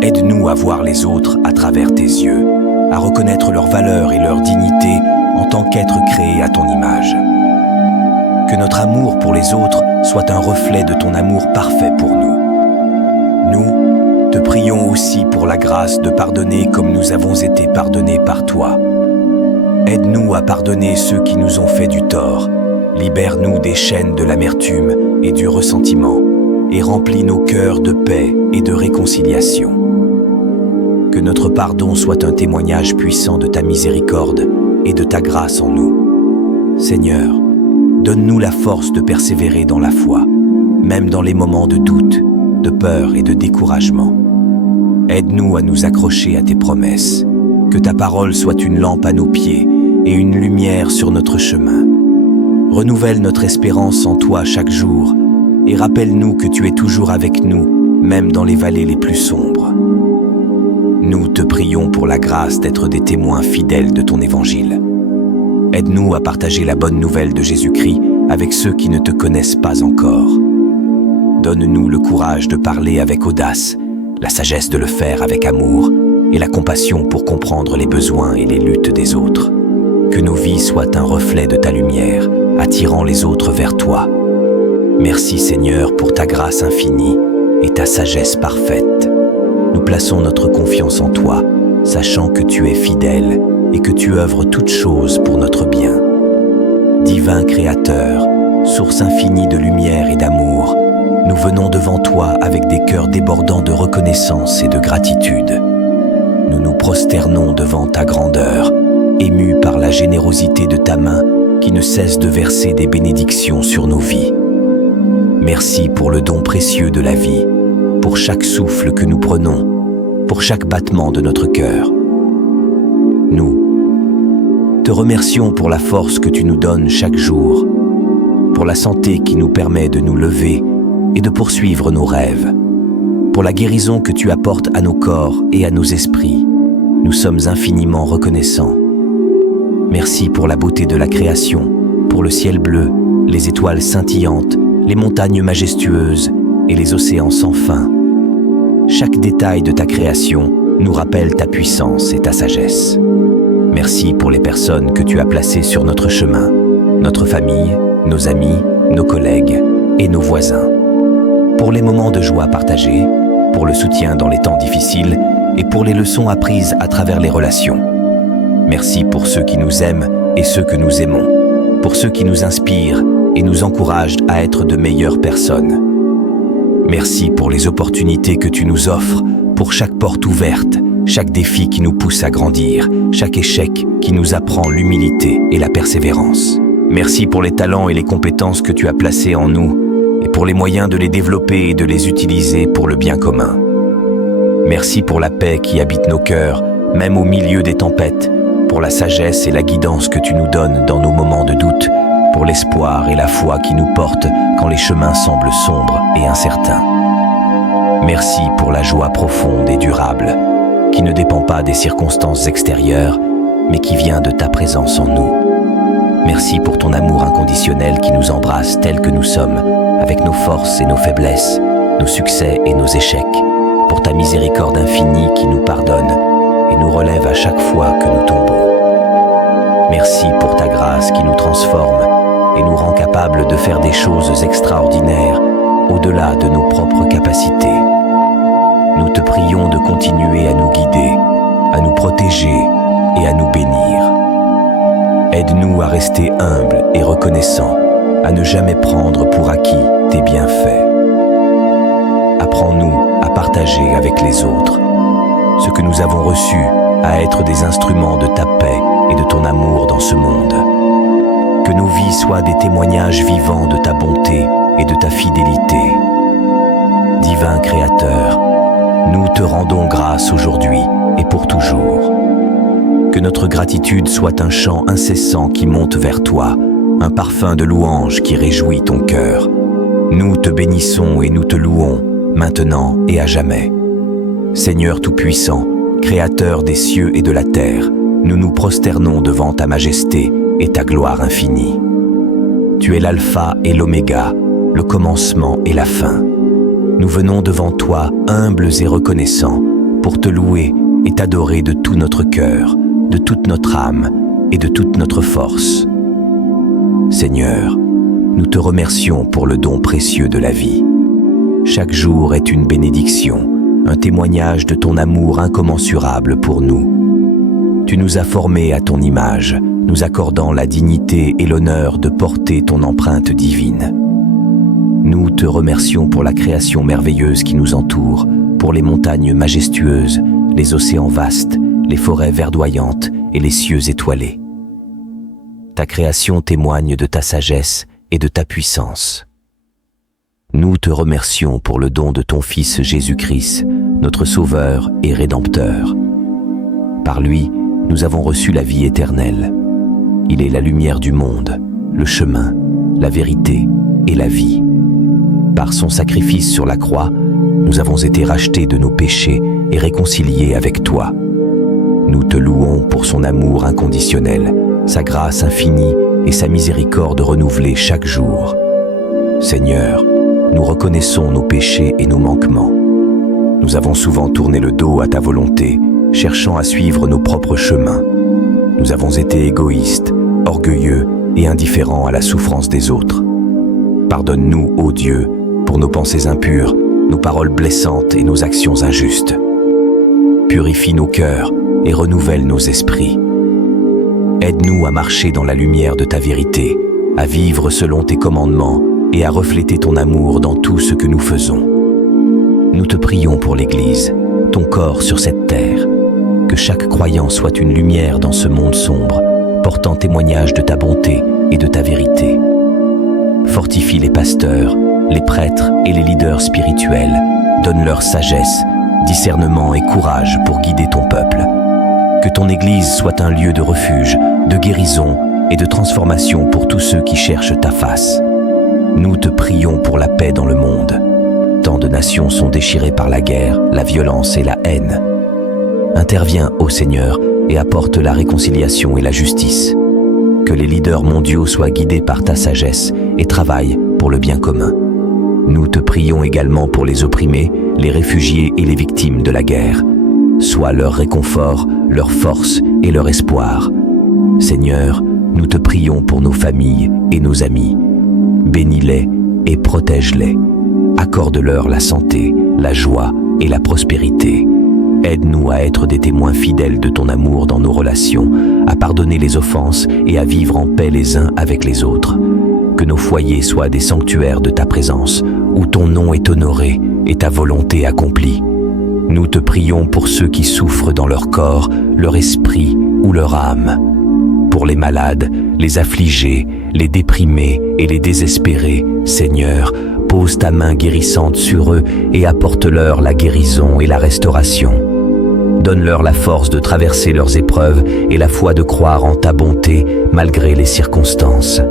Aide-nous à voir les autres à travers tes yeux, à reconnaître leur valeur et leur dignité en tant qu'être créé à ton image. Que notre amour pour les autres soit un reflet de ton amour parfait pour nous. Nous te prions aussi pour la grâce de pardonner comme nous avons été pardonnés par toi. Aide-nous à pardonner ceux qui nous ont fait du tort. Libère-nous des chaînes de l'amertume et du ressentiment, et remplis nos cœurs de paix et de réconciliation. Que notre pardon soit un témoignage puissant de ta miséricorde et de ta grâce en nous. Seigneur, donne-nous la force de persévérer dans la foi, même dans les moments de doute, de peur et de découragement. Aide-nous à nous accrocher à tes promesses. Que ta parole soit une lampe à nos pieds et une lumière sur notre chemin. Renouvelle notre espérance en toi chaque jour et rappelle-nous que tu es toujours avec nous, même dans les vallées les plus sombres. Nous te prions pour la grâce d'être des témoins fidèles de ton évangile. Aide-nous à partager la bonne nouvelle de Jésus-Christ avec ceux qui ne te connaissent pas encore. Donne-nous le courage de parler avec audace, la sagesse de le faire avec amour et la compassion pour comprendre les besoins et les luttes des autres. Que nos vies soient un reflet de ta lumière, attirant les autres vers toi. Merci Seigneur pour ta grâce infinie et ta sagesse parfaite. Nous plaçons notre confiance en toi, sachant que tu es fidèle et que tu œuvres toutes choses pour notre bien. Divin Créateur, source infinie de lumière et d'amour, nous venons devant toi avec des cœurs débordants de reconnaissance et de gratitude. Nous nous prosternons devant ta grandeur, émus par la générosité de ta main qui ne cesse de verser des bénédictions sur nos vies. Merci pour le don précieux de la vie, pour chaque souffle que nous prenons, pour chaque battement de notre cœur. Nous te remercions pour la force que tu nous donnes chaque jour, pour la santé qui nous permet de nous lever et de poursuivre nos rêves, pour la guérison que tu apportes à nos corps et à nos esprits. Nous sommes infiniment reconnaissants. Merci pour la beauté de la création, pour le ciel bleu, les étoiles scintillantes, les montagnes majestueuses et les océans sans fin. Chaque détail de ta création nous rappelle ta puissance et ta sagesse. Merci pour les personnes que tu as placées sur notre chemin, notre famille, nos amis, nos collègues et nos voisins. Pour les moments de joie partagés, pour le soutien dans les temps difficiles et pour les leçons apprises à travers les relations. Merci pour ceux qui nous aiment et ceux que nous aimons, pour ceux qui nous inspirent et nous encouragent à être de meilleures personnes. Merci pour les opportunités que tu nous offres, pour chaque porte ouverte, chaque défi qui nous pousse à grandir, chaque échec qui nous apprend l'humilité et la persévérance. Merci pour les talents et les compétences que tu as placés en nous et pour les moyens de les développer et de les utiliser pour le bien commun. Merci pour la paix qui habite nos cœurs, même au milieu des tempêtes, pour la sagesse et la guidance que tu nous donnes dans nos moments de doute, pour l'espoir et la foi qui nous portent quand les chemins semblent sombres et incertains. Merci pour la joie profonde et durable, qui ne dépend pas des circonstances extérieures, mais qui vient de ta présence en nous. Merci pour ton amour inconditionnel qui nous embrasse tels que nous sommes, avec nos forces et nos faiblesses, nos succès et nos échecs, pour ta miséricorde infinie qui nous pardonne et nous relève à chaque fois que nous tombons. Merci pour ta grâce qui nous transforme et nous rend capables de faire des choses extraordinaires au-delà de nos propres capacités. Nous te prions de continuer à nous guider, à nous protéger et à nous bénir. Aide-nous à rester humbles et reconnaissants, à ne jamais prendre pour acquis tes bienfaits. Apprends-nous à partager avec les autres ce que nous avons reçu, à être des instruments de ta paix et de ton amour dans ce monde. Que nos vies soient des témoignages vivants de ta bonté et de ta fidélité. Divin Créateur, nous te rendons grâce aujourd'hui et pour toujours. Que notre gratitude soit un chant incessant qui monte vers toi, un parfum de louange qui réjouit ton cœur. Nous te bénissons et nous te louons, maintenant et à jamais. Seigneur Tout-Puissant, Créateur des cieux et de la terre, nous nous prosternons devant ta majesté et ta gloire infinie. Tu es l'alpha et l'oméga, le commencement et la fin. Nous venons devant toi, humbles et reconnaissants, pour te louer et t'adorer de tout notre cœur, de toute notre âme et de toute notre force. Seigneur, nous te remercions pour le don précieux de la vie. Chaque jour est une bénédiction, un témoignage de ton amour incommensurable pour nous. Tu nous as formés à ton image, nous accordant la dignité et l'honneur de porter ton empreinte divine. Nous te remercions pour la création merveilleuse qui nous entoure, pour les montagnes majestueuses, les océans vastes, les forêts verdoyantes et les cieux étoilés. Ta création témoigne de ta sagesse et de ta puissance. Nous te remercions pour le don de ton Fils Jésus-Christ, notre Sauveur et Rédempteur. Par lui, nous avons reçu la vie éternelle. Il est la lumière du monde, le chemin, la vérité et la vie. Par son sacrifice sur la croix, nous avons été rachetés de nos péchés et réconciliés avec toi. Nous te louons pour son amour inconditionnel, sa grâce infinie et sa miséricorde renouvelée chaque jour. Seigneur, nous reconnaissons nos péchés et nos manquements. Nous avons souvent tourné le dos à ta volonté, cherchant à suivre nos propres chemins. Nous avons été égoïstes, orgueilleux et indifférents à la souffrance des autres. Pardonne-nous, ô Dieu, pour nos pensées impures, nos paroles blessantes et nos actions injustes. Purifie nos cœurs et renouvelle nos esprits. Aide-nous à marcher dans la lumière de ta vérité, à vivre selon tes commandements et à refléter ton amour dans tout ce que nous faisons. Nous te prions pour l'Église, ton corps sur cette terre, que chaque croyant soit une lumière dans ce monde sombre, portant témoignage de ta bonté et de ta vérité. Fortifie les pasteurs, les prêtres et les leaders spirituels, donne-leur sagesse, discernement et courage pour guider ton peuple. Que ton Église soit un lieu de refuge, de guérison et de transformation pour tous ceux qui cherchent ta face. Nous te prions pour la paix dans le monde. Tant de nations sont déchirées par la guerre, la violence et la haine. Interviens, ô Seigneur, et apporte la réconciliation et la justice. Que les leaders mondiaux soient guidés par ta sagesse et travaillent pour le bien commun. Nous te prions également pour les opprimés, les réfugiés et les victimes de la guerre. Sois leur réconfort, leur force et leur espoir. Seigneur, nous te prions pour nos familles et nos amis. Bénis-les et protège-les. Accorde-leur la santé, la joie et la prospérité. Aide-nous à être des témoins fidèles de ton amour dans nos relations, à pardonner les offenses et à vivre en paix les uns avec les autres. Que nos foyers soient des sanctuaires de ta présence, où ton nom est honoré et ta volonté accomplie. Nous te prions pour ceux qui souffrent dans leur corps, leur esprit ou leur âme. Pour les malades, les affligés, les déprimés et les désespérés, Seigneur, pose ta main guérissante sur eux et apporte-leur la guérison et la restauration. Donne-leur la force de traverser leurs épreuves et la foi de croire en ta bonté malgré les circonstances.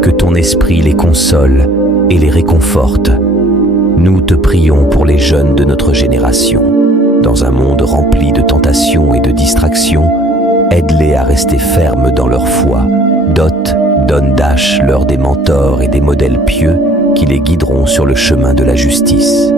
Que ton esprit les console et les réconforte. Nous te prions pour les jeunes de notre génération. Dans un monde rempli de tentations et de distractions, aide-les à rester fermes dans leur foi. Donne-leur des mentors et des modèles pieux qui les guideront sur le chemin de la justice.